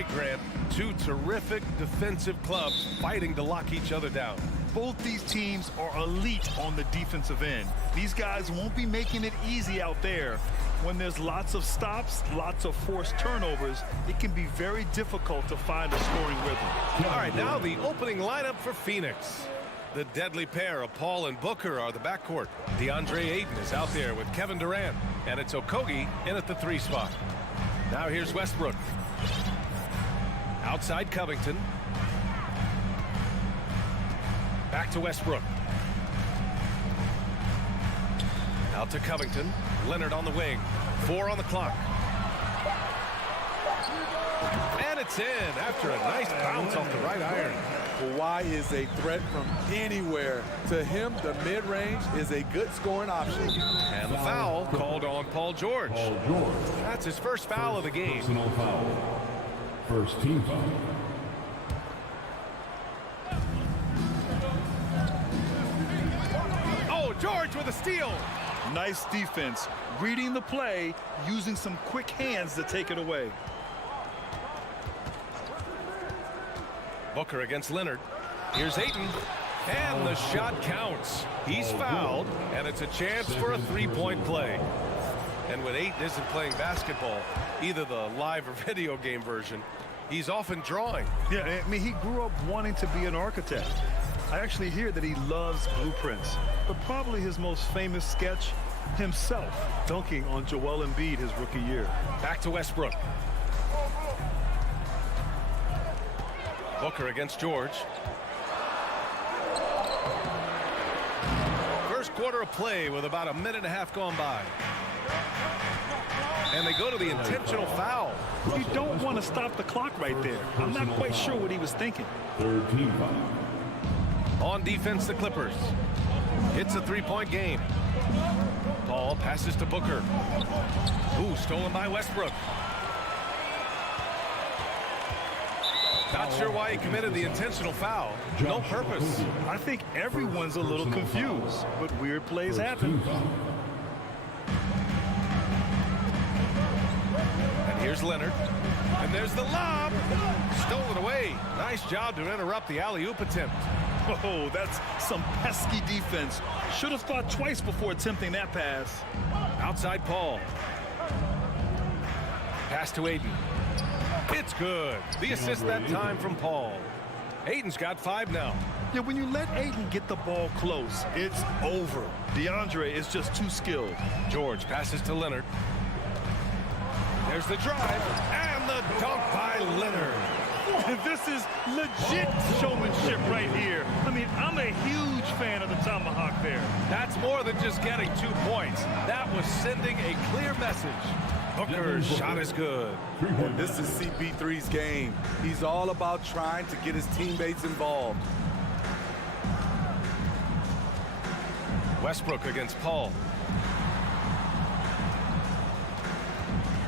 right, Grant. Two terrific defensive clubs fighting to lock each other down. Both these teams are elite on the defensive end. These guys won't be making it easy out there. When there's lots of stops, lots of forced turnovers, it can be very difficult to find a scoring rhythm. All right, now the opening lineup for Phoenix. The deadly pair of Paul and Booker are the backcourt. DeAndre Ayton is out there with Kevin Durant, and it's Okogie in at the 3 spot. Now here's Westbrook. Outside Covington. Back to Westbrook. Out to Covington. Leonard on the wing. 4 on the clock. And it's in after a nice bounce off the right iron. Kawhi is a threat from anywhere. To him, the mid-range is a good scoring option. And the foul called on Paul George. That's his first foul of the game. Personal foul. First team foul. Oh, George with a steal. Nice defense, reading the play, using some quick hands to take it away. Booker against Leonard. Here's Ayton. And the shot counts. He's fouled, and it's a chance for a 3-point play. And when Ayton isn't playing basketball, either the live or video game version, he's often drawing. Yeah, I mean, he grew up wanting to be an architect. I actually hear that he loves blueprints, but probably his most famous sketch, himself dunking on Joel Embiid his rookie year. Back to Westbrook. Booker against George. First quarter of play with about a minute and a half gone by. And they go to the intentional foul. You don't want to stop the clock right there. I'm not quite sure what he was thinking. Third team foul. On defense, the Clippers. It's a 3-point game. Paul passes to Booker. Ooh, stolen by Westbrook. Not sure why he committed the intentional foul. No purpose. I think everyone's a little confused, but weird plays happen. And here's Leonard. And there's the lob. Stolen away. Nice job to interrupt the alley-oop attempt. Oh, that's some pesky defense. Should have thought twice before attempting that pass. Outside Paul. Pass to Ayton. It's good. The assist that time from Paul. Ayton's got 5 now. Yeah, when you let Ayton get the ball close, it's over. DeAndre is just too skilled. George passes to Leonard. There's the drive and the dunk by Leonard. This is legit showmanship right here. I mean, I'm a huge fan of the tomahawk there. That's more than just getting 2 points. That was sending a clear message. Booker's shot is good. This is CP3's game. He's all about trying to get his teammates involved. Westbrook against Paul.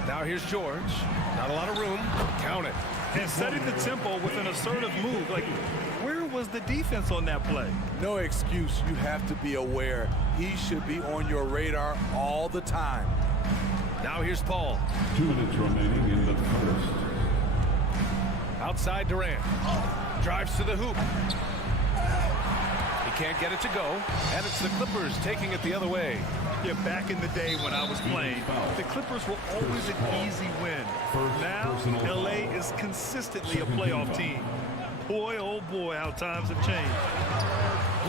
Now here's George. Not a lot of room. Count it. And setting the tempo with an assertive move. Like, where was the defense on that play? No excuse. You have to be aware. He should be on your radar all the time. Now here's Paul. 2 minutes remaining in the first. Outside Durant. Drives to the hoop. He can't get it to go. And it's the Clippers taking it the other way. Yeah, back in the day when I was playing, the Clippers were always an easy win. Now, LA is consistently a playoff team. Boy, oh boy, how times have changed.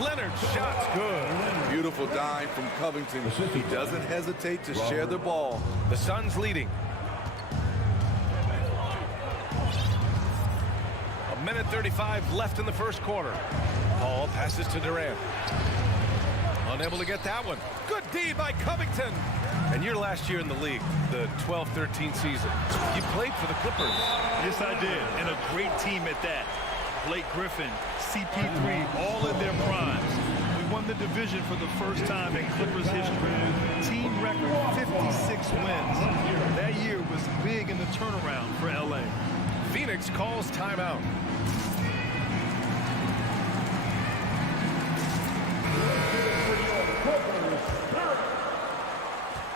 Leonard's shot's good. Beautiful dime from Covington. He doesn't hesitate to share the ball. The Suns leading. A minute 35 left in the first quarter. Paul passes to Durant. Unable to get that one. Good D by Covington. And your last year in the league, the 12-13 season, you played for the Clippers. Yes, I did. And a great team at that. Blake Griffin, CP3, all in their primes. We won the division for the first time in Clippers history. Team record 56 wins. That year was big in the turnaround for LA. Phoenix calls timeout.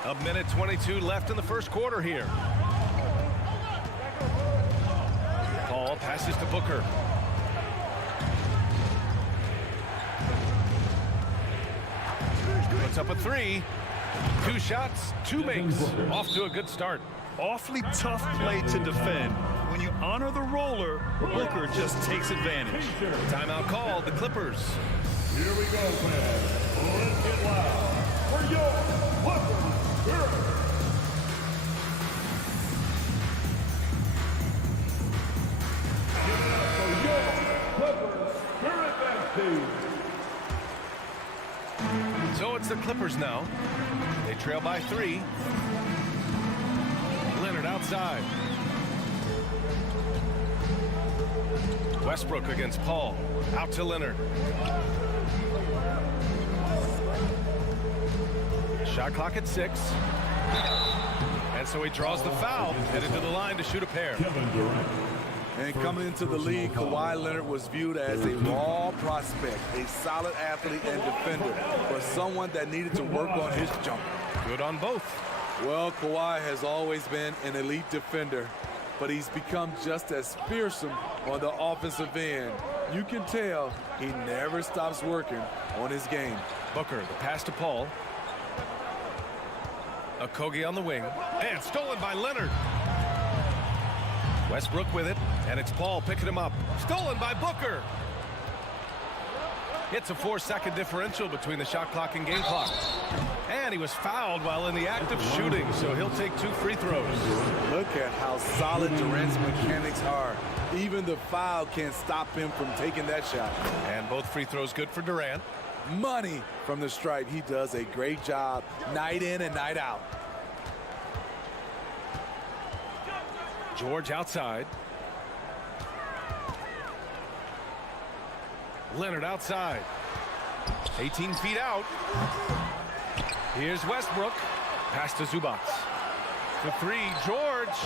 A minute 22 left in the first quarter here. Passes to Booker. Puts up a three. 2 shots, 2 makes. Off to a good start. Awfully tough play to defend. When you honor the roller, Booker just takes advantage. Timeout called, the Clippers. Here we go, fans. Let's get loud for your Clippers Spirit. Give it up for your Clippers Spirit team. So it's the Clippers now. They trail by 3. Leonard outside. Westbrook against Paul. Out to Leonard. Shot clock at 6. And so he draws the foul. Headed to the line to shoot a pair. And coming into the league, Kawhi Leonard was viewed as a raw prospect, a solid athlete and defender, but someone that needed to work on his jump. Good on both. Well, Kawhi has always been an elite defender, but he's become just as fearsome on the offensive end. You can tell he never stops working on his game. Booker, the pass to Paul. Okogie on the wing. And stolen by Leonard. Westbrook with it, and it's Paul picking him up. Stolen by Booker. It's a 4-second differential between the shot clock and game clock. And he was fouled while in the act of shooting, so he'll take 2 free throws. Look at how solid Durant's mechanics are. Even the foul can't stop him from taking that shot. And both free throws good for Durant. Money from the stripe. He does a great job night in and night out. George outside. Leonard outside. 18 feet out. Here's Westbrook. Pass to Zubac. To 3, George.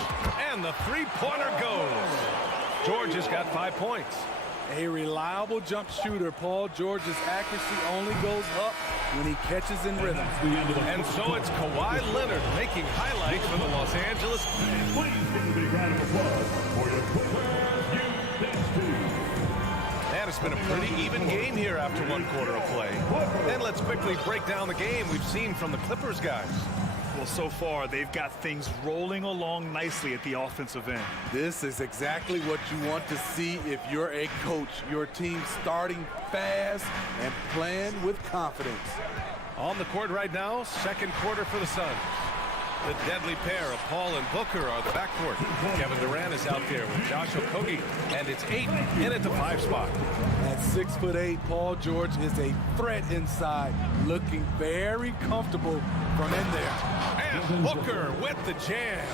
And the three-pointer goes. George has got 5 points. A reliable jump shooter. Paul George's accuracy only goes up when he catches in rhythm. And so it's Kawhi Leonard making highlights for the Los Angeles. Please give a big round of applause for your Clippers team. And it's been a pretty even game here after 1 quarter of play. And let's quickly break down the game we've seen from the Clippers guys. Well, so far, they've got things rolling along nicely at the offensive end. This is exactly what you want to see if you're a coach. Your team starting fast and playing with confidence. On the court right now, 2nd quarter for the Suns. The deadly pair of Paul and Booker are the backcourt. Kevin Durant is out there with Josh Okogie, and it's 8 in at the 5 spot. At 6'8", Paul George is a threat inside, looking very comfortable from in there. And Booker with the jam.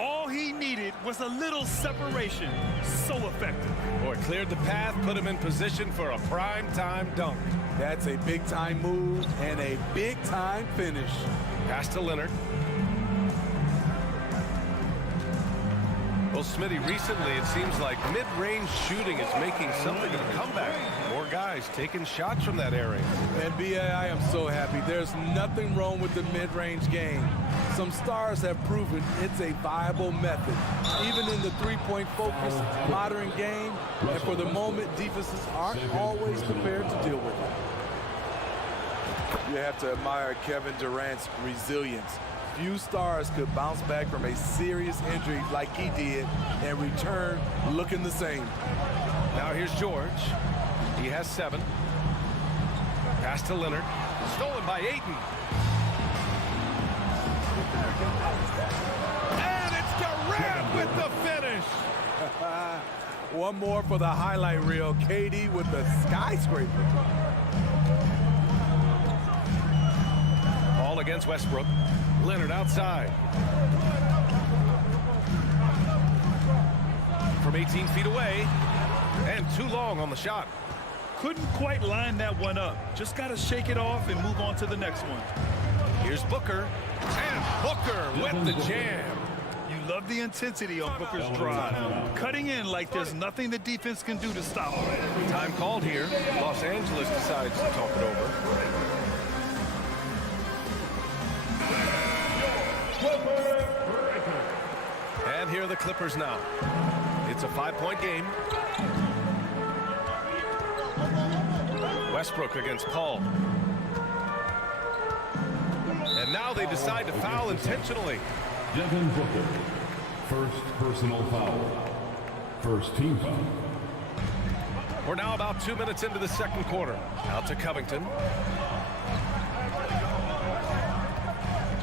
All he needed was a little separation. So effective. Boy, cleared the path, put him in position for a prime-time dunk. That's a big-time move and a big-time finish. Pass to Leonard. Well, Smitty, recently it seems like mid-range shooting is making something of a comeback. More guys taking shots from that area. NBA, I am so happy. There's nothing wrong with the mid-range game. Some stars have proven it's a viable method, even in the three-point focus modern game. And for the moment, defenses aren't always prepared to deal with it. You have to admire Kevin Durant's resilience. Few stars could bounce back from a serious injury like he did and return looking the same. Now here's George. He has 7. Pass to Leonard. Stolen by Ayton. And it's Durant with the finish. One more for the highlight reel. KD with the skyscraper. Ball against Westbrook. Leonard outside. From 18 feet away. And too long on the shot. Couldn't quite line that one up. Just got to shake it off and move on to the next one. Here's Booker. And Booker with the jam. You love the intensity on Booker's drive. Cutting in like there's nothing the defense can do to stop him. Time called here. Los Angeles decides to talk it over. And here are the Clippers now. It's It's a 5-point game. Westbrook against Paul. And now they decide to foul intentionally. Devin Booker. First personal foul. First team foul. We're now about 2 minutes into the second quarter. Out to Covington.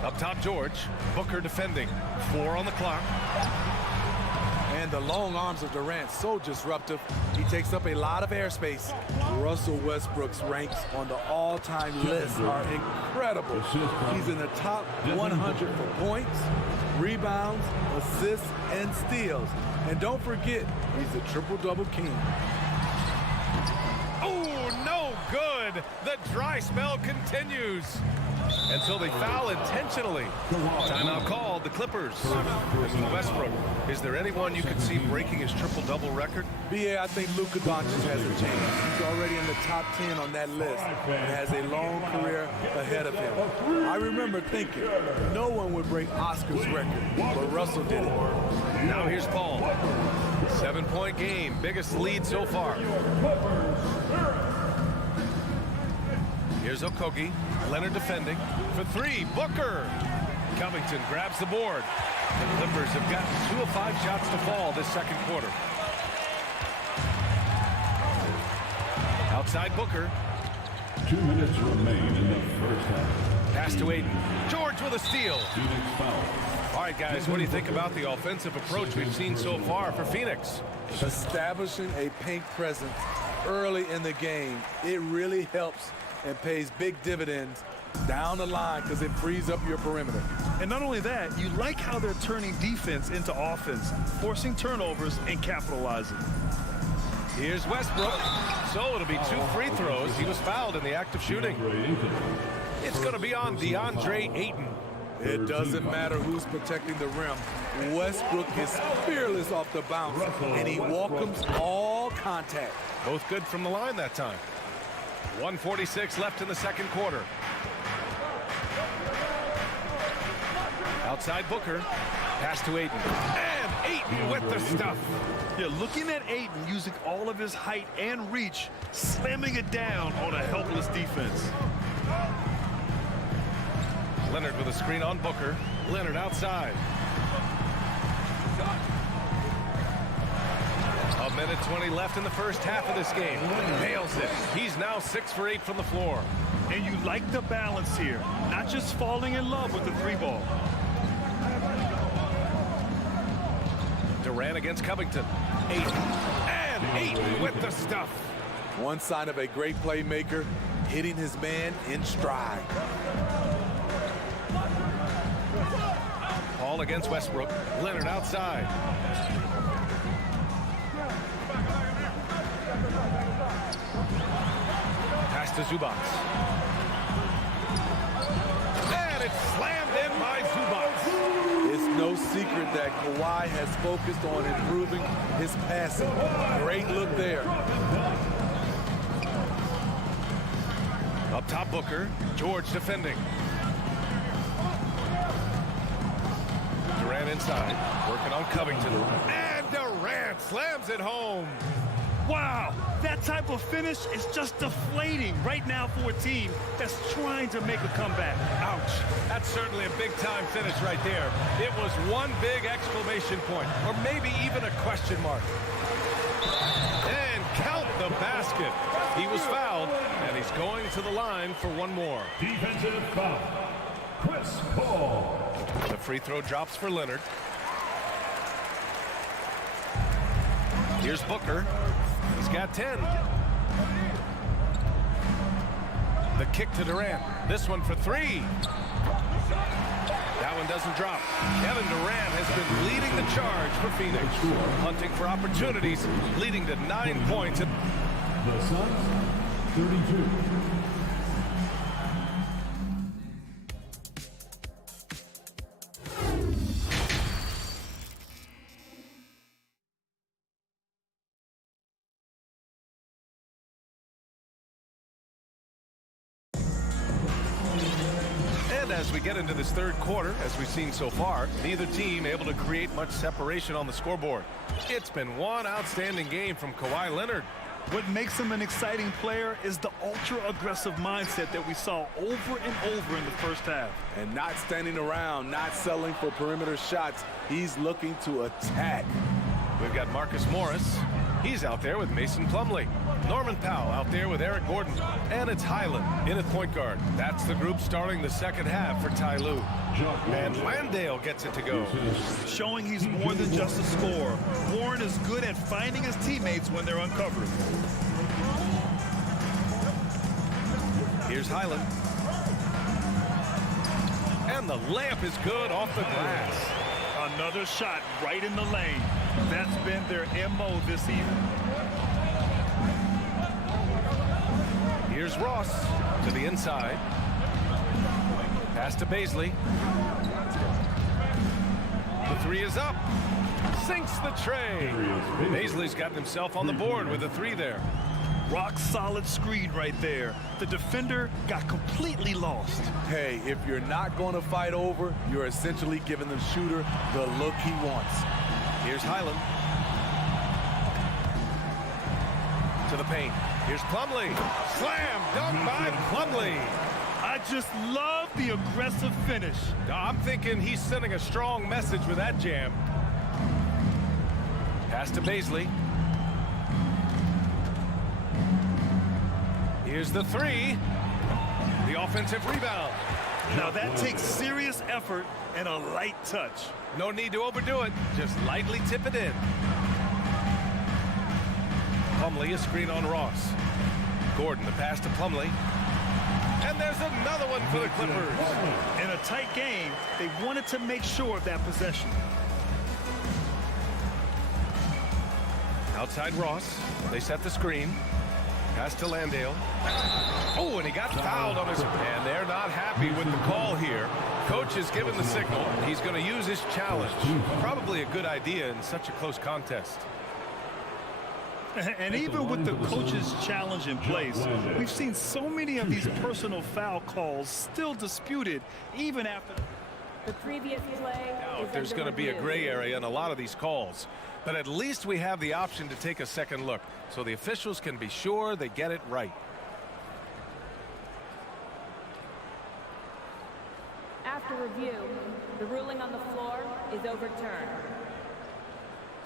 Up top, George. Booker defending. 4 on the clock. And the long arms of Durant, so disruptive. He takes up a lot of airspace. Russell Westbrook's ranks on the all-time list are incredible. He's in the top 100 for points, rebounds, assists, and steals. And don't forget, he's the triple-double king. Oh, no good. The dry spell continues. Until they foul intentionally. Timeout called, the Clippers. Westbrook, is there anyone you could see breaking his triple-double record? BA, I think Luka Doncic has a chance. He's already in the top 10 on that list and has a long career ahead of him. I remember thinking no one would break Oscar's record, but Russell did it. Now here's Paul. 7-point game, biggest lead so far. Here's Okogie. Leonard defending. For 3, Booker. Covington grabs the board. The Clippers have gotten 2 of 5 shots to fall this second quarter. Outside Booker. 2 minutes remain in the first half. Pass to Aiden. George with a steal. Phoenix foul. All right, guys, what do you think about the offensive approach we've seen so far for Phoenix? Establishing a paint presence early in the game, it really helps and pays big dividends down the line because it frees up your perimeter. And not only that, you like how they're turning defense into offense, forcing turnovers and capitalizing. Here's Westbrook. So it'll be 2 free throws. He was fouled in the act of shooting. It's going to be on DeAndre Ayton. It doesn't matter who's protecting the rim. Westbrook is fearless off the bounce, and he welcomes all contact. Both good from the line that time. 1:46 left in the second quarter. Outside Booker. Pass to Ayton. And Ayton with the stuff. Yeah, looking at Ayton using all of his height and reach, slamming it down on a helpless defense. Leonard with a screen on Booker. Leonard outside. A minute 20 left in the first half of this game. Nails it. He's now 6 for 8 from the floor. And you like the balance here, not just falling in love with the 3-ball. Durant against Covington. Ayton. And Ayton with the stuff. One sign of a great playmaker, hitting his man in stride. Paul against Westbrook. Leonard outside. Pass to Zubac. And it's slammed in by Zubac. It's no secret that Kawhi has focused on improving his passing. Great look there. Up top, Booker. George defending. Durant inside. Working on Covington. And Durant slams it home. Wow, that type of finish is just deflating right now for a team that's trying to make a comeback. Ouch. That's certainly a big-time finish right there. It was one big exclamation point, or maybe even a question mark. And count the basket. He was fouled, and he's going to the line for one more. Defensive foul. Chris Paul. The free throw drops for Leonard. Here's Booker. He's got 10. The kick to Durant. This one for 3. That one doesn't drop. Kevin Durant has been leading the charge for Phoenix. Hunting for opportunities, leading to 9 points. The Suns, 32. As we get into this third quarter, as we've seen so far, neither team able to create much separation on the scoreboard. It's been one outstanding game from Kawhi Leonard. What makes him an exciting player is the ultra-aggressive mindset that we saw over and over in the first half. And not standing around, not settling for perimeter shots. He's looking to attack. We've got Marcus Morris. He's out there with Mason Plumlee. Norman Powell out there with Eric Gordon. And it's Highland in at point guard. That's the group starting the second half for Ty Lue. And Landale gets it to go. Showing he's more than just a scorer. Warren is good at finding his teammates when they're uncovered. Here's Highland. And the layup is good off the glass. Another shot right in the lane. That's been their MO this season. Here's Ross to the inside. Pass to Baisley. The three is up. Sinks the tray. Baisley's gotten himself on the board with a three there. Rock solid screen right there. The defender got completely lost. Hey, if you're not going to fight over, you're essentially giving the shooter the look he wants. Here's Highland. To the paint. Here's Plumlee. Slam dunk by Plumlee. I just love the aggressive finish. I'm thinking he's sending a strong message with that jam. Pass to Baisley. Here's the three. The offensive rebound. Now that takes serious effort and a light touch. No need to overdo it. Just lightly tip it in. Plumlee, a screen on Ross. Gordon, the pass to Plumlee. And there's another one for the Clippers. In a tight game, they wanted to make sure of that possession. Outside Ross. They set the screen. Pass to Landale. Oh, and he got fouled on his... And they're not happy with the call here. Coach has given the signal. He's going to use his challenge. Probably a good idea in such a close contest. And even with the coach's challenge in place, we've seen so many of these personal foul calls still disputed even after... The previous play is there's going to be a gray area in a lot of these calls. But at least we have the option to take a second look, so the officials can be sure they get it right. After review, the ruling on the floor is overturned.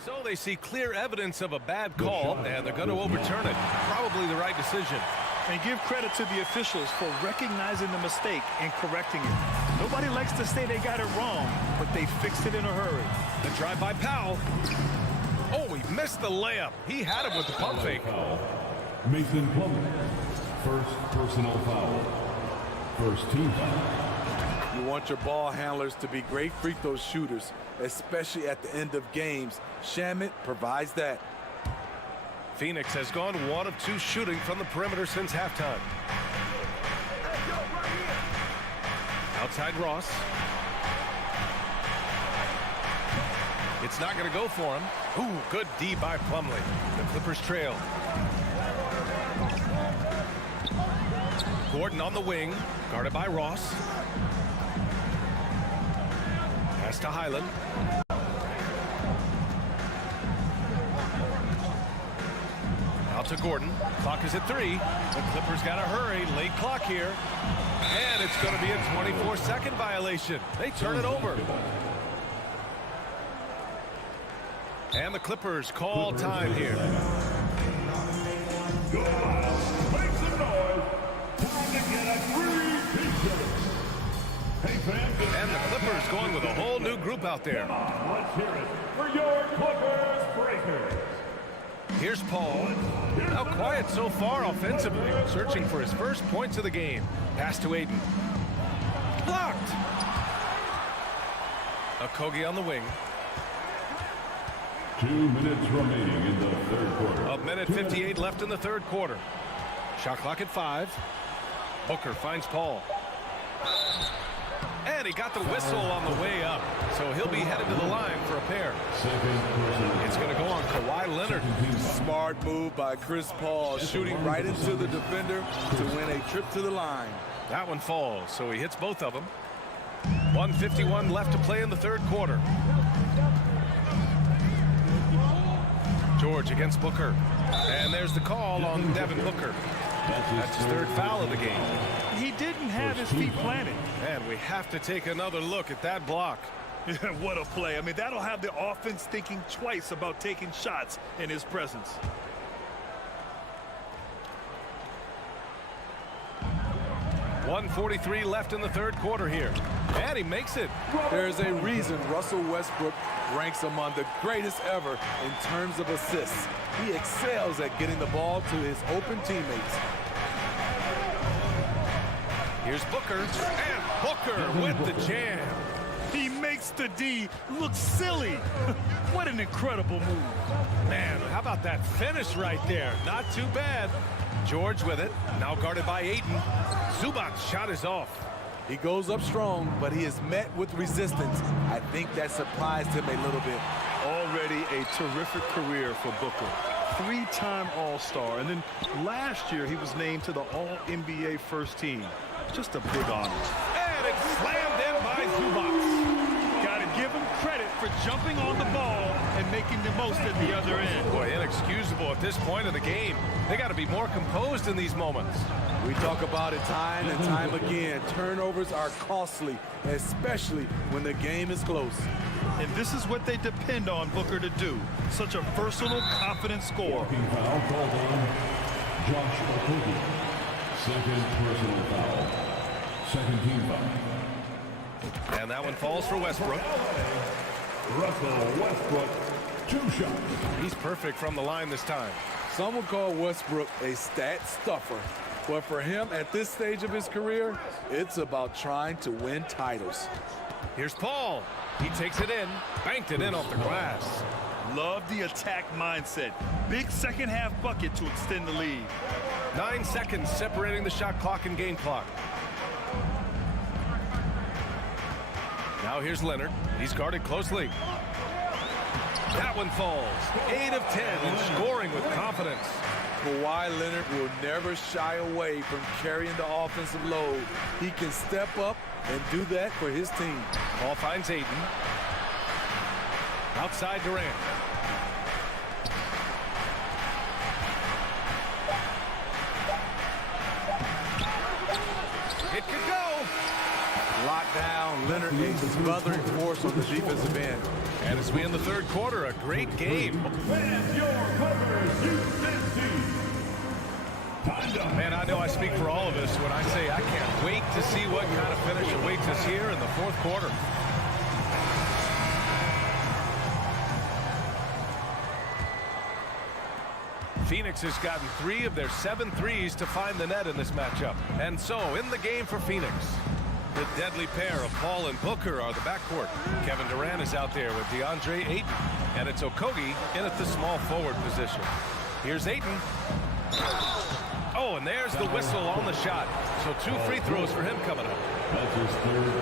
So they see clear evidence of a bad call, and they're going to overturn it. Probably the right decision. And give credit to the officials for recognizing the mistake and correcting it. Nobody likes to say they got it wrong, but they fixed it in a hurry. The drive by Powell. Oh, he missed the layup. He had him with the pump fake. Mason Plumlee, first personal foul. First team foul. You want your ball handlers to be great free throw shooters, especially at the end of games. Shamet provides that. Phoenix has gone 1 of 2 shooting from the perimeter since halftime. Outside Ross. It's not going to go for him. Ooh, good D by Plumlee. The Clippers trail. Gordon on the wing, guarded by Ross. Pass to Highland. Out to Gordon. Clock is at 3. The Clippers got to hurry. Late clock here. And it's going to be a 24-second violation. They turn it over. And the Clippers call time here. Go out, make some noise. Time to get a free t-shirt. Hey fans. And the Clippers going with a whole new group out there. Come on, let's hear it for your Clippers Breakers. Here's Paul. Now quiet so far offensively, searching for his first points of the game. Pass to Aiden. Blocked. Okogie on the wing. 2 minutes remaining in the third quarter. A minute 58 left in the third quarter. Shot clock at 5. Booker finds Paul. And he got the whistle on the way up. So he'll be headed to the line for a pair. It's going to go on Kawhi Leonard. Smart move by Chris Paul, shooting right into the defender to win a trip to the line. That one falls, so he hits both of them. 1:51 left to play in the third quarter. George against Booker. And there's the call on Devin Booker. That's his third foul of the game. He didn't have his feet planted. And we have to take another look at that block. What a play. I mean, that'll have the offense thinking twice about taking shots in his presence. .143 left in the third quarter here. And he makes it. There's a reason Russell Westbrook ranks among the greatest ever in terms of assists. He excels at getting the ball to his open teammates. Here's Booker, and Booker with the jam. He makes the D look silly. What an incredible move. Man, how about that finish right there? Not too bad. George with it, now guarded by Ayton. Zubac's shot is off. He goes up strong, but he is met with resistance. I think that surprised him a little bit. Already a terrific career for Booker. Three-time All-Star, and then last year he was named to the All-NBA first team. Just a big honor. And it's slammed in by Zubac. Got to give him credit for jumping on the ball and making the most at the other end. Boy, inexcusable at this point of the game. They got to be more composed in these moments. We talk about it time and time again. Turnovers are costly, especially when the game is close. And this is what they depend on Booker to do. Such a versatile, confident scorer. Foul called on Josh Okogie. Second personal foul. Second team foul. And that one falls for Westbrook. Russell Westbrook, 2 shots. He's perfect from the line this time. Some would call Westbrook a stat stuffer. But for him at this stage of his career, it's about trying to win titles. Here's Paul. He takes it in, banked it in off the glass. Love the attack mindset. Big second half bucket to extend the lead. 9 seconds separating the shot clock and game clock. Now here's Leonard. He's guarded closely. That one falls. 8 of 10 and scoring with confidence. Kawhi Leonard will never shy away from carrying the offensive load. He can step up and do that for his team. Ball finds Ayton. Outside Durant. It could go. Locked down. Leonard a smothering force on the defensive end. And as we in the third quarter, a great game. Man, I know I speak for all of us when I say I can't wait to see what kind of finish awaits us here in the fourth quarter. Phoenix has gotten 3 of their 7 threes to find the net in this matchup. And so, in the game for Phoenix, the deadly pair of Paul and Booker are the backcourt. Kevin Durant is out there with DeAndre Ayton. And it's Okogie in at the small forward position. Here's Ayton. Oh, and there's the whistle on the shot. So 2 free throws for him coming up.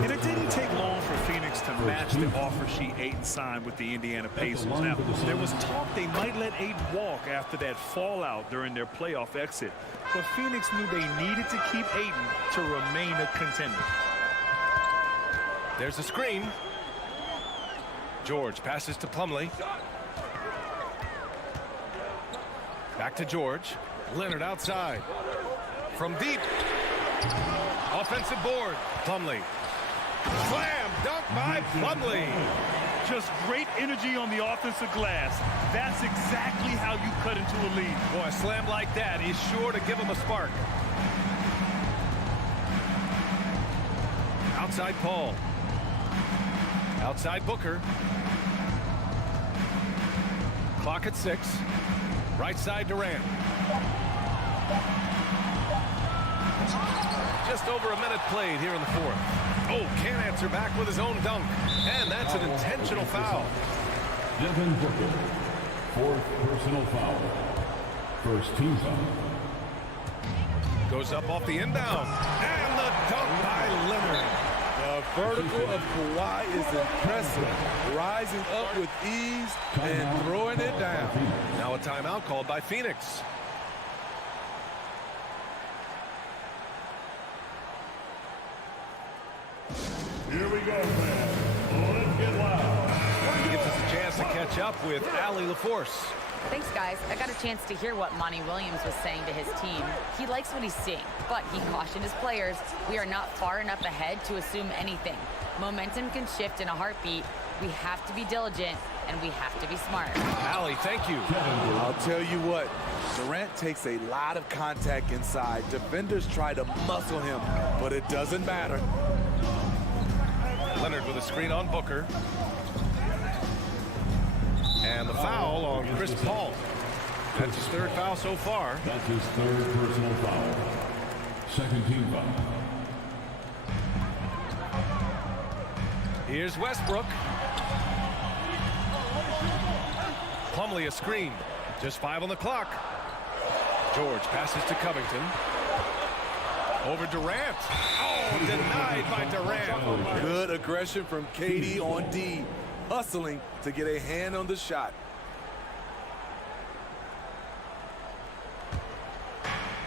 And it didn't take long for Phoenix to match the offer sheet Ayton signed with the Indiana Pacers. Now, there was talk they might let Ayton walk after that fallout during their playoff exit. But Phoenix knew they needed to keep Ayton to remain a contender. There's a screen. George passes to Plumlee. Back to George. Leonard outside. From deep. Offensive board. Plumlee. Slam dunk by Plumlee. Just great energy on the offensive glass. That's exactly how you cut into a lead. Boy, a slam like that is sure to give him a spark. Outside Paul. Outside Booker. Clock at 6. Right side Durant. Just over a minute played here in the fourth. Oh, can't answer back with his own dunk. And that's an intentional foul. Devin Booker, 4th personal foul. First team foul. Goes up off the inbound. And the dunk by Leonard. The vertical of Kawhi is impressive. Rising up with ease and throwing it down. Now a timeout called by Phoenix. Here we go. catch up with Allie LaForce. Thanks, guys. I got a chance to hear what Monty Williams was saying to his team. He likes what he's seeing, but he cautioned his players, we are not far enough ahead to assume anything. Momentum can shift in a heartbeat. We have to be diligent, and we have to be smart. Allie, thank you. I'll tell you what, Durant takes a lot of contact inside. Defenders try to muscle him, but it doesn't matter. Leonard with a screen on Booker. And the foul on Chris Paul. That's his third foul so far. That's his third personal foul. Second team foul. Here's Westbrook. Plumlee a screen. Just 5 on the clock. George passes to Covington. Over Durant. Oh, denied by Durant. Good aggression from KD on D. Hustling to get a hand on the shot.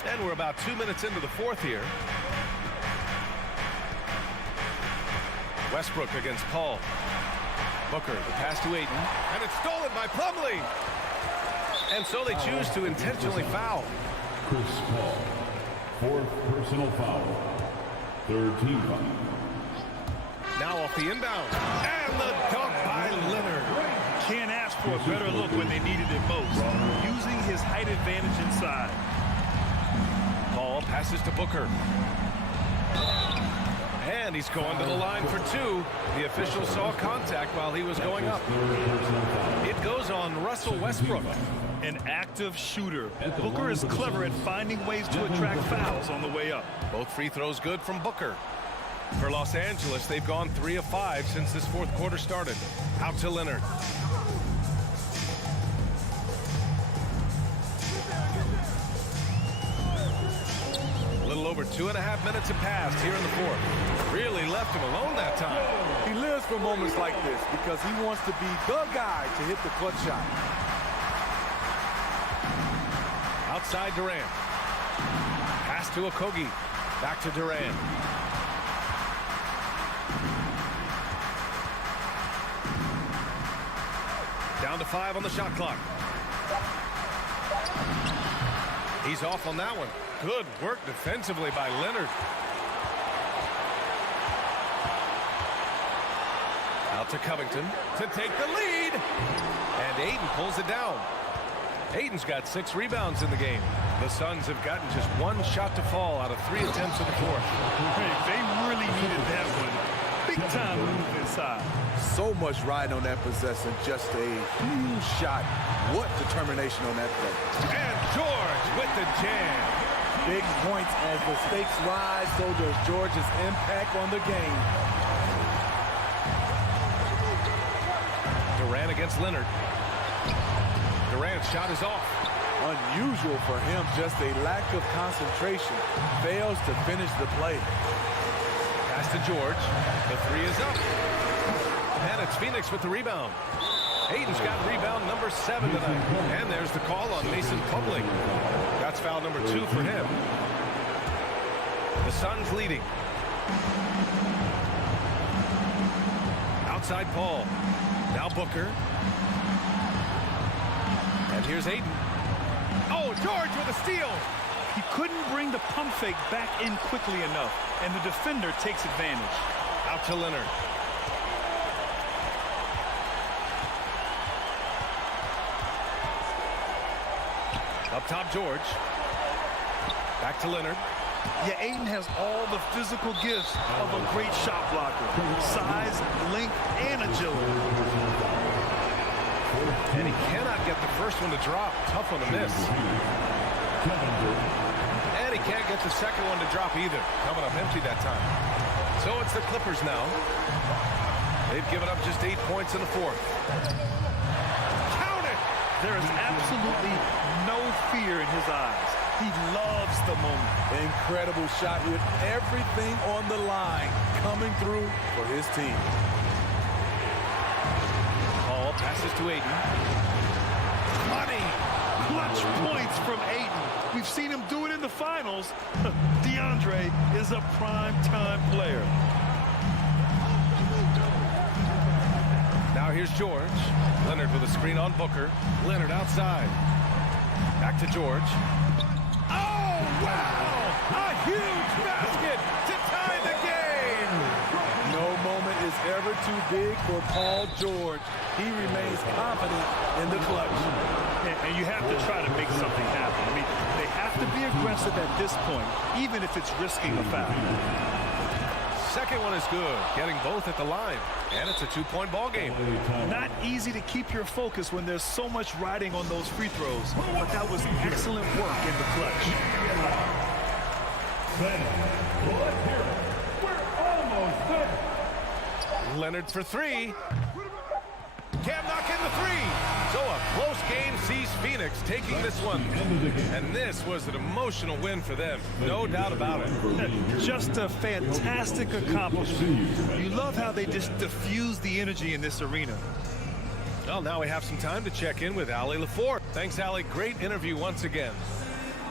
And we're about 2 minutes into the fourth here. Westbrook against Paul. Booker, the pass to Ayton. And it's stolen by Plumlee. And so they choose to intentionally foul. Chris Paul, fourth personal foul. Third team foul. Now off the inbound. And the dunk by Leonard. Can't ask for a better look when they needed it most. Using his height advantage inside. Paul passes to Booker. And he's going to the line for 2. The official saw contact while he was going up. It goes on Russell Westbrook. An active shooter. Booker is clever at finding ways to attract fouls on the way up. Both free throws good from Booker. For Los Angeles, they've gone 3 of 5 since this fourth quarter started. Out to Leonard. A little over 2.5 minutes have passed here in the fourth. Really left him alone that time. He lives for moments like this because he wants to be the guy to hit the clutch shot. Outside Durant. Pass to Okogie. Back to Durant. Down to 5 on the shot clock. He's off on that one. Good work defensively by Leonard. Out to Covington to take the lead. And Ayton pulls it down. Ayton's got 6 rebounds in the game. The Suns have gotten just 1 shot to fall out of 3 attempts in the fourth. Hey, they really needed that one. Big time move inside. So much riding on that possession. Just a huge shot. What determination on that play. And George with the jam. Big points as the stakes rise. So does George's impact on the game. Durant against Leonard. Durant's shot is off. Unusual for him, just a lack of concentration. Fails to finish the play. Pass to George. The 3 is up. And it's Phoenix with the rebound. Ayton's got rebound number 7 tonight. And there's the call on Mason Plumlee. That's foul number 2 for him. The Suns leading. Outside Paul. Now Booker. And here's Ayton. Oh, George with a steal. He couldn't bring the pump fake back in quickly enough, and the defender takes advantage. Out to Leonard. Up top, George. Back to Leonard. Yeah, Ayton has all the physical gifts of a great shot blocker. Size, length, and agility. And he cannot get the first one to drop. Tough one to miss. And he can't get the second one to drop either. Coming up empty that time. So it's the Clippers now. They've given up just 8 points in the fourth. Count it! There is absolutely no fear in his eyes. He loves the moment. Incredible shot with everything on the line coming through for his team. Paul passes to Ayton. Money! Clutch points from Ayton. We've seen him do it in the finals. DeAndre is a prime-time player. Now Now here's George. Leonard with a screen on Booker. Leonard outside. Back to George. Oh, wow! A huge basket to tie the game! No moment is ever too big for Paul George. He remains confident in the clutch. And you have to try to make something happen. I mean, they have to be aggressive at this point, even if it's risking a foul. Second one is good, getting both at the line. And it's a two-point ball game. Not easy to keep your focus when there's so much riding on those free throws, but that was excellent work in the clutch. We're almost there. Leonard for three. Can't knock in the three. So a close game sees Phoenix taking this one. And this was an emotional win for them. No doubt about it. Just a fantastic accomplishment. You love how they just diffuse the energy in this arena. Well, now we have some time to check in with Allie LaForge. Thanks, Allie. Great interview once again.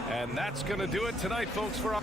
And that's going to do it tonight, folks, for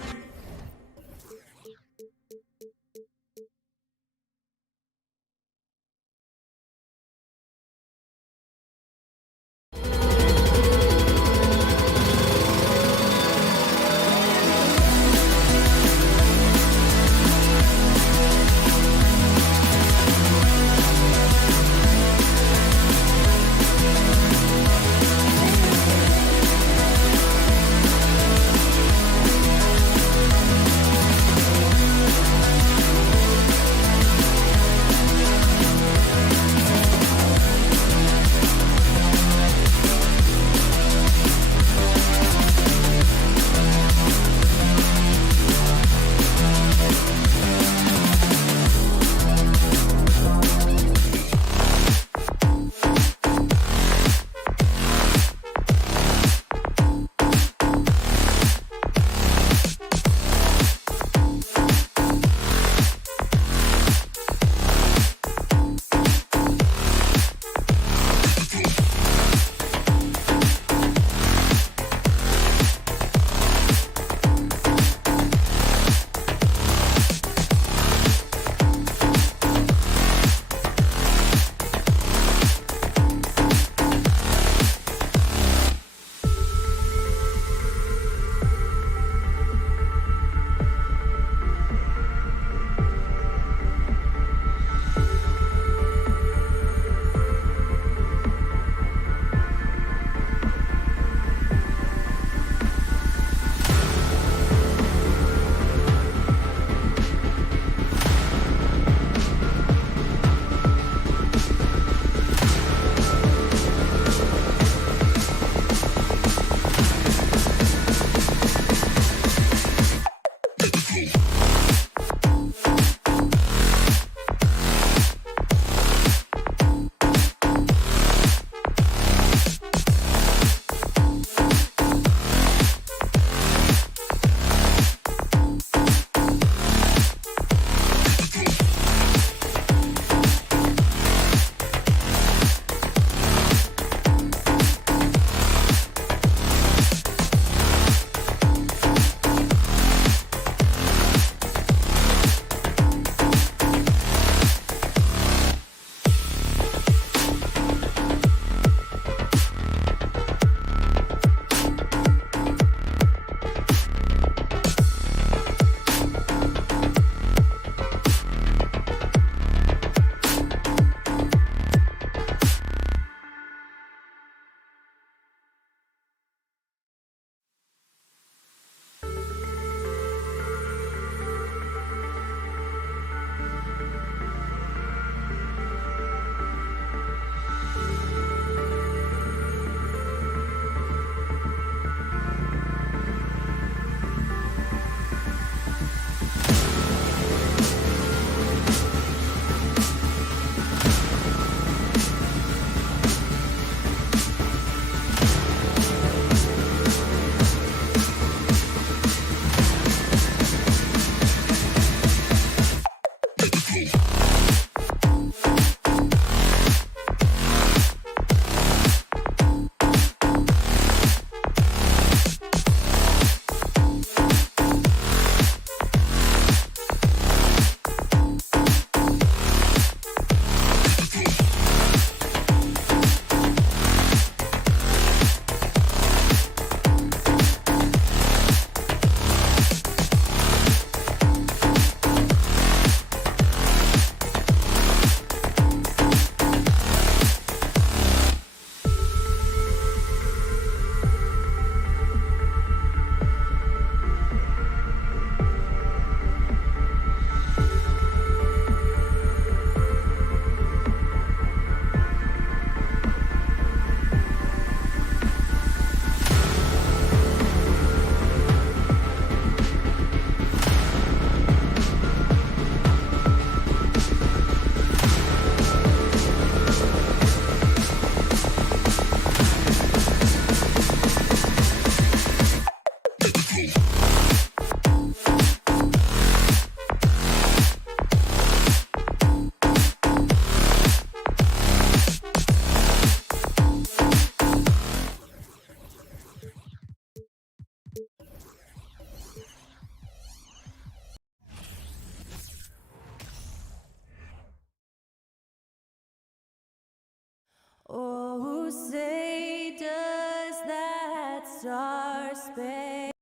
our space.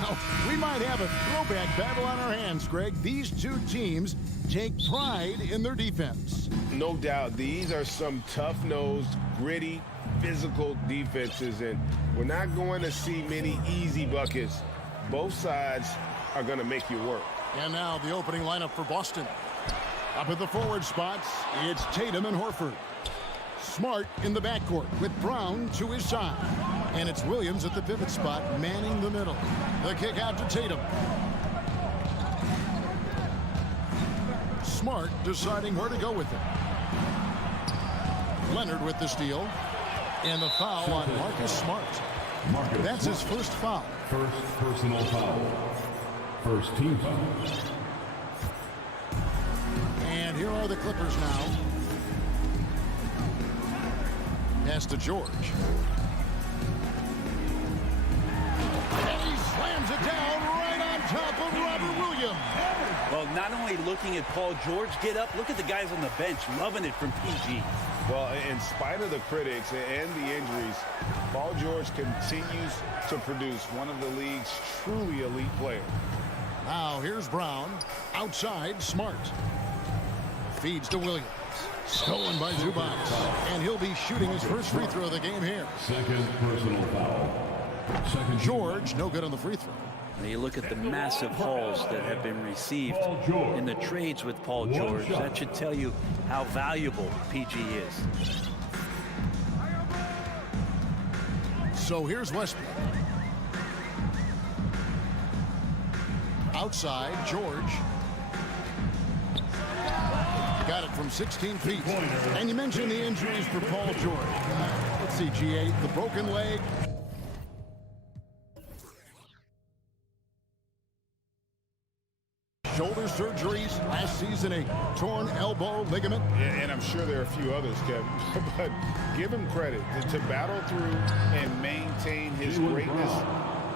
Now, we might have a throwback battle on our hands, Greg. These two teams take pride in their defense. No doubt, these are some tough-nosed, gritty, physical defenses, and we're not going to see many easy buckets. Both sides are going to make you work. And now the opening lineup for Boston. Up at the forward spots, it's Tatum and Horford. Smart in the backcourt with Brown to his side. And it's Williams at the pivot spot, manning the middle. The kick out to Tatum. Smart deciding where to go with it. Leonard with the steal. And the foul on Marcus Smart. That's his first foul. First personal foul. First team foul. And here are the Clippers now. Pass to George. And he slams it down right on top of Robert Williams. Well, not only looking at Paul George get up, look at the guys on the bench loving it from PG. Well, in spite of the critics and the injuries, Paul George continues to produce one of the league's truly elite players. Now here's Brown. Outside, Smart. Feeds to Williams. Stolen by Zubac. And he'll be shooting his first free throw of the game here. Second personal foul. George, no good on the free throw. Now you look at the massive hauls that have been received in the trades with Paul George. That should tell you how valuable PG is. So here's Westbrook. Outside, George. Got it from 16 feet. And you mentioned the injuries for Paul George. Let's see, G8, the broken leg. Shoulder surgeries last season, a torn elbow ligament. And I'm sure there are a few others, Kevin, but give him credit. To battle through and maintain his greatness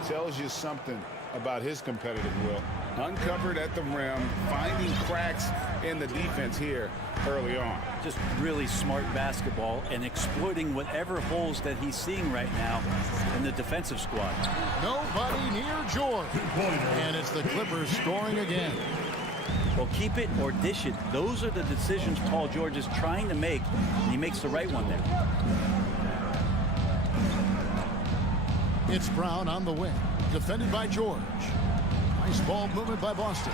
tells you something about his competitive will. Uncovered at the rim, finding cracks in the defense here early on. Just really smart basketball and exploiting whatever holes that he's seeing right now in the defensive squad. Nobody near George. And it's the Clippers scoring again. Well, keep it or dish it. Those are the decisions Paul George is trying to make, and he makes the right one there. It's Brown on the wing, defended by George. Nice ball movement by Boston.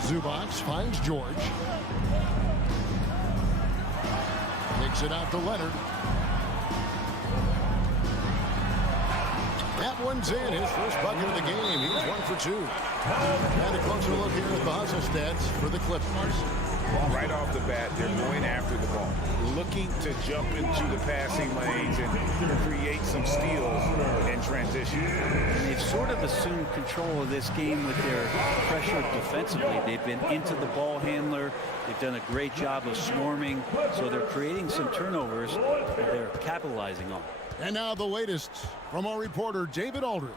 Zubac finds George. Takes it out to Leonard. That one's in, his first bucket of the game. He's 1 for 2. And a closer look here at the hustle stats for the Clippers. Right off the bat, they're going after the ball, looking to jump into the passing lanes and create some steals in transition. And they've sort of assumed control of this game with their pressure defensively. They've been into the ball handler. They've done a great job of swarming, so they're creating some turnovers that they're capitalizing on. And now the latest from our reporter, David Aldridge.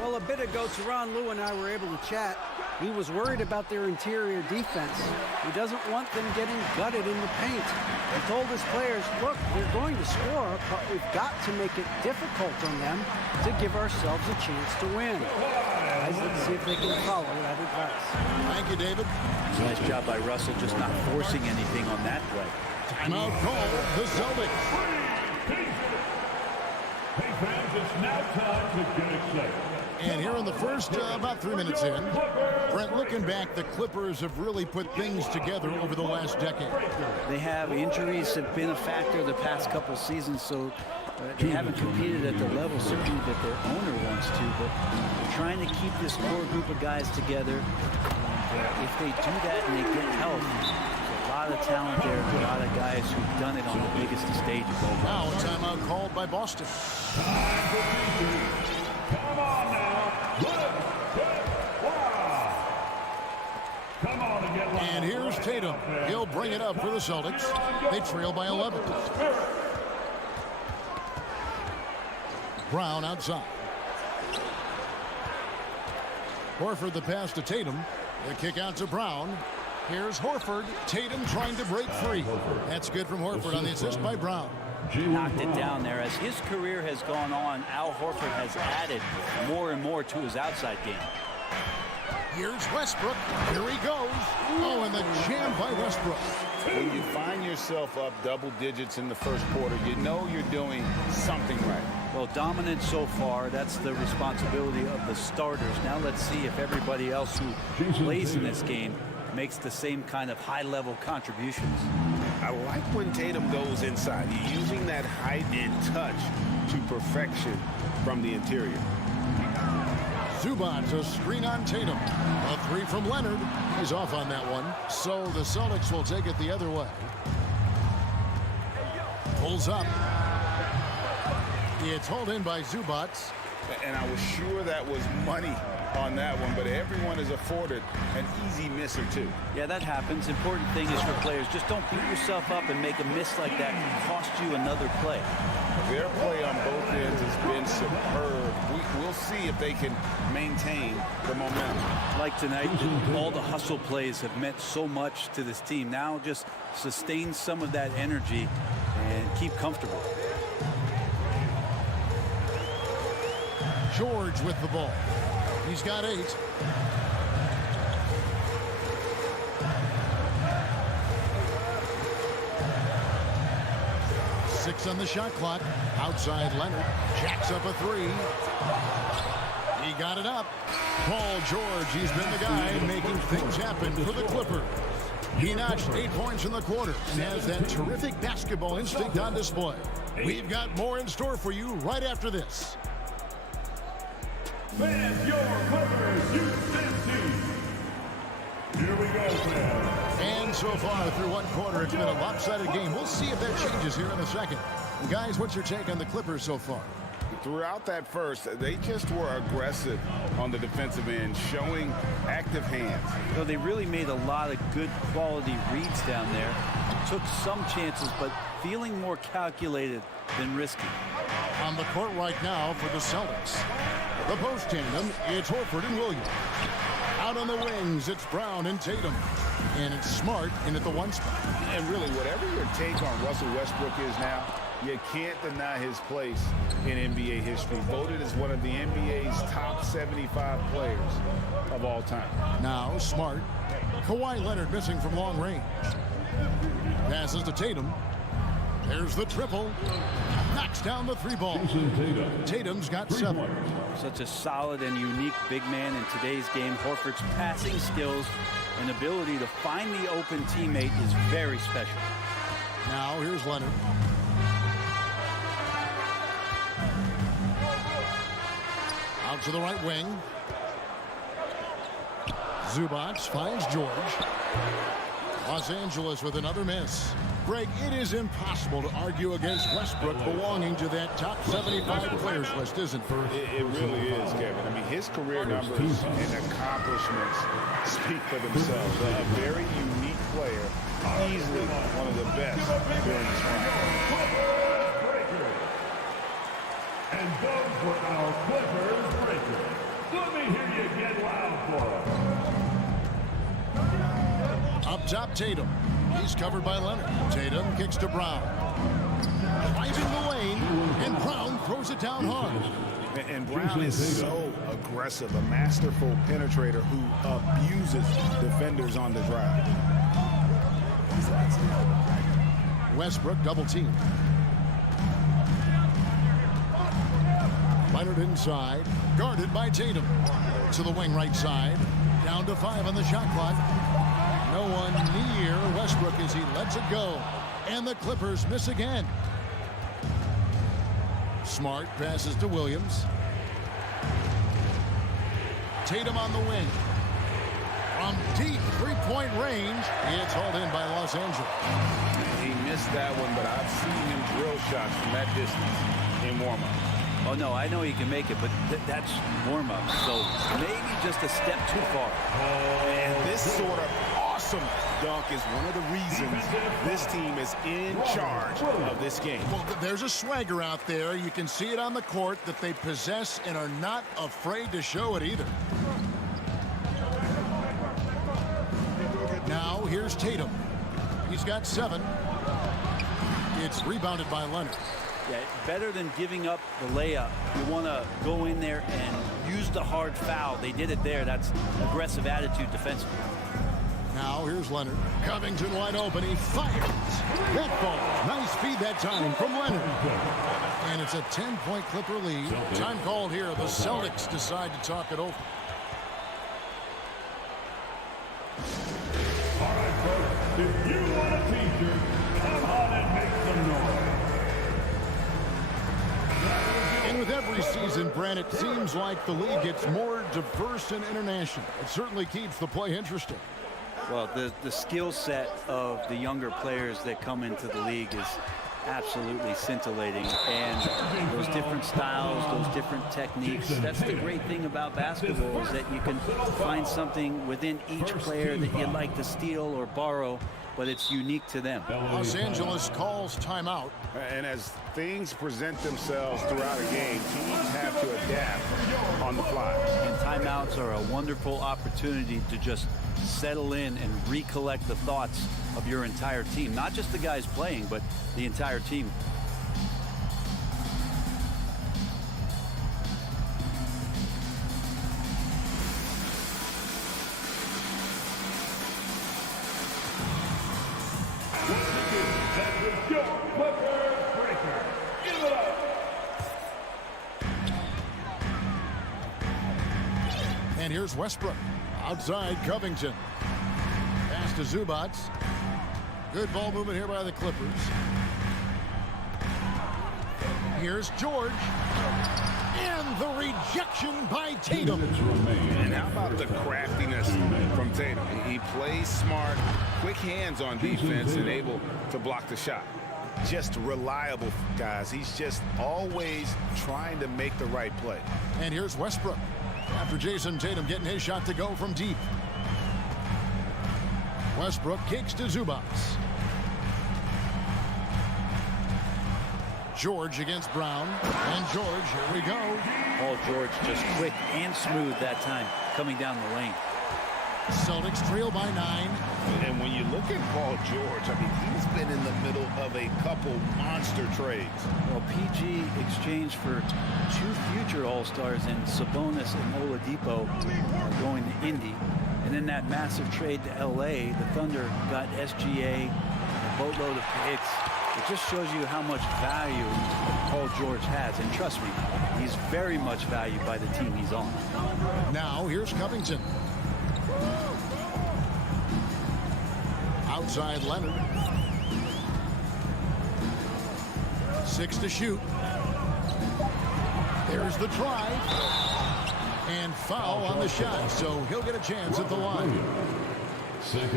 Well, a bit ago, Tyronn Lue and I were able to chat. He was worried about their interior defense. He doesn't want them getting gutted in the paint. He told his players, look, they're going to score, but we've got to make it difficult on them to give ourselves a chance to win. Guys, let's see if they can follow that advice. Thank you, David. Nice job by Russell just not forcing anything on that play. Timeout call, the Celtics. Hey fans, it's now time to get excited. And here in the first, about 3 minutes in, Brent, looking back, the Clippers have really put things together over the last decade. They have injuries have been a factor the past couple seasons, so they haven't competed at the level certainly that their owner wants to, but they're trying to keep this core group of guys together. And if they do that and they get help, there's a lot of talent there, and a lot of guys who've done it on the biggest stages. Now a timeout called by Boston. Come on now. Come on and get loud. And here's Tatum. He'll bring it up for the Celtics. They trail by 11. Brown outside. Horford the pass to Tatum. The kick out to Brown. Here's Horford. Tatum trying to break free. That's good from Horford on the assist by Brown. Knocked it down there. As his career has gone on, Al Horford has added more and more to his outside game. Here's Westbrook. Here he goes. Oh, and the jam by Westbrook. When you find yourself up double digits in the first quarter, you know you're doing something right. Well, dominant so far. That's the responsibility of the starters. Now let's see if everybody else who plays in this game makes the same kind of high-level contributions. I like when Tatum goes inside. He's using that height and touch to perfection from the interior. Zubac's a screen on Tatum. A three from Leonard. He's off on that one. So the Celtics will take it the other way. Pulls up. It's hauled in by Zubac. And I was sure that was money on that one, but everyone is afforded an easy miss or two. Yeah, that happens. Important thing is for players, just don't beat yourself up and make a miss like that and cost you another play. Their play on both ends has been superb. We'll see if they can maintain the momentum. Like tonight, all the hustle plays have meant so much to this team. Now just sustain some of that energy and keep comfortable. George with the ball. He's got 8. Six on the shot clock. Outside Leonard. Jacks up a 3. He got it up. Paul George, he's been the guy making things happen for the Clippers. He notched 8 points in the quarter and has that terrific basketball instinct on display. We've got more in store for you right after this. Fans, your Clippers, Houston team. Here we go, fans. And so far through one quarter, it's been a lopsided game. We'll see if that changes here in a second. And guys, what's your take on the Clippers so far? Throughout that first, they just were aggressive on the defensive end, showing active hands. So they really made a lot of good quality reads down there. Took some chances, but feeling more calculated than risky. On the court right now for the Celtics. The post tandem, it's Horford and Williams. Out on the wings, it's Brown and Tatum. And it's Smart in at the 1 spot. And really, whatever your take on Russell Westbrook is now, you can't deny his place in NBA history. Voted as one of the NBA's top 75 players of all time. Now Smart. Kawhi Leonard missing from long range. Passes to Tatum. There's the triple. Knocks down the 3 ball. Tatum's got 7. Such a solid and unique big man in today's game. Horford's passing skills and ability to find the open teammate is very special. Now here's Leonard. Out to the right wing. Zubac finds George. Los Angeles with another miss. Greg, it is impossible to argue against Westbrook belonging to that top 75 players list, isn't it? It really is, Kevin. I mean, his career numbers and accomplishments speak for themselves. A very unique player, easily one of the best during his run. And those were our Clippers breakers. Let me hear you get loud for them. Up top, Tatum. He's covered by Leonard. Tatum kicks to Brown. Driving the lane, and Brown throws it down hard. And Brown is so aggressive, a masterful penetrator who abuses defenders on the drive. Westbrook double team. Leonard inside, guarded by Tatum. To the wing right side, down to 5 on the shot clock. No one near Westbrook as he lets it go. And the Clippers miss again. Smart passes to Williams. Tatum on the wing. From deep three-point range, it's hauled in by Los Angeles. He missed that one, but I've seen him drill shots from that distance in warm-up. Oh, no, I know he can make it, but that's warm-up. So maybe just a step too far. And this sort of awesome dunk is one of the reasons this team is in charge of this game. Well, there's a swagger out there. You can see it on the court that they possess and are not afraid to show it either. Now Here's Tatum. He's got 7. It's rebounded by Leonard. Yeah, better than giving up the layup. You want to go in there and use the hard foul. They did it there. That's aggressive attitude defensively. Now here's Leonard. Covington wide open. He fires. That falls. Nice feed that time from Leonard. And it's a 10-point Clipper lead. Time called here. The Celtics decide to talk it over. All right, folks, if you want a t-shirt, come on and make some noise. And with every season, Brand, it seems like the league gets more diverse and international. It certainly keeps the play interesting. Well, the skill set of the younger players that come into the league is absolutely scintillating. And those different styles, those different techniques, that's the great thing about basketball, is that you can find something within each player that you'd like to steal or borrow, but it's unique to them. Los Angeles calls timeout. And as things present themselves throughout a game, teams have to adapt on the fly. And timeouts are a wonderful opportunity to just settle in and recollect the thoughts of your entire team. Not just the guys playing, but the entire team. And here's Westbrook. Outside Covington. Pass to Zubac. Good ball movement here by the Clippers. Here's George. And the rejection by Tatum. And how about the craftiness from Tatum? He plays smart, quick hands on defense, and able to block the shot. Just reliable, guys. He's just always trying to make the right play. And here's Westbrook. After Jason Tatum getting his shot to go from deep. Westbrook kicks to Zubac. George against Brown. And George, here we go. Paul George just quick and smooth that time coming down the lane. Celtics trail by 9. And when you look at Paul George, I mean, he's been in the middle of a couple monster trades. Well, PG exchanged for 2 future All-Stars in Sabonis and Oladipo going to Indy. And then that massive trade to LA, the Thunder got SGA, a boatload of picks. It just shows you how much value Paul George has. And trust me, he's very much valued by the team he's on. Now here's Covington. Outside Leonard. 6 to shoot. There's the try. And foul on the shot, so he'll get a chance at the line.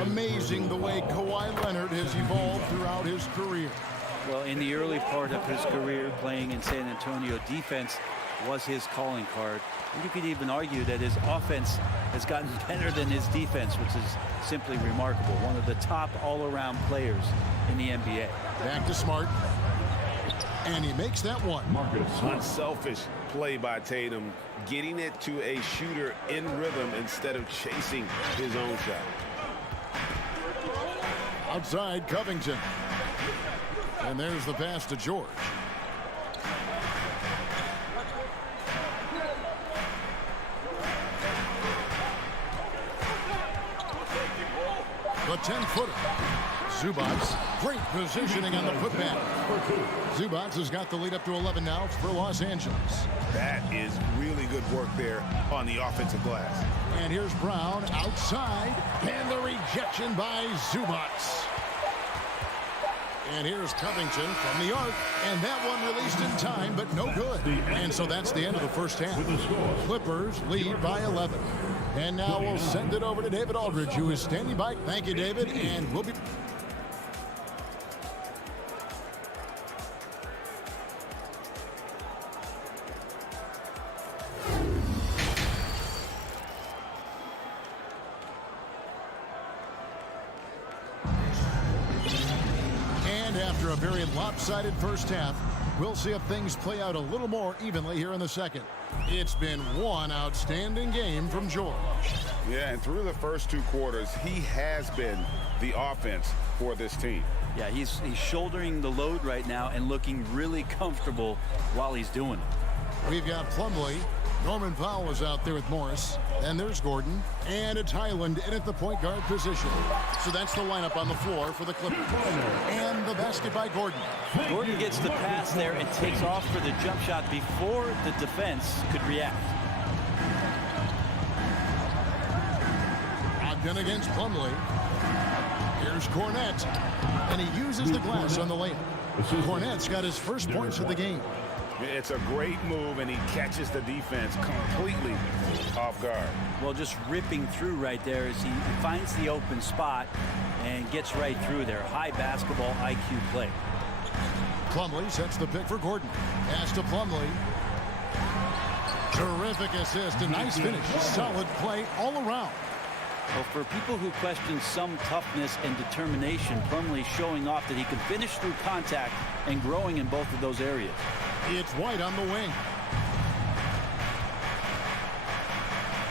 Amazing the way Kawhi Leonard has evolved throughout his career. Well, in the early part of his career playing in San Antonio, defense was his calling card. And you could even argue that his offense has gotten better than his defense, which is simply remarkable. One of the top all-around players in the NBA. Back to Smart. And he makes that one. Unselfish play by Tatum, getting it to a shooter in rhythm instead of chasing his own shot. Outside Covington. And there's the pass to George. The 10-footer. Zubac, great positioning on the putback. Zubac has got the lead up to 11 now for Los Angeles. That is really good work there on the offensive glass. And here's Brown outside, and the rejection by Zubac. And here's Covington from the arc, and that one released in time, but no good. And so that's the end of the first half. Clippers lead by 11. And now we'll send it over to David Aldridge, who is standing by. Thank you, David, and we'll be... And after a very lopsided first half, we'll see if things play out a little more evenly here in the second. It's been one outstanding game from George. Yeah, and through the first 2 quarters, he has been the offense for this team. Yeah, he's shouldering the load right now and looking really comfortable while he's doing it. We've got Plumlee. Norman Powell is out there with Morris. And there's Gordon. And it's Highland in at the point guard position. So that's the lineup on the floor for the Clippers. And the basket by Gordon. Gordon gets the pass there and takes off for the jump shot before the defense could react. Ogden against Plumlee. Here's Cornette. And he uses the glass on the layup. Cornette's got his first points of the game. It's a great move, and he catches the defense completely off guard. Well, just ripping through right there as he finds the open spot and gets right through there. High basketball IQ play. Plumlee sets the pick for Gordon. Pass to Plumlee. Terrific assist, a nice finish. Solid play all around. Well, for people who question some toughness and determination, Plumlee showing off that he can finish through contact and growing in both of those areas. It's White on the wing.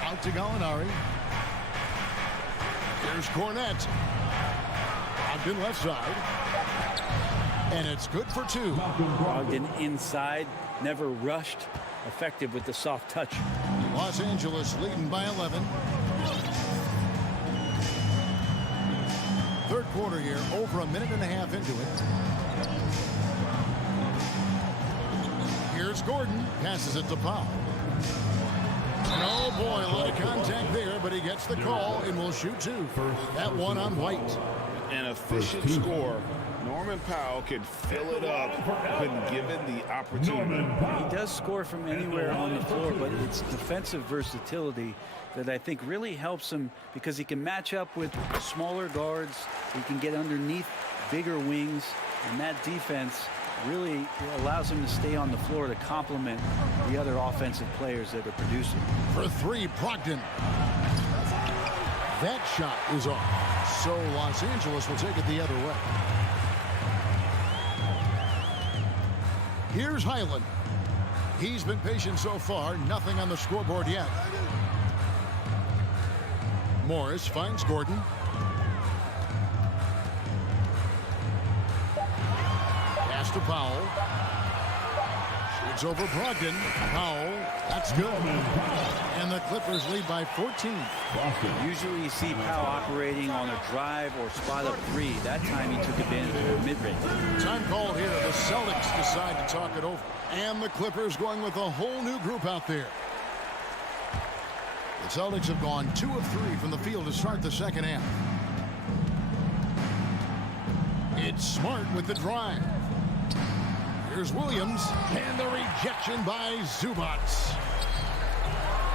Out to Gallinari. Here's Cornette. Ogden left side. And it's good for 2. Ogden inside, never rushed. Effective with the soft touch. Los Angeles leading by 11. Third quarter here, over a minute and a half into it. Here's Gordon, passes it to Powell. And oh boy, a lot of contact there, but he gets the call and will shoot 2. That one on White. An efficient score. Norman Powell can fill it up when given the opportunity. He does score from anywhere on the floor, but it's defensive versatility that I think really helps him because he can match up with smaller guards. He can get underneath bigger wings, and that defense really allows him to stay on the floor to complement the other offensive players that are producing. For 3, Brogdon. That shot is off. So Los Angeles will take it the other way. Here's Highland. He's been patient so far. Nothing on the scoreboard yet. Morris finds Gordon. Pass to Powell. Shoots over Brogdon. Powell. That's good. And the Clippers lead by 14. Usually you see Powell operating on a drive or spot up 3. That time he took advantage of the mid-range. Time called here. The Celtics decide to talk it over. And the Clippers going with a whole new group out there. The Celtics have gone 2 of 3 from the field to start the second half. It's Smart with the drive. Here's Williams, and the rejection by Zubac.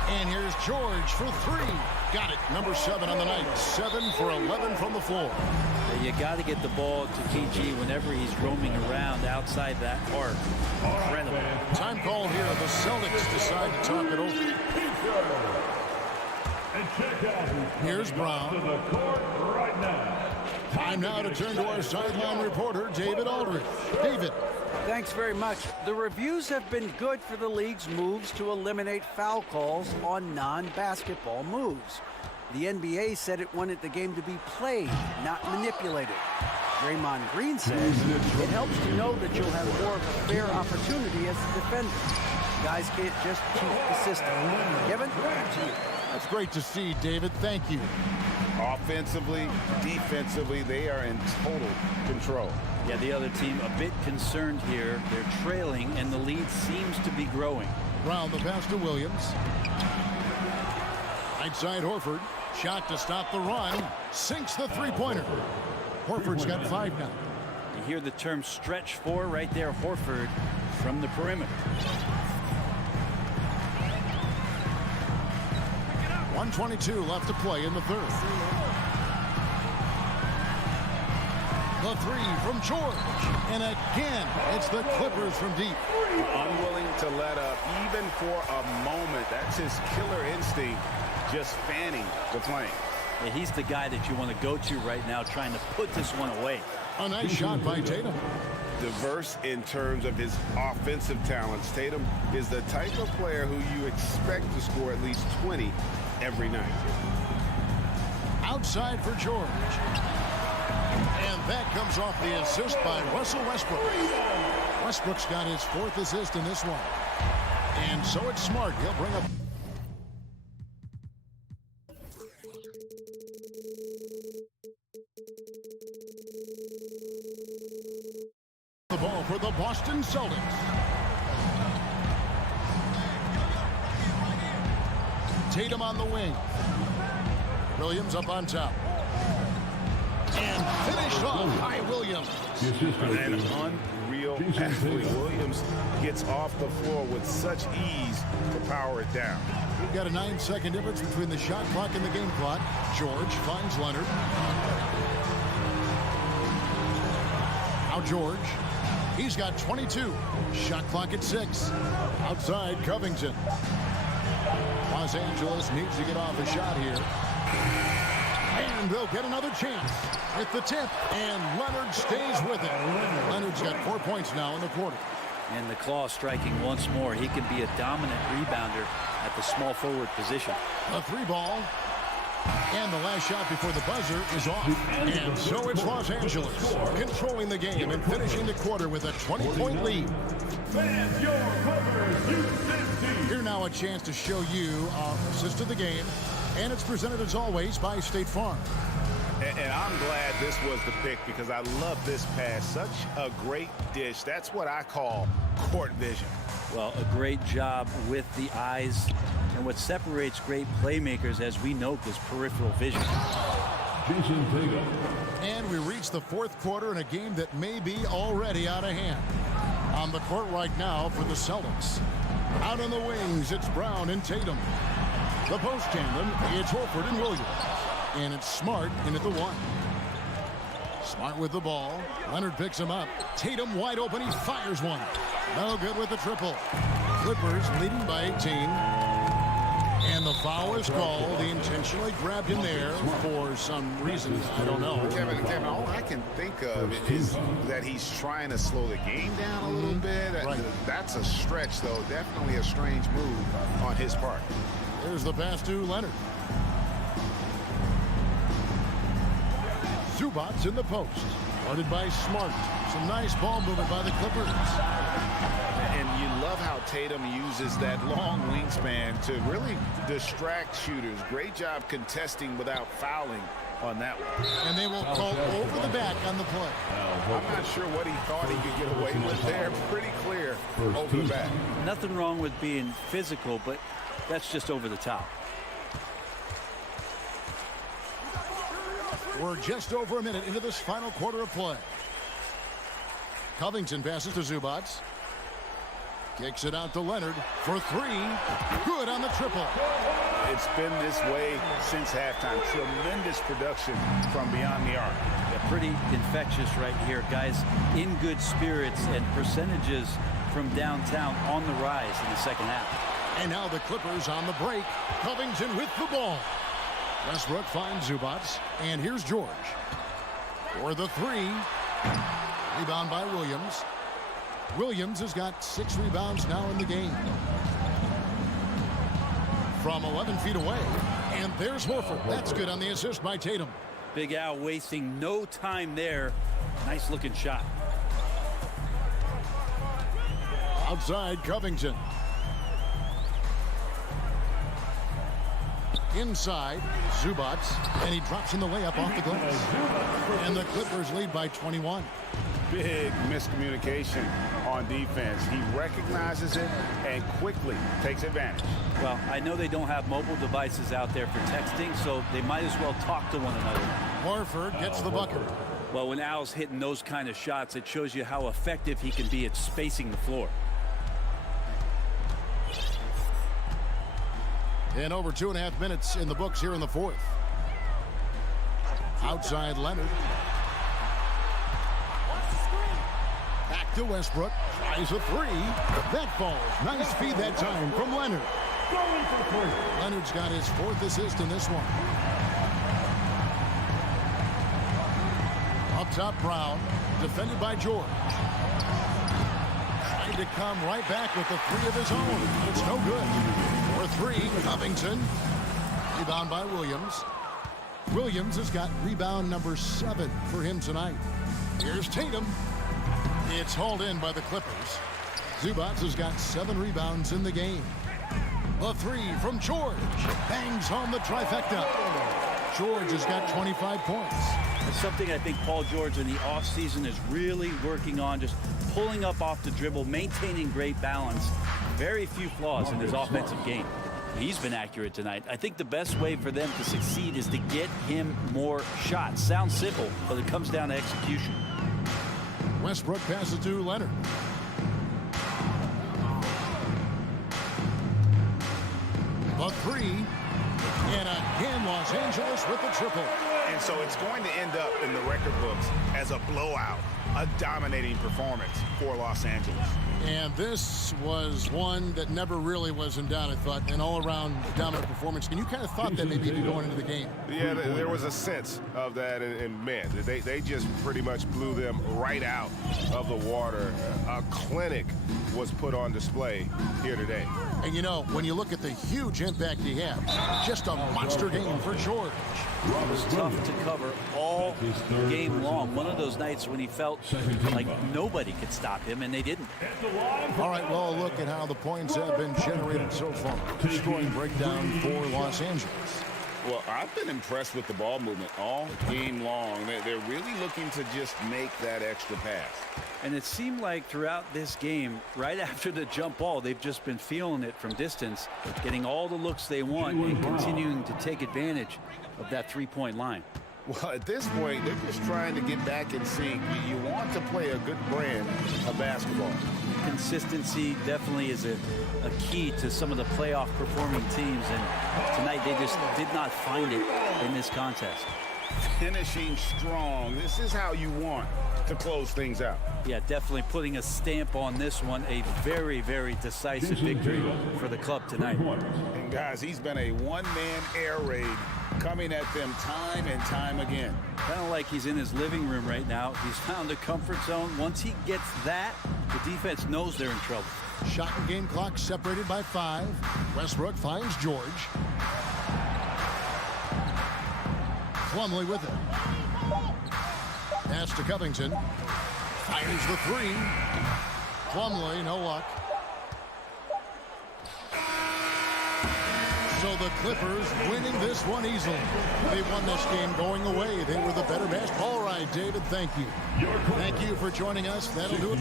And here's George for 3. Got it. Number 7 on the night. 7 for 11 from the floor. You got to get the ball to PG whenever he's roaming around outside that arc. Incredible. Time call here. The Celtics decide to talk it over. Here's Brown. Time now to turn to our sideline reporter, David Aldridge. David. Thanks very much. The reviews have been good for the league's moves to eliminate foul calls on non-basketball moves. The NBA said it wanted the game to be played, not manipulated. Draymond Green says it helps to know that you'll have more of a fair opportunity as a defender. Guys can't just cheat the system. Kevin, back to you. That's great to see, David. Thank you. Offensively, defensively, they are in total control. Yeah, the other team a bit concerned here. They're trailing, and the lead seems to be growing. Brown the pass to Williams. Right side Horford. Shot to stop the run. Sinks the three-pointer. Horford's got 5 now. You hear the term stretch 4 right there, Horford from the perimeter. 1:22 left to play in the third. The 3 from George. And again, it's the Clippers from deep. Unwilling to let up even for a moment. That's his killer instinct, just fanning the flame. Yeah, he's the guy that you want to go to right now, trying to put this one away. A nice shot by Tatum. Diverse in terms of his offensive talents. Tatum is the type of player who you expect to score at least 20 every night. Outside for George. And that comes off the assist by Russell Westbrook. Westbrook's got his 4th assist in this one. And so it's Smart. He'll bring up the ball for the Boston Celtics. Tatum on the wing. Williams up on top. And finished off by Williams. An unreal athlete. Williams gets off the floor with such ease to power it down. We've got a 9-second difference between the shot clock and the game clock. George finds Leonard. Now George. He's got 22. Shot clock at 6. Outside Covington. Los Angeles needs to get off a shot here. And they'll get another chance with the tip. And Leonard stays with it. Leonard's got 4 points now in the quarter. And the claw striking once more. He can be a dominant rebounder at the small forward position. A 3-ball. And the last shot before the buzzer is off. And so it's Los Angeles controlling the game and finishing the quarter with a 20-point lead. Fans, your Clippers, Here now a chance to show you our assist of the game. And it's presented as always by State Farm. And I'm glad this was the pick because I love this pass. Such a great dish. That's what I call court vision. Well, a great job with the eyes. And what separates great playmakers, as we note, is peripheral vision. And we reach the 4th quarter in a game that may be already out of hand. On the court right now for the Celtics. Out on the wings, it's Brown and Tatum. The post tandem, it's Horford and Williams. And it's Smart in at the 1. Smart with the ball. Leonard picks him up. Tatum wide open. He fires one. No good with the triple. Clippers leading by 18. And the foul is called. He intentionally grabbed him there for some reason. I don't know. Kevin, all I can think of is that he's trying to slow the game down a little bit. Right. That's a stretch, though. Definitely a strange move on his part. There's the pass to Leonard. Zubats in the post. Guarded by Smart. Some nice ball movement by the Clippers. And you love how Tatum uses that long wingspan to really distract shooters. Great job contesting without fouling on that one. And they will call over the back on the play. I'm not sure what he thought he could get away with there. Pretty clear over the back. Nothing wrong with being physical, but that's just over the top. We're just over a minute into this final quarter of play. Covington passes to Zubats. Kicks it out to Leonard for 3. Good on the triple. It's been this way since halftime. Tremendous production from beyond the arc. Yeah, pretty infectious right here. Guys in good spirits and percentages from downtown on the rise in the second half. And now the Clippers on the break. Covington with the ball. Westbrook finds Zubats. And here's George. For the 3. Rebound by Williams. Williams has got 6 rebounds now in the game. From 11 feet away. And there's Horford. That's good on the assist by Tatum. Big Al wasting no time there. Nice looking shot. Outside Covington. Inside Zubats. And he drops in the layup off the glass. And the Clippers lead by 21. Big miscommunication on defense. He recognizes it and quickly takes advantage. Well, I know they don't have mobile devices out there for texting, so they might as well talk to one another. Horford gets the bucket. Well, when Al's hitting those kind of shots, it shows you how effective he can be at spacing the floor. And over 2.5 minutes in the books here in the 4th. Outside Leonard. Back to Westbrook. Tries a 3. That falls. Nice feed that time from Leonard. Leonard's got his 4th assist in this one. Up top, Brown. Defended by George. Trying to come right back with the 3 of his own. It's no good. For 3, Covington. Rebound by Williams. Williams has got rebound number 7 for him tonight. Here's Tatum. It's hauled in by the Clippers. Zubac has got 7 rebounds in the game. The 3 from George. Bangs home the trifecta. George has got 25 points. It's something I think Paul George in the offseason is really working on, just pulling up off the dribble, maintaining great balance. Very few flaws in his offensive game. He's been accurate tonight. I think the best way for them to succeed is to get him more shots. Sounds simple, but it comes down to execution. Westbrook passes to Leonard. A 3. And again, Los Angeles with the triple. And so it's going to end up in the record books as a blowout, a dominating performance for Los Angeles. And this was one that never really was in doubt, I thought, an all-around dominant performance. And you kind of thought that maybe going into the game. Yeah, there was a sense of that, and man, they just pretty much blew them right out of the water. A clinic was put on display here today. And you know, when you look at the huge impact he had, just a monster game for George. It was tough to cover all game long. One of those nights when he felt like nobody could stop him, and they didn't. All right, well, look at how the points have been generated so far. Scoring breakdown for Los Angeles. Well, I've been impressed with the ball movement all game long. They're really looking to just make that extra pass. And it seemed like throughout this game, right after the jump ball, they've just been feeling it from distance, getting all the looks they want and continuing to take advantage of that three-point line. Well, at this point, they're just trying to get back in sync. You want to play a good brand of basketball. Consistency definitely is a key to some of the playoff performing teams, and tonight they just did not find it in this contest. Finishing strong. This is how you want to close things out. Yeah, definitely putting a stamp on this one. A very, very decisive victory for the club tonight. And guys, he's been a one-man air raid coming at them time and time again. Kind of like he's in his living room right now. He's found a comfort zone. Once he gets that, the defense knows they're in trouble. Shot and game clock separated by 5. Westbrook finds George. Plumlee with it. Pass to Covington. Fires the 3. Plumlee, no luck. So the Clippers winning this one easily. They won this game going away. They were the better basketball. All right, David, thank you. Thank you for joining us. That'll do it.